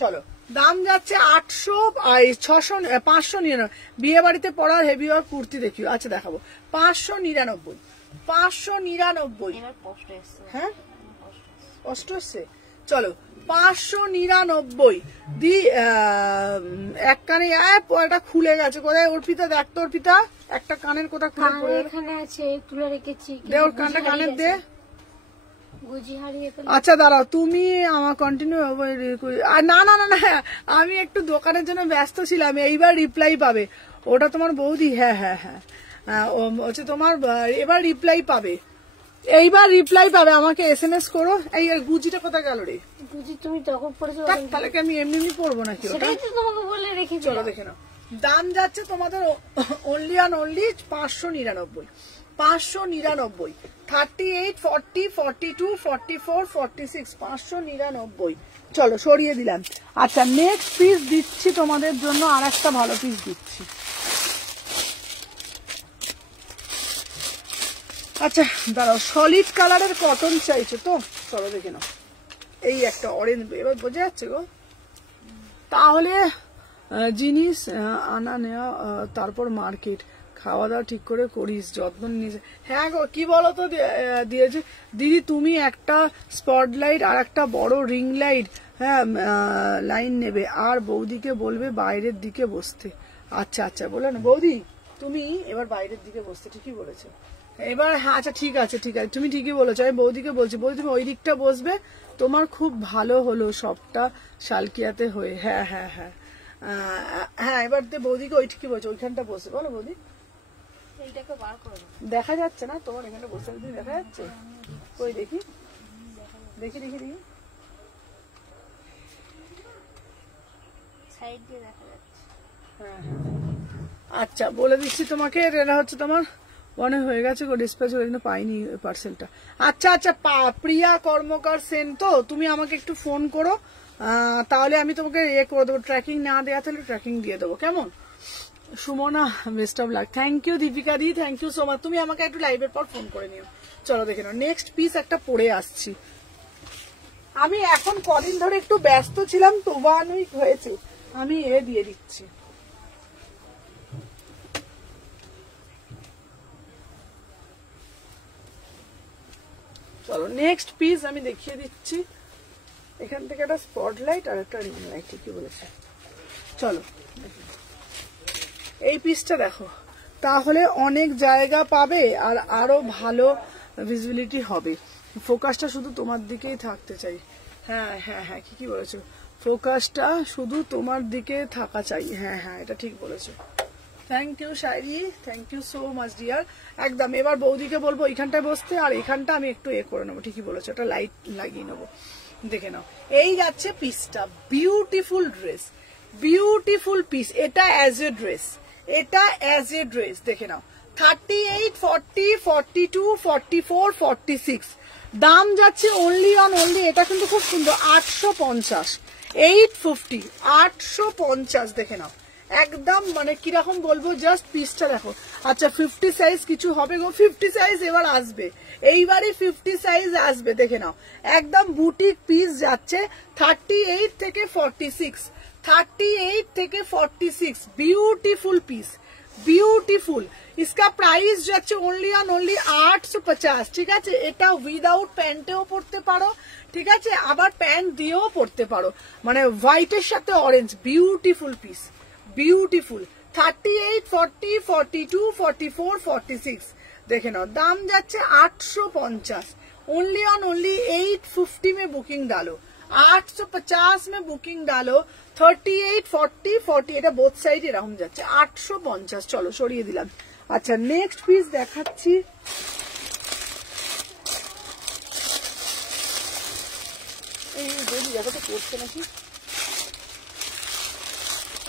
চলো দাম যাচ্ছে 800, 599। বিয়ে বাড়িতে পরার হেভি ওয়ার্ক কুর্তি দেখিও। আচ্ছা দেখাবো 599, 599। এবার কষ্ট এসছে। হ্যাঁ কষ্ট হচ্ছে, চলো 599 দি। এক কানে এটা খুলে গেছে কোথায় অর্পিতা, দেখ তো অর্পিতা একটা কানের কোথায় খুলে পড়ে গেল। এখানে আছে, তুলে রেখেছি। দে ওর কানটা কানের দে। গুজি হারিয়ে ফেলে। আচ্ছা দাঁড়াও, তুমি আমার কন্টিনিউ। না না না না, আমি একটু দোকানের জন্য ব্যস্ত ছিলাম, এইবার রিপ্লাই পাবে। ওটা তোমার বৌদি, হ্যাঁ হ্যাঁ হ্যাঁ হচ্ছে তোমার, এবার রিপ্লাই পাবে, এইবার রিপ্লাই পাবে। আমাকে SMS করো। এই গুজিটা কোথায় গেল রে? গুজি তুমি তখন পড়েছো, তাহলে কি আমি এমনি এমনি পড়বো নাকি ওটা? সেটাই তো তোমাকে বলে রেখেছি। চলো দেখে নাও, দাম যাচ্ছে তোমাদের অনলি অ্যান্ড অনলি 599। 599, 38, 40, 42, 44, 46, 599। চলো সরিয়ে দিলাম। আচ্ছা নেক্সট পিস দিচ্ছি তোমাদের জন্য, আর একটা ভালো পিস দিচ্ছি। আচ্ছা দাঁড়াও, সলিড কালারের কটন চাইছো তো, চলো দেখে নাও। এই একটা অরেঞ্জ, এবার বোঝা যাচ্ছে গো। তাহলে জিনিস আনা নেওয়া, তারপর মার্কেট, খাওয়া দাওয়া ঠিক করে করিস, যত্ন নিস। হ্যাঁ গো কি বলো তো দিয়েছে দিদি, তুমি একটা স্পটলাইট আর একটা বড় রিং লাইট, হ্যাঁ লাইন নেবে, আর বৌদিকে বলবে বাইরের দিকে বসতে। আচ্ছা আচ্ছা বলে না বৌদি, তুমি এবার বাইরের দিকে বসতে, ঠিকই বলেছো এবার। হ্যাঁ আচ্ছা ঠিক আছে ঠিক আছে, তুমি ঠিকই বলেছো। আমি বৌদিকে বলছি, বৌদি তুমি ওই দিকটা বসবে, তোমার খুব ভালো হলো সবটা শালকিয়াতে হয়ে। হ্যাঁ হ্যাঁ হ্যাঁ হ্যাঁ, এবার বৌদিকে ওই ঠিকই বলছো, ওইখানটা বসে বলো বৌদি। এইটাকে বার করে দাও। দেখা যাচ্ছে না তোমার এখানে বসে, দেখা যাচ্ছে ওই দেখি দেখি দেখি দেখি, সাইড দিয়ে দেখা যাচ্ছে। হ্যাঁ হ্যাঁ আচ্ছা বলে দিচ্ছি তোমাকে, এটা হচ্ছে তোমার মনে হয়ে গেছে গো, ডিসপ্যাচ হয়ে কিন্তু পাইনি পার্সেলটা। আচ্ছা আচ্ছা প্রিয়া কর্মকার সেন তো, তুমি আমাকে একটু ফোন করো, তাহলে আমি তোমাকে ইয়ে করে দেবো, ট্র্যাকিং না দেওয়া তাহলে ট্র্যাকিং দিয়ে দেবো, কেমন? Sumana best of luck. Thank you Dipika দি, থ্যাংক ইউ সো মাচ। তুমি আমাকে একটু লাইভের পর ফোন করে নিও। চলো দেখে নাও, নেক্সট পিস একটা পরে আসছি। আমি এখন কদিন ধরে একটু ব্যস্ত ছিলাম তো, 1 উইক হয়েছে, আমি দিয়ে দিচ্ছি। চলো নেক্সট পিস আমি দেখিয়ে দিচ্ছি। এখান থেকে একটা স্পটলাইট আর একটা রিং লাইট, ঠিকই বলেছে। চলো এই পিসটা দেখো, তাহলে অনেক জায়গা পাবে আর আরো ভালো ভিজিবিলিটি হবে। ফোকাসটা শুধু তোমার দিকেই থাকতে চাই। হ্যাঁ হ্যাঁ হ্যাঁ কি বলেছো, ফোকাসটা শুধু তোমার দিকে থাকা চাই। হ্যাঁ হ্যাঁ এটা ঠিক বলেছো। Thank you Shairi, thank you so much dear. একদম এবার বৌদিকে বলবো এইখানটায় বসতে, আর এইখানটা আমি একটু করে নেবো, ঠিকই বলেছো, এটা লাইট লাগিয়ে নেবো। দেখে নাও, এই যাচ্ছে পিসটা, বিউটিফুল ড্রেস, বিউটিফুল পিস। এটা অ্যাজ এ ড্রেস, এটা অ্যাজ এ ড্রেস দেখে নাও। 38, 40, 42, 44, 46, দাম যাচ্ছে অনলি অন অনলি, এটা কিন্তু খুব সুন্দর, 850, 850, 850 দেখে নাও। একদম মানে কিরকম বলবো, জাস্ট পিসটা দেখো। আচ্ছা 50 সাইজ কিছু হবে গো, 50 সাইজ এবার আসবে, এইবারে 50 সাইজ আসবে দেখে নাও। একদম বুটিক পিস যাচ্ছে 38 থেকে 46, 38 থেকে 46, ब्यूटीफुल पीस, ब्यूटीफुल। इसका प्राइस যাচ্ছে only on only 850, ঠিক আছে? এটা উইদাউট প্যান্টেও পরতে পারো, ঠিক আছে, আবার প্যান্ট দিয়েও পরতে পারো, মানে হোয়াইটের সাথে অরেঞ্জ, বিউটিফুল পিস, বিউটিফুল। 38, 40, 42, 44, 46 দেখে नाओ, দাম যাচ্ছে 850, ओनली ऑन ओनली 850 में बुकिंग डालो, 850 में बुकिंग डालो। 38, 40, 40 এটা বোথ সাইড এরকম যাচ্ছে 850। চলো সরিয়ে দিলাম। আচ্ছা নেক্সট পিস দেখাচ্ছি, এই জায়গাটা পড়ছে নাকি,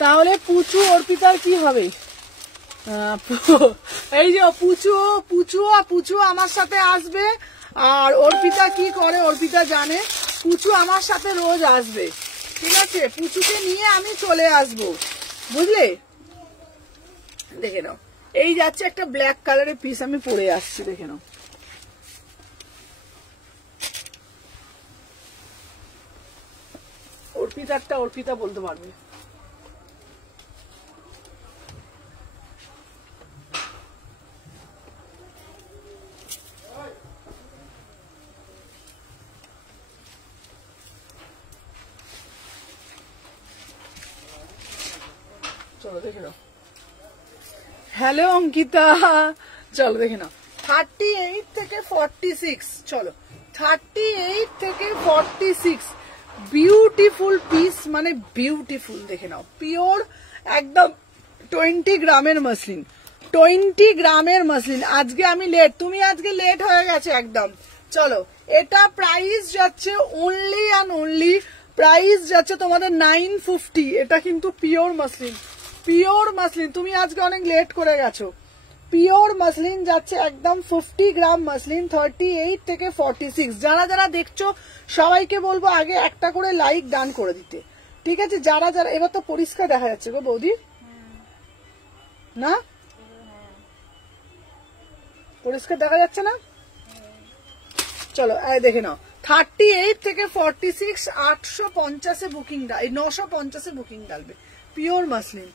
তাহলে পুচু অর্পিতার কি হবে? এই যে পুচু আমার সাথে আসবে, আর অর্পিতা কি করে অর্পিতা জানে, পুচু আমার সাথে রোজ আসবে, ঠিক আছে, পুচুকে নিয়ে আমি চলে আসবো, বুঝলে? দেখে নাও, এই যাচ্ছে একটা ব্ল্যাক কালারের পিস, আমি পরে আসছি, দেখে নাও। অর্পিতারটা অর্পিতা বলতে পারবে। চলো দেখে নাও। হ্যালো অঙ্কিতা, চলো দেখে নাও। 38 থেকে 46, চলো 38 থেকে 46, বিউটিফুল পিস, মানে বিউটিফুল। দেখে নাও, পিওর একদম 20 গ্রামের মাসলিন, 20 গ্রামের মাসলিন। আজকে আমি লেট, তুমি আজকে লেট হয়ে গেছে একদম। চলো, এটা প্রাইস যাচ্ছে অনলি অ্যান্ড অনলি, প্রাইস যাচ্ছে তোমাদের 950। এটা কিন্তু পিওর মাসলিন, পিওর মাসলিন। তুমি আজকে অনেক লেট করে গেছো। পিওর মাসলিন যাচ্ছে একদম 50 গ্রাম মাসলিন, 38 থেকে 46। যারা যারা দেখছো সবাইকে বলবো আগে একটা করে লাইক ডান করে দিতে, ঠিক আছে? যারা যারা, এবার তো পরিষ্কার দেখা যাচ্ছে গো বৌদি, না পরিষ্কার দেখা যাচ্ছে না? চলো দেখে নাও, 38 থেকে 46, 850 বুকিং, 950 বুকিং ডালবে, পিওর মাসলিন।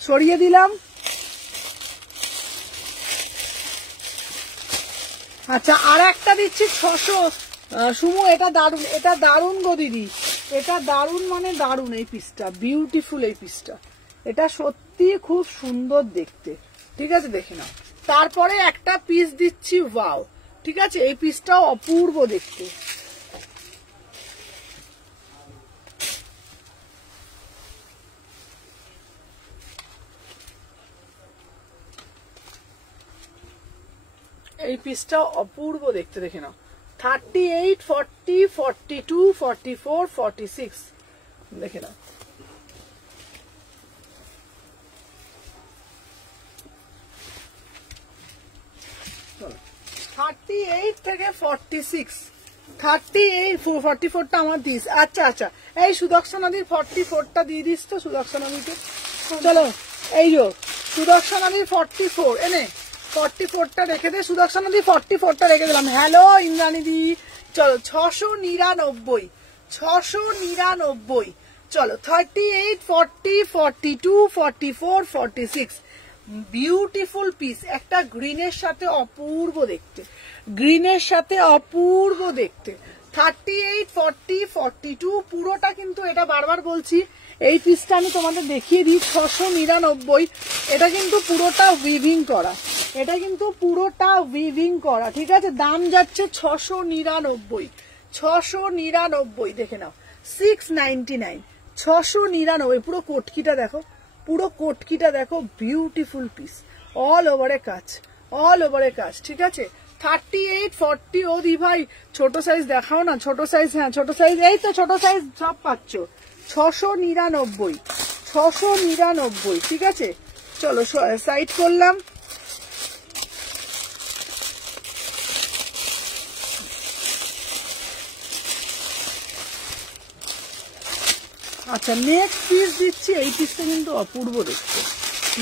সরিয়ে দিলাম। আচ্ছা, আর একটা দিচ্ছি 600। সুমু, এটা দারুন, এটা দারুন গো দিদি, এটা দারুন, মানে দারুন। এই পিসটা বিউটিফুল, এই পিসটা এটা সত্যি খুব সুন্দর দেখতে, ঠিক আছে? দেখে নাও। তারপরে একটা পিস দিচ্ছি, ওয়াও, ঠিক আছে? এই পিসটাও অপূর্ব দেখতে। এই পিসটাও অপূর্ব দেখতে, দেখে নাও। 38, 40, 42, 44, 46, দেখে নাও। চলো, 38 থেকে 46, 38, 44টা আমার দিস। আচ্ছা আচ্ছা, এই সুদর্শনাদির 44টা দিয়ে দিস তো, সুদর্শনাদিকে। চলো, এই যো সুদর্শনাদির 44 এনে 44টা রেখে দে, সুদর্শনাদি 44টা রেখে দিলাম। হ্যালো ইন্দ্রাণী দি, চলো 699, 699। চলো 38, 40, 42, 44, 46, বিউটিফুল পিস। একটা গ্রিনের সাথে অপূর্ব দেখতে, গ্রিনের সাথে অপূর্ব দেখতে। 38, 40, 42 পুরোটা কিন্তু, এটা বারবার বলছি, এই পিসটা আমি তোমাদের দেখিয়ে দিই, 699। এটা কিন্তু পুরোটা উইভিং করা, এটা কিন্তু পুরোটা উইভিং করা, ঠিক আছে? দাম যাচ্ছে 699, 699। দেখে নাও, 699, 699। পুরো কোটকিটা দেখো, পুরো কোটকিটা দেখো, বিউটিফুল পিস, অল ওভারে কাজ, অল ওভারে কাজ, ঠিক আছে? 38, 40, ও দি ভাই ছোট সাইজ দেখাও না, ছোট সাইজ। হ্যাঁ ছোট সাইজ, এই তো ছোট সাইজ সব পাচ্ছ। 699, 699, ঠিক আছে? চলো সাইড করলাম। আচ্ছা, নেক্সট পিস দিচ্ছি, এই পিসটা কিন্তু অপূর্ব দেখতে।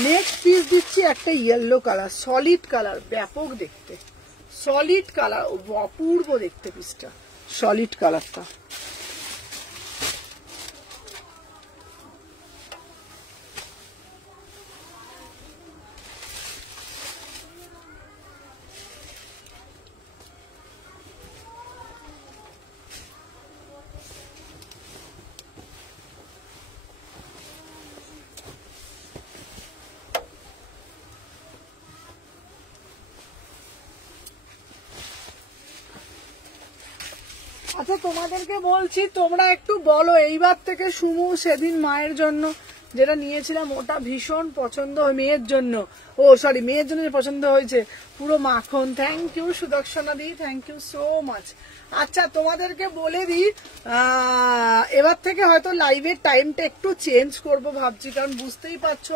নেক্সট পিস দিচ্ছি একটা ইয়েলো কালার, সলিড কালার, ব্যাপক দেখতে, সলিড কালার, অপূর্ব দেখতে পিসটা, সলিড কালারটা। আচ্ছা, তোমাদেরকে বলছি, তোমরা একটু বলো, এইবার থেকে সুমু সেদিন মায়ের জন্য যেটা নিয়েছিলাম ওটা ভীষণ পছন্দ, মেয়ের জন্য, ও সরি মেয়ের জন্য পছন্দ হয়েছে, পুরো মাখন। থ্যাংক ইউ সুদর্শনা দি, থ্যাংক ইউ সো মাচ। আচ্ছা, তোমাদেরকে বলে দিই, এবার থেকে হয়তো লাইভের টাইমটা একটু চেঞ্জ করব ভাবছি, কারণ বুঝতেই পারছো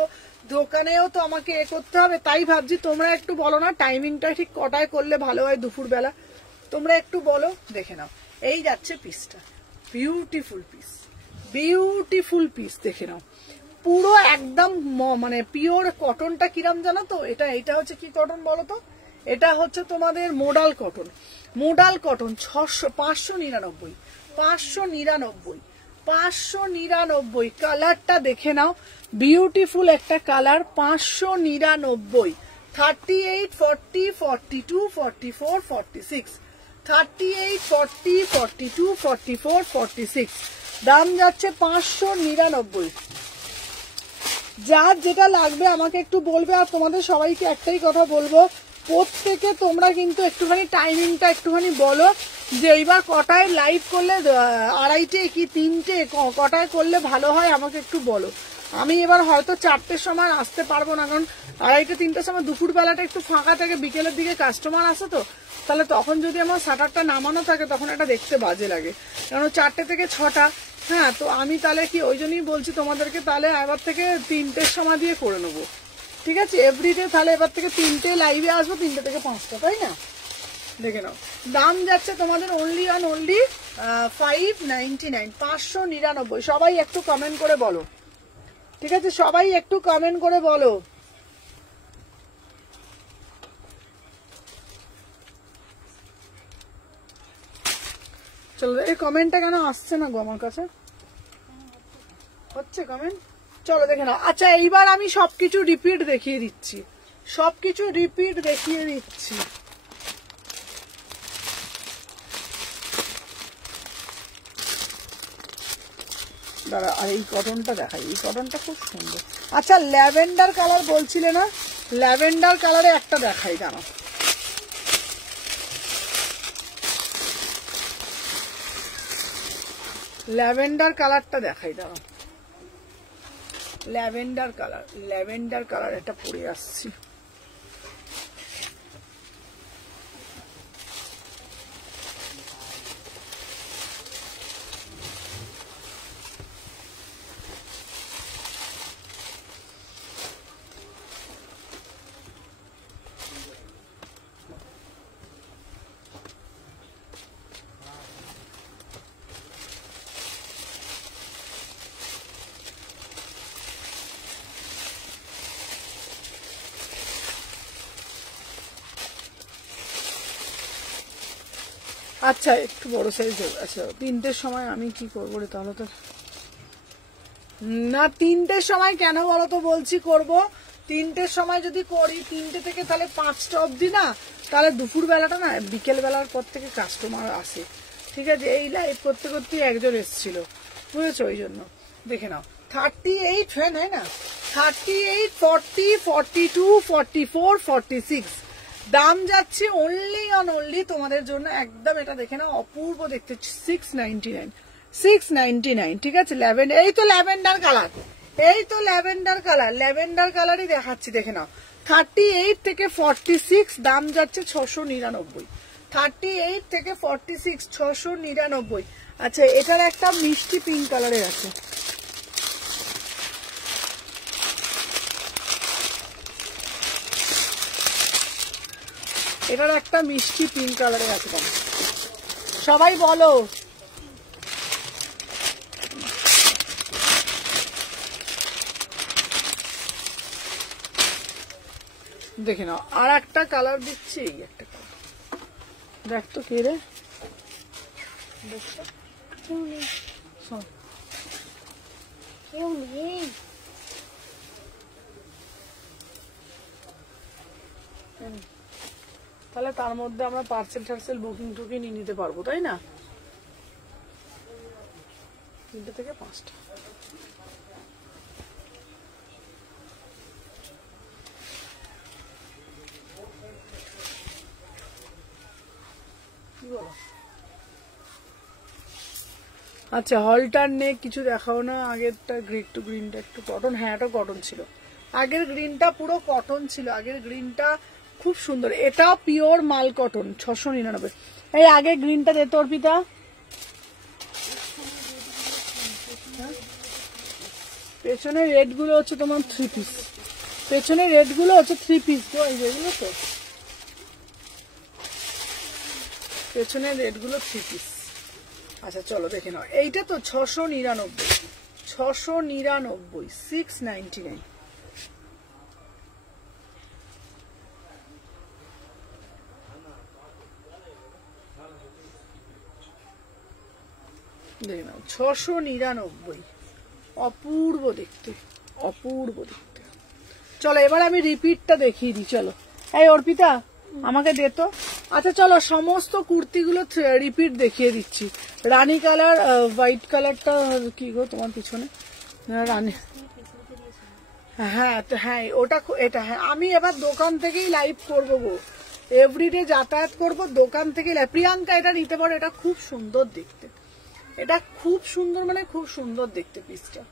দোকানেও তো আমাকে করতে হবে, তাই ভাবছি তোমরা একটু বলো না টাইমিংটা ঠিক কটায় করলে ভালো হয়, দুপুরবেলা তোমরা একটু বলো। দেখে নাও, এই যাচ্ছে পিসটা, বিউটিফুল পিস, বিউটিফুল পিস, দেখে নাও। পুরো একদম মানে পিওর কটনটা কিরাম জানো তো? এটা হচ্ছে কি কটন বলো তো? এটা হচ্ছে তোমাদের মোডাল কটন, মোডাল কটন। 599, 599, 599। কালারটা দেখে নাও, বিউটিফুল একটা কালার, 599। 38, 40, 42, 44, 46, 38, 40, 42, 44, 46, দাম যাচ্ছে 599। যার যেটা লাগবে আমাকে একটু বলবে। আর তোমাদের সবাইকে একটাই কথা বলবো, প্রত্যেকে তোমরা কিন্তু একটুখানি টাইমিংটা একটুখানি বলো যে এইবার কটায় লাইভ করলে, 2:30 কি 3টে কটায় করলে ভালো হয় আমাকে একটু বলো। আমি এবার হয়তো 4টের সময় আসতে পারবো না, কারণ 2:30 3টের সময় দুপুর বেলাটা একটু ফাঁকা থাকে, বিকেলের দিকে কাস্টমার আসে তো, তাহলে তখন যদি আমার শাটারটা নামানো থাকে তখন এটা দেখতে বাজে লাগে, কারণ 4টে থেকে 6টা। হ্যাঁ, তো আমি তাহলে কি ওই জন্যই বলছি তোমাদেরকে, তাহলে এবার থেকে 3টের সময় দিয়ে করে নেবো, ঠিক আছে? এভরিডে তাহলে এবার থেকে 3টে লাইভে আসবো, 3টে থেকে 5টা, তাই না? দেখে নাও, দাম যাচ্ছে তোমাদের অনলি 599, 599। সবাই একটু কমেন্ট করে বলো, ঠিক আছে? সবাই একটু কমেন্ট করে বলো। চলো, এই কমেন্টটা কেন আসছে না গো আমার কাছে? হচ্ছে কমেন্ট, চলো দেখে নাও। আচ্ছা, এইবার আমি সবকিছু রিপিট দেখিয়ে দিচ্ছি, সবকিছু রিপিট দেখিয়ে দিচ্ছি। দাঁড়া, আর এই কটনটা দেখাই, এই কটনটা খুব সুন্দর। আচ্ছা, ল্যাভেন্ডার কালার বলছিলে না, ল্যাভেন্ডার কালারে একটা দেখাই, জানো? ল্যাভেন্ডার কালারটা দেখাই, দাঁড়াও। ল্যাভেন্ডার কালার একটা পরে আসছি। আচ্ছা, একটু বড় সাইজ দেবো। আচ্ছা, 3টের সময় আমি কি করবো রে? তাহলে তো না, 3টের সময় কেন বলো তো বলছি করবো। 3টের সময় যদি করি, 3টে থেকে তাহলে 5টা অবধি না, তাহলে দুপুর বেলাটা না, বিকেল বেলার পর থেকে কাস্টমার আসে, ঠিক আছে? এই লাইভ করতে করতে একজন এসেছিল, বুঝেছো? ওই জন্য দেখে নাও, 38 ফ্যান হয় না, 38, 40, 42, 44, 46। দাম যাচ্ছে অনলি তোমাদের জন্য একদম, এটা দেখে নাও, অপূর্ব দেখতে, 699, 699, ঠিক আছে? এই তো ল্যাভেন্ডার কালার, এই তো ল্যাভেন্ডার কালার, ল্যাভেন্ডার কালারই দেখাচ্ছি, দেখে নাও। 38 থেকে 46 দাম যাচ্ছে 699, 38 থেকে 46 699। আচ্ছা, এটার একটা মিষ্টি পিঙ্ক কালারের আছে, এটার একটা মিষ্টি পিঙ্ক কালারের আছে, সবাই বলো। দেখে নাও, আর একটা কালার দিচ্ছি, এই একটা কালার দেখ তো, কে রে? কেউ নেই। তাহলে তার মধ্যে আমরা পার্সেল বুকিং টুকিং নিয়ে নিতে পারবো, তাই না? 3টে থেকে 5টা। আচ্ছা, হলটার নেক কিছু দেখাও না। আগেরটা একটু গ্রিনটা একটু কটন, হ্যাঁ এটা কটন ছিল, আগের গ্রিনটা পুরো কটন ছিল, আগের গ্রিনটা খুব সুন্দর। এটা পিওর মাল কটন, 699। এই আগে গ্রিনটা দে তোর পিতা। পেছনের রেড গুলো হচ্ছে তোমার 3 পিস, পেছনের রেড গুলো হচ্ছে 3 পিস গো, এইগুলো তো পেছনের রেড গুলো 3 পিস। আচ্ছা চলো দেখে নাও, এইটা তো 699, 699, 699। দেখে নাও, 699, অপূর্ব দেখতে, অপূর্ব দেখতে। চলো এবার আমি রিপিটটা দেখিয়ে দিই, চলো। এই অর্পিতা আমাকে দে তো। আচ্ছা চলো, সমস্ত কুর্তিগুলো রিপিট দেখিয়ে দিচ্ছি। রানী কালার, হোয়াইট কালারটা কি গো তোমার পিছনে? রানী, হ্যাঁ তো হ্যাঁ ওটা এটা হ্যাঁ আমি এবার দোকান থেকেই লাইভ করবো গো, এভরিডে যাতায়াত করব দোকান থেকে। প্রিয়াঙ্কা এটা নিতে পারো, এটা খুব সুন্দর দেখতে, এটা খুব সুন্দর মানে খুব সুন্দর দেখতে পিসটা,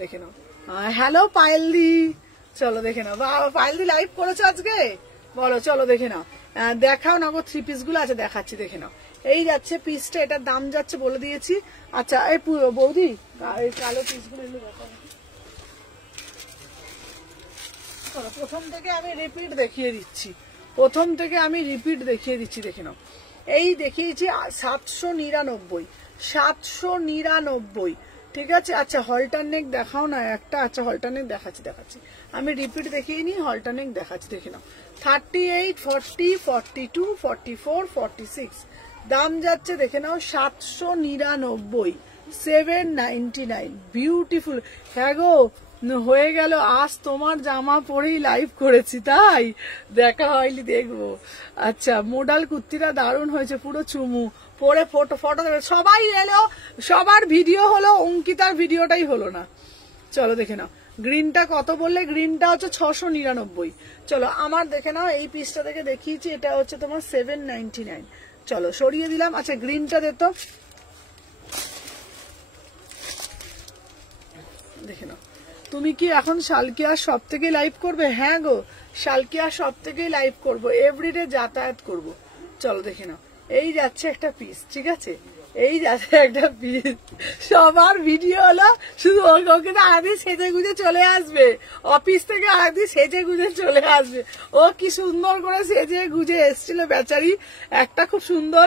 দেখে নাও। হ্যালো পায়েলদি, চলো দেখে নাও। পায়েলদি লাইভ করেছো আজকে, বলো চলো দেখে নাও। দেখাও না গো, 3 পিস গুলো আছে দেখাচ্ছি, দেখে নাও। এই যাচ্ছে পিসটা, এটার দাম যাচ্ছে বলে দিয়েছি। আচ্ছা এই বৌদি এই কালো পিসগুলো এগুলো দেখাও। প্রথম থেকে আমি রিপিট দেখিয়ে দিচ্ছি, প্রথম থেকে আমি রিপিট দেখিয়ে দিচ্ছি, দেখে নাও। এই দেখিয়েছি 799, 799, ঠিক আছে। আচ্ছা হলটার নেক দেখাও না একটা, আচ্ছা হলটার নেক দেখাচ্ছি, আমি রিপিট দেখিয়ে নিই, হলটার নেক দেখাচ্ছি, দেখে নাও। 38, 40, 42, 44, 46 দাম যাচ্ছে, দেখে নাও 799, 799, বিউটিফুল। হ্যাঁ গো হয়ে গেল, আজ তোমার জামা পরেই লাইভ করেছি, তাই দেখা হয়নি, দেখবো। আচ্ছা মোডাল কুর্তিটা দারুণ হয়েছে, পুরো চুমু পরে ফটো দেবে। সবাই এলো, সবার ভিডিও হলো, অঙ্কিতার ভিডিওটাই হলো না। চলো দেখে নাও, গ্রিনটা কত বললে? গ্রিনটা হচ্ছে 699। চলো আমার দেখে নাও, এই পিসটা থেকে দেখিয়েছি, এটা হচ্ছে তোমার 799। চলো সরিয়ে দিলাম। আচ্ছা গ্রিনটা দে তো, দেখে নাও। তুমি কি এখন শালকিয়ার সব থেকে লাইভ করবে? হ্যাঁ গো শালকিয়ার সব থেকেই লাইভ করবো, এভরিডে যাতায়াত করব। চলো দেখে নাও, এই যাচ্ছে একটা পিস, ঠিক আছে, এই যাচ্ছে একটা পিস। সবার ভিডিও হলো, শুধু ওকে তো আগে সেজে গুজে চলে আসবে, অফিস থেকে আগে সেজে গুজে চলে আসবে। ও কি সুন্দর করে সেজে গুজে এসছিল বেচারি, একটা খুব সুন্দর।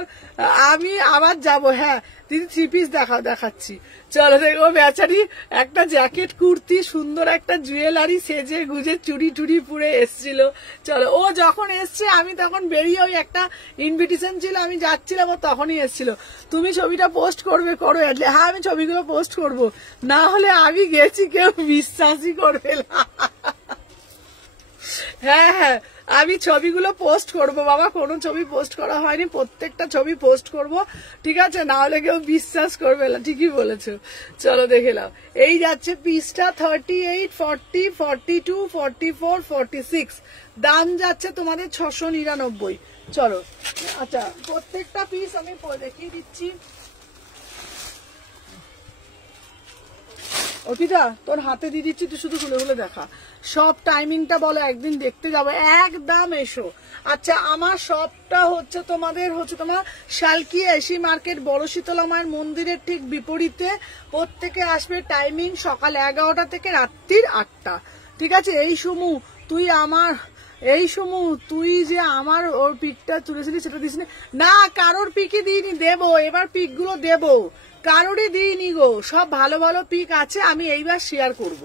আমি আবার যাব, হ্যাঁ দিদি 3 পিস দেখাচ্ছি। চলো দেখো বেচারি একটা জ্যাকেট কুর্তি, সুন্দর একটা জুয়েলারি, সেজে গুজে চুড়ি টুড়ি পুরে এসছিল। চলো ও যখন এসছে আমি তখন বেরিয়ে, ওই একটা ইনভিটেশন ছিল আমি যাচ্ছিলাম, ও তখনই এসছিল। তুমি ছবিটা পোস্ট করবে, করো। হ্যাঁ আমি ছবিগুলো পোস্ট করব, না হলে আমি গেছি কেউ বিশ্বাসই করবে না। হ্যাঁ হ্যাঁ আমি ছবিগুলো পোস্ট করব বাবা, কোনো ছবি পোস্ট করা হয়নি, প্রত্যেকটা ছবি পোস্ট করব, ঠিক আছে, না হলে কেউ বিশ্বাস করবে না। ঠিকই বলেছো। চলো দেখে নাও, এই যাচ্ছে পিসটা 38, 40, 42, 44, 46 দাম যাচ্ছে তোমাদের 699। চলো আচ্ছা প্রত্যেকটা পিস আমি দেখিয়ে দিচ্ছি। অর্পিতা তোর হাতে দিয়ে দিচ্ছি, তুই শুধু খুলে খুলে দেখা। সব টাইমিংটা বলো, একদিন দেখতে যাবো, একদম এসো। আচ্ছা আমার সবটা হচ্ছে তোমাদের তোমার শালকিয়া এসি মার্কেট, বড় শীতলা মায়ের মন্দিরের ঠিক বিপরীতে। প্রত্যেকে আসবে, টাইমিং সকাল 11টা থেকে রাত্রির 8টা, ঠিক আছে। এই সমু তুই আমার, এই সমু তুই যে আমার ওর পিকটা তুলেছিলি সেটা দিস না, কারোর পিকই দিইনি, দেবো এবার পিক গুলো দেবো, কারোরই দিইনি গো, সব ভালো ভালো পিক আছে, আমি এইবার শেয়ার করব,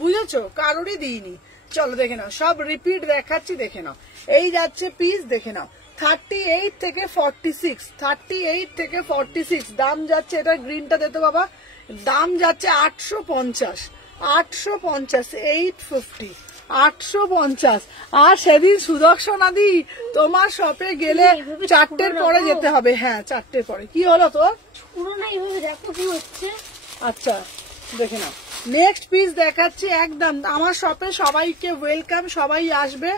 বুঝেছো, কারোরই দিইনি। চলো দেখে নাও, সব রিপিট দেখাচ্ছি, দেখে নাও। এই যাচ্ছে পিস, দেখে নাও 38 থেকে 46, 38 থেকে 46 দাম যাচ্ছে। এটা গ্রিনটা দিতে বাবা, দাম যাচ্ছে 850, 850, 850, 850। আর সেদিন সুদর্শনা দি তোমার শপে গেলে 4টের পরে যেতে হবে, হ্যাঁ 4টের পরে। কি হলো তোর? পুরো না এইভাবে দেখো কি হচ্ছে। আচ্ছা দেখে নাও, নেক্সট পিস দেখাচ্ছি, একদম আমার শপে সবাইকে ওয়েলকাম, সবাই আসবে,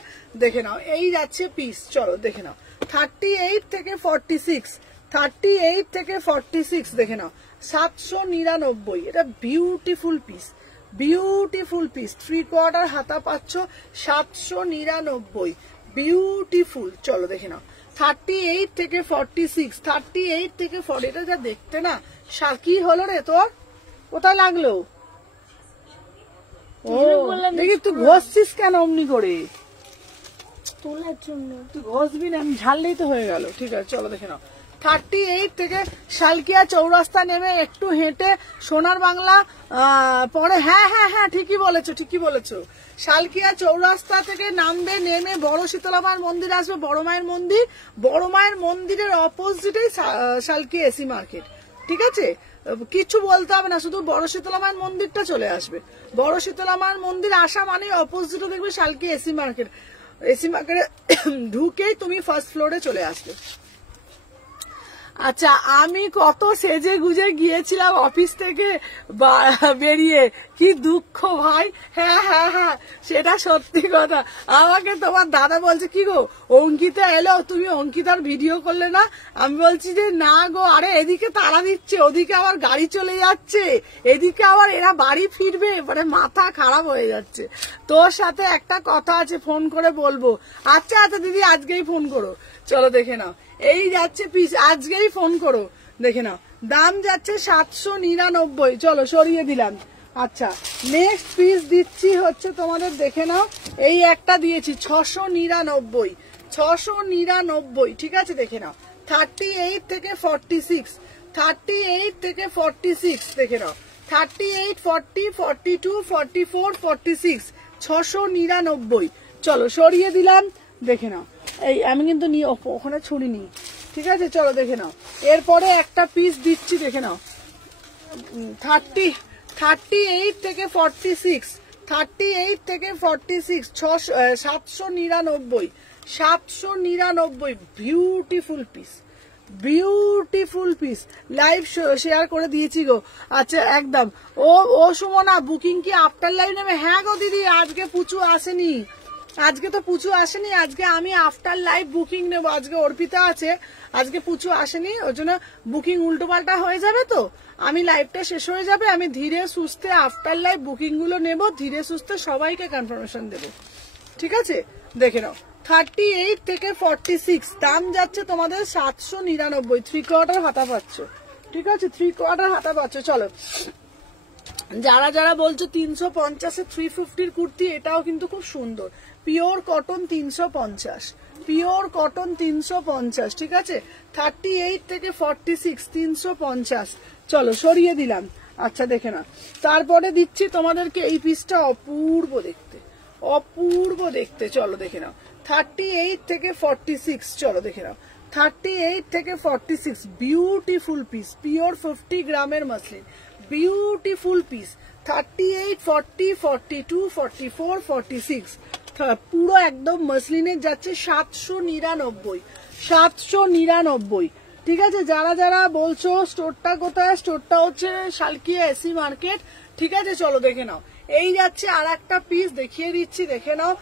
দেখে নাও। এই যাচ্ছে পিস, চলো দেখে নাও 38 থেকে 46, 38 থেকে 46 দেখে নাও 799। এটা বিউটিফুল পিস, বিউটিফুল পিস, 3/4 হাতা পাচ্ছ 799, বিউটিফুল। চলো দেখে নাও 38 থেকে 46, 38 থেকে 40, এটা যা দেখতে না। কি হলো রে তোর, কোথায় লাগলো? ও দেখি তুই ঘষছিস কেন অমনি করে? তোলার জন্য। তুই ঘষবি না, আমি ঝাললেই তো হয়ে গেল, ঠিক আছে। চলো দেখে নাও 38 থেকে শালকিয়া চৌরাস্তা নেমে একটু হেঁটে সোনার বাংলা পরে, হ্যাঁ হ্যাঁ হ্যাঁ ঠিকই বলেছো, ঠিকই বলেছো। শালকিয়া চৌরাস্তা থেকে নামবে, নেমে বড় শীতলা মায়ের মন্দির আসবে, বড় মায়ের মন্দির, বড় মায়ের মন্দিরের অপোজিটেই শালকিয়া এসি মার্কেট, ঠিক আছে। কিছু বলতে হবে না, শুধু বড় শীতলা মায়ের মন্দিরটা চলে আসবে। বড় শীতলা মায়ের মন্দির আসা মানে অপোজিটে দেখবে শালকিয়া এসি মার্কেট, এসি মার্কেটে ঢুকেই তুমি ফার্স্ট ফ্লোরে চলে আসবে। আচ্ছা আমি কত সেজে গুজে গিয়েছিলাম অফিস থেকে বেরিয়ে, কি দুঃখ ভাই। হ্যাঁ হ্যাঁ হ্যাঁ সেটা সত্যি কথা। আমাকে তোমার দাদা বলছে কি গো অঙ্কিতা এলো, তুমি অঙ্কিতার ভিডিও করলে না? আমি বলছি যে না গো, আরে এদিকে তাড়া দিচ্ছে, ওদিকে আবার গাড়ি চলে যাচ্ছে, এদিকে আবার এরা বাড়ি ফিরবে, মানে মাথা খারাপ হয়ে যাচ্ছে। তোর সাথে একটা কথা আছে, ফোন করে বলবো। আচ্ছা আচ্ছা দিদি আজকেই ফোন করো, চলো দেখে নাও। এই যাচ্ছে পিস, আজকেই ফোন করো, দেখে নাও। দাম যাচ্ছে 799, চলো সরিয়ে দিলাম। আচ্ছা নেক্সট পিস দিচ্ছি হচ্ছে তোমাদের, দেখে নাও। এই একটা দিয়েছি 699, 699, ঠিক আছে দেখে নাও। 38 থেকে 46, 38 থেকে 46 দেখে নাও। 38, 40, 42, 44, 46, 699, চলো সরিয়ে দিলাম, দেখে নাও। এই আমি কিন্তু নিয়ে ওখানে ছুরি নি, ঠিক আছে চলো দেখে নাও। এরপরে একটা পিস দিচ্ছি, দেখে নাও। 38 থেকে 46, 38 থেকে 46, 799, 799, beautiful piece, beautiful piece. Live share করে দিয়েছি গো। আচ্ছা একদম। ও সুমনা বুকিং কি আফটার লাইভ নেবে? হ্যাঁ গো দিদি, আজকে পুচু আসেনি, আজকে তো পুচু আসেনি, আজকে আমি আফটার লাইভ বুকিং নেবো। আজকে অর্পিতা আছে, আজকে পুচু আসেনি, ওই জন্য বুকিং উল্টো পাল্টা হয়ে যাবে। তো আমি লাইভটা শেষ হয়ে যাবে, আমি ধীরে সুস্থে আফটার লাইভ বুকিং গুলো নেবো, ধীরে সুস্থে সবাইকে কনফার্মেশন দেবো, ঠিক আছে দেখে নাও। 38 থেকে 46, দাম যাচ্ছে তোমাদের 799, 3/4 হাতা পাচ্ছ, ঠিক আছে 3/4 হাতা পাচ্ছ। চলো যারা যারা বলছো 350 350 কুর্তি, এটাও কিন্তু খুব সুন্দর, পিওর কটন 350, পিওর কটন 350, ঠিক আছে। 38 থেকে 46, 350, চলো সরিয়ে দিলাম। আচ্ছা দেখে না, তারপরে দিচ্ছি তোমাদেরকে এই পিসটা, অপূর্ব দেখতে, অপূর্ব দেখতে, চলো দেখে নাও। 38 থেকে 46, চলো দেখে নাও। 38 থেকে 46, বিউটিফুল পিস, পিওর 50 গ্রামের মাসলিন, বিউটিফুল পিস। 38, 40, 42, 44, 46, পুরো একদম মসলিনের যাচ্ছে 799, 799, ঠিক আছে। যারা যারা বলছো স্টোরটা কোথায়, স্টোরটা হচ্ছে শালকিয়া এসি মার্কেট, ঠিক আছে চলো দেখে নাও। এই যাচ্ছে আর একটা পিস দেখিয়ে দিচ্ছি, দেখে নাও।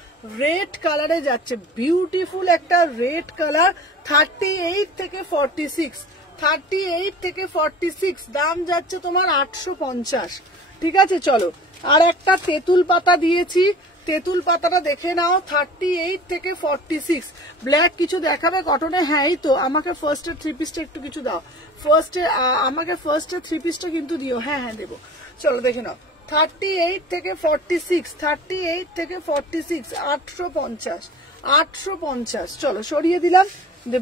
রেড কালারে যাচ্ছে, বিউটিফুল একটা রেড কালার। 38 থেকে 46, 38 থেকে 46, দাম যাচ্ছে তোমার 850, ঠিক আছে চলো। আর একটা তেঁতুল পাতা দিয়েছি, তেঁতুল পাতাটা দেখে নাও। 38 থেকে 46, ব্ল্যাক কিছু দেখাবে কটনে? হ্যাঁ এই তো, আমাকে ফার্স্টে 3 পিসটা একটু কিছু দাও, ফার্স্টে আমাকে ফার্স্টে 3 পিসটা কিন্তু দিও। হ্যাঁ হ্যাঁ দেবো, চলো দেখে নাও। 38 থেকে 46, 38 থেকে 46, 850, 850, চলো সরিয়ে দিলাম।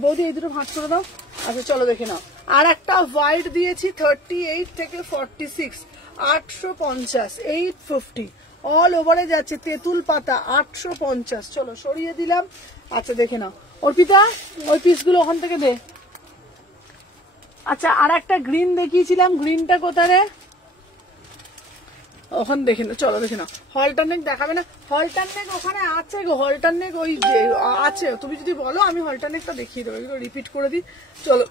বৌদি এই দুটো ভাঁজ করে দাও। আচ্ছা চলো দেখে নাও। আর একটা হোয়াইট দিয়েছি 38 থেকে 46, 850, 850, অল ওভারে যাচ্ছে, তেঁতুল পাতা 850, চলো সরিয়ে দিলাম। আচ্ছা দেখে নাও। অর্পিতা ওই পিসগুলো ওখান থেকে দে। আচ্ছা আর একটা গ্রিন দেখিয়েছিলাম, গ্রিনটা কোথায়? ওখানে দেখে না, চলো দেখে নাও। হলটারনেক দেখাবে না? হলটারনেক ওখানে আছে গো, হলটারনেক ওই আছে, তুমি যদি বলো আমি হলটারনেকটা দেখিয়ে দেবো, এগুলো রিপিট করে দিই। চলো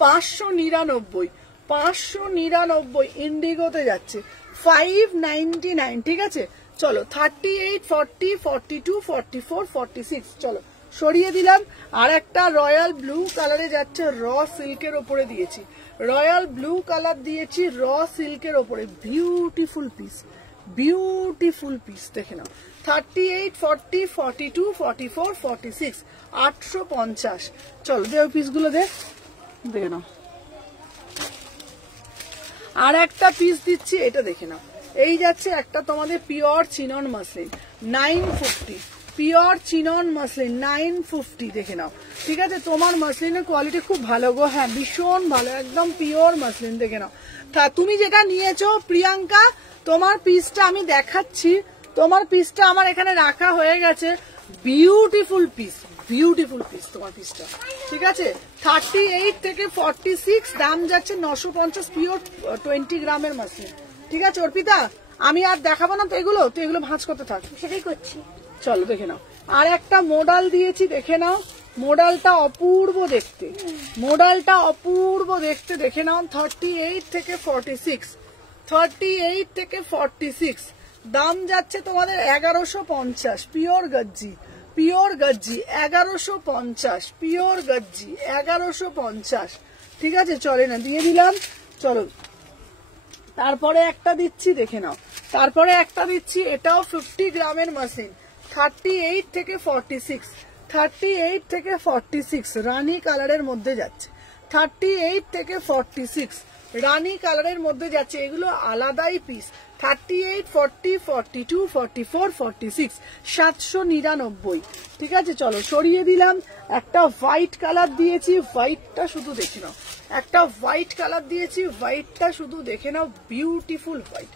599, 599 ইন্ডিগোতে যাচ্ছে, 599, ঠিক আছে চলো। 38, 40, 42, 44, 46, চলো সরিয়ে দিলাম। আর একটা রয়্যাল ব্লু কালারে যাচ্ছে, র সিল্কের ওপরে দিয়েছি, রয়্যাল ব্লু কালার দিয়েছি র সিল্কের ওপরে, বিউটিফুল পিস, বিউটিফুল পিস, দেখে নাও। 38, 40, 42, 44, 46, 850, চলো দে ওই পিসগুলো দেখে নাও। আর একটা পিস দিচ্ছি, এটা দেখে নাও। এই যাচ্ছে একটা তোমাদের pure chinon muslin, 950, pure chinon muslin 950, দেখে নাও, ঠিক আছে। তোমার মাসলিনের কোয়ালিটি খুব ভালো গো, হ্যাঁ ভীষণ ভালো, একদম পিওর মাসলিন, দেখে নাও। তুমি যেটা নিয়েছো প্রিয়াঙ্কা, তোমার পিসটা আমি দেখাচ্ছি, তোমার পিসটা আমার এখানে রাখা হয়ে গেছে, বিউটিফুল পিস, বিউটিফুল পিস তোমার পিসটা, ঠিক আছে। 38 থেকে 46, দাম যাচ্ছে 950, পিওর 20 গ্রামের মাসলিন, ঠিক আছে। অর্পিতা আমি আর দেখাবো না তো এগুলো, তো এগুলো ভাঁজ করতে থাক, সেটাই করছি, চলো দেখে নাও। আর একটা মডেল দিয়েছি, দেখে নাও, মডেলটা অপূর্ব দেখতে, মডেলটা অপূর্ব দেখতে। দেখে নাও 38 থেকে 46, 38 থেকে 46, দাম যাচ্ছে তোমাদের 1150। Pure gajji, pure gajji 1150, pure gajji 1150। ঠিক আছে, চলে না, দিয়ে দিলাম। চলো তারপরে একটা দিচ্ছি, দেখে নাও, তারপরে একটা দিচ্ছি, এটাও 50 গ্রামের মেশিন, 38 থেকে 46, 38 থেকে 46 রানী কালারের মধ্যে যাচ্ছে, 38 থেকে 46 রানী কালারের মধ্যে যাচ্ছে। এগুলো আলাদাই পিস। 38, 40, 42, 44, 46, 799। ঠিক আছে, চলো সরিয়ে দিলাম। একটা হোয়াইট কালার দিয়েছি, হোয়াইটটা শুধু দেখে নাও, একটা হোয়াইট কালার দিয়েছি, হোয়াইটটা শুধু দেখে নাও, বিউটিফুল হোয়াইট,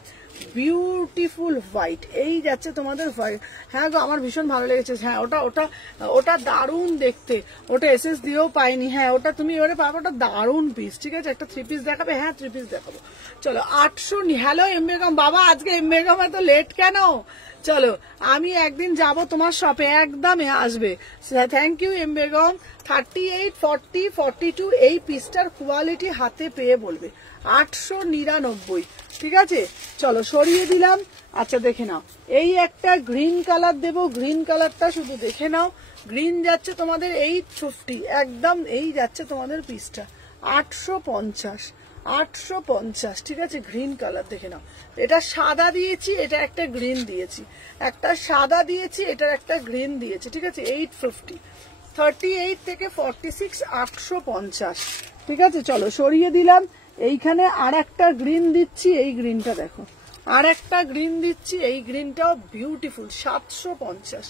বিউটিফুল হোয়াইট। এই যাচ্ছে তোমাদের হোয়াইট। হ্যাঁ গো, আমার ভীষণ ভালো লেগেছে। হ্যাঁ, ওটা ওটা ওটা দারুণ দেখতে, ওটা এসএস দিয়েও পাইনি। হ্যাঁ, ওটা তুমি এবারে পাবে, ওটা দারুণ পিস। ঠিক আছে, একটা 3 পিস দেখাবে? হ্যাঁ, 3 পিস দেখাবো। চলো 800। হ্যালো এমবেগম, বাবা আজকে এমবেগম এত লেট কেন? চলো আমি একদিন যাব তোমার শপে, একদম আসবে। Thank you এমবেগম। 38, 40, 42 এই পিসটার কোয়ালিটি হাতে পেয়ে বলবে 899। ঠিক আছে, চলো সরিয়ে দিলাম। আচ্ছা দেখে নাও, এই একটা গ্রিন কালার দেবো, গ্রিন কালারটা শুধু দেখে নাও। গ্রিন যাচ্ছে তোমাদের 850, একদম এই যাচ্ছে তোমাদের পিসটা 850, 850। ঠিক আছে, গ্রিন কালার দেখে নাও। এটা সাদা দিয়েছি, এটা একটা গ্রিন দিয়েছি, একটা সাদা দিয়েছি, এটার একটা গ্রিন দিয়েছি। ঠিক আছে, 850, 38 থেকে 46, 850। ঠিক আছে, চলো সরিয়ে দিলাম। এইখানে আর একটা গ্রিন দিচ্ছি, এই গ্রিনটা দেখো, আর একটা গ্রিন দিচ্ছি, এই গ্রিনটাও বিউটিফুল, 750,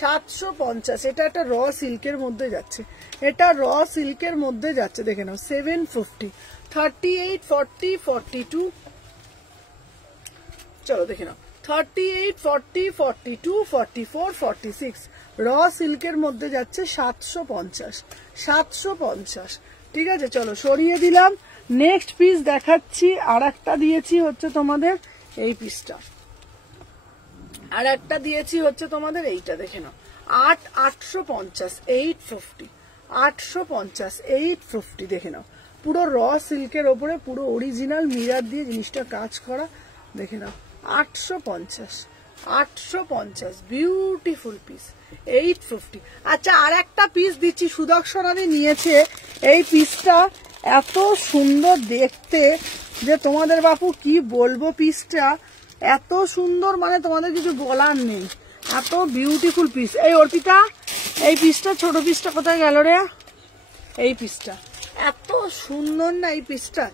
750। এটা একটা র সিল্কের মধ্যে যাচ্ছে, এটা র সিল্কের মধ্যে যাচ্ছে, দেখে নাও 750, 38, 40, 42। চলো দেখে নাও 38, 40, 42, 44, 46 র সিল্কের মধ্যে যাচ্ছে 750, 750। ঠিক আছে, চলো সরিয়ে দিলাম। নেক্সট পিস দেখাচ্ছি। আর একটা দিয়েছি হচ্ছে তোমাদের এই পিসটা, আর একটা দিয়েছি হচ্ছে তোমাদের এইটা, দেখে নাও 850, 850, 850, 850। দেখে নাও পুরো র সিল্কের ওপরে পুরো অরিজিনাল মিরার দিয়ে জিনিসটা কাজ করা। দেখে নাও 850, 850 বিউটিফুল পিস, 850। আচ্ছা আর একটা পিস দিচ্ছি, সুদর্শনাদি নিয়েছে এই পিসটা, এত সুন্দর দেখতে যে তোমাদের বাপু কি বলবো, পিসটা এত সুন্দর, মানে তোমাদের কিছু বলার নেই, এত বিউটিফুল পিস। এই অর্পিতা, এই পিসটা, ছোট পিসটা কোথায় গেল রে? এই পিসটা এত সুন্দর না, এই পিসটা।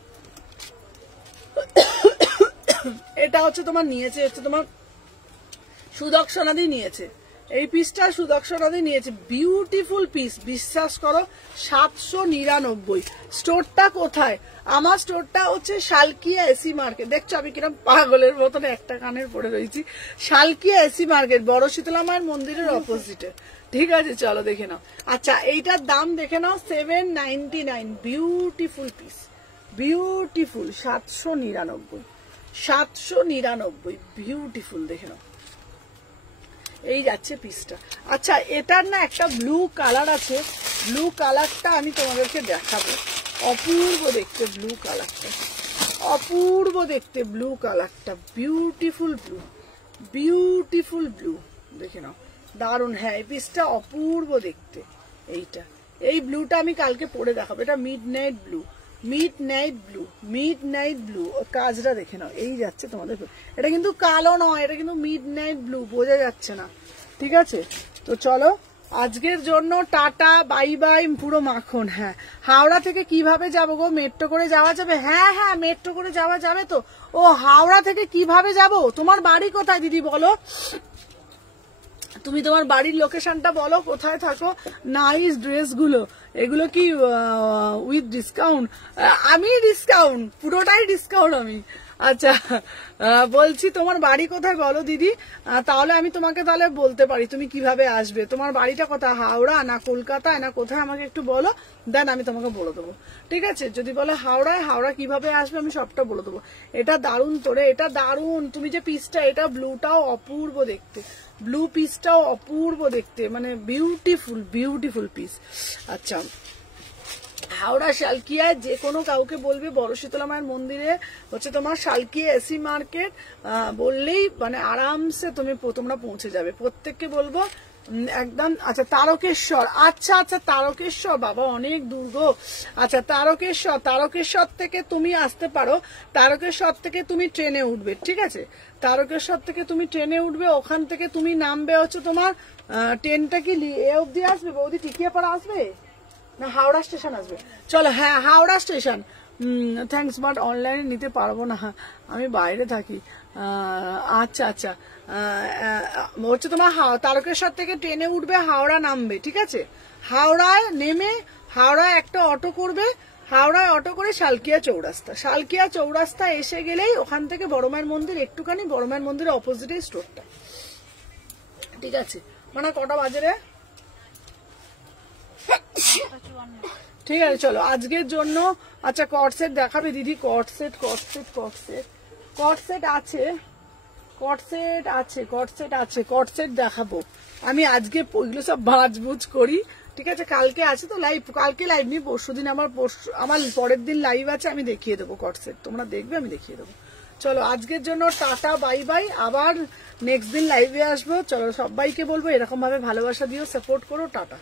এটা হচ্ছে তোমার নিয়েছে, হচ্ছে তোমার সুদর্শনাদি নিয়েছে, এই পিসটা সুদর্শনাদি নিয়েছে, বিউটিফুল পিস। বিশ্বাস করো 799। স্টোরটা কোথায়? আমার স্টোরটা হচ্ছে শালকিয়া এসি মার্কেট। দেখছো আমি কিরকম পাগলের মতন একটা কানের পরে রয়েছি। শালকিয়া এসি মার্কেট, বড় শীতলা মায়ের মন্দিরের অপোজিটে। ঠিক আছে, চলো দেখে নাও। আচ্ছা এইটার দাম দেখে নাও 799। Beautiful piece, beautiful, 799, 799 beautiful. দেখে নাও এই যাচ্ছে পিসটা। আচ্ছা এটার না একটা ব্লু কালার আছে, ব্লু কালারটা আমি তোমাদেরকে দেখাবো, অপূর্ব দেখতে ব্লু কালারটা, অপূর্ব দেখতে ব্লু কালারটা, বিউটিফুল ব্লু, বিউটিফুল ব্লু। দেখে নাও দারুণ। হ্যাঁ এই পিসটা অপূর্ব দেখতে। এইটা, এই ব্লুটা আমি কালকে পরে দেখাবো। এটা mid night blue, mid night blue, mid night blue. কাজটা দেখে নাও এই যাচ্ছে তোমাদের। এটা কিন্তু কালো নয়, এটা কিন্তু মিড নাইট ব্লু, বোঝা যাচ্ছে না। ঠিক আছে, তো চলো আজকের জন্য টাটা, বাই বাই, পুরো মাখন। হ্যাঁ হাওড়া থেকে কিভাবে যাবো গো? মেট্রো করে যাওয়া যাবে? হ্যাঁ হ্যাঁ মেট্রো করে যাওয়া যাবে তো। ও হাওড়া থেকে কিভাবে যাব? তোমার বাড়ি কোথায় দিদি বলো? তুমি তোমার বাড়ির লোকেশনটা বলো, কোথায় থাকো। নাইস ড্রেসগুলো, এগুলো কি উইথ ডিসকাউন্ট? আমি ডিসকাউন্ট, পুরোটাই ডিসকাউন্ট আমি। আচ্ছা বলছি তোমার বাড়ি কোথায় বলো দিদি, তাহলে আমি তোমাকে তাহলে বলতে পারি তুমি কিভাবে আসবে। তোমার বাড়িটা কোথায়, হাওড়া না কলকাতায় না কোথায় আমাকে একটু বলো, দেন আমি তোমাকে বলে দেবো। ঠিক আছে, যদি বলো হাওড়ায়, হাওড়া কিভাবে আসবে আমি সবটা বলে দেবো। এটা দারুণ তোরে, এটা দারুণ। তুমি যে পিসটা, এটা ব্লুটাও অপূর্ব দেখতে, ব্লু পিসটাও অপূর্ব দেখতে, মানে বিউটিফুল বিউটিফুল পিস। আচ্ছা, হাওড়া শালকিয়ায় যে কোনো কাউকে বলবে বড় শীতলা মায়ের মন্দিরে হচ্ছে তোমার শালকিয়া এসি মার্কেট বললেই মানে আরামসে তোমরা পৌঁছে যাবে। প্রত্যেককে বলবো একদম। আচ্ছা তারকেশ্বর, আচ্ছা আচ্ছা তারকেশ্বর, বাবা অনেক দুর্গ। আচ্ছা তারকেশ্বর থেকে তুমি আসতে পারো, তারকেশ্বর থেকে তুমি ট্রেনে উঠবে। ঠিক আছে, তারকেশ্বর থেকে তুমি ট্রেনে উঠবে, ওখান থেকে তুমি নামবে হচ্ছে তোমার ট্রেনটা কি এ অব্দি আসবে বৌদি, টিকিয়াপাড়া আসবে না হাওড়া স্টেশন আসবে? চলো হ্যাঁ হাওড়া স্টেশন। থ্যাঙ্কস, বাট অনলাইনে নিতে পারবো না, আমি বাইরে থাকি। আচ্ছা আচ্ছা, হচ্ছে তোমার তারকেশ্বর থেকে ট্রেনে উঠবে, হাওড়া নামবে। ঠিক আছে, হাওড়ায় নেমে হাওড়ায় একটা অটো করবে, হাওড়ায় অটো করে শালকিয়া চৌরাস্তা, শালকিয়া চৌরাস্তা এসে গেলেই ওখান থেকে বড় মায়ের মন্দির, একটুখানি বড় মায়ের মন্দিরের অপোজিটে স্টোরটা। ঠিক আছে, মানে কটা বাজে রে? ঠিক আছে চলো আজকের জন্য। আচ্ছা কট সেট দেখাবে দিদি? কট সেট আছে, কট সেট দেখাবো আমি আজকে। ওইগুলো সব ভাঁজভুজ করি। ঠিক আছে, কালকে আছে তো লাইভ, কালকে লাইভ নেই, পরশুদিন আমার পরের দিন লাইভ আছে, আমি দেখিয়ে দেবো কট সেট, তোমরা দেখবে আমি দেখিয়ে দেবো। চলো আজকের জন্য টাটা বাই বাই, আবার নেক্সট দিন লাইভে আসবো। চলো সবাইকে বলবো এরকম ভাবে ভালোবাসা দিও, সাপোর্ট করো, টাটা।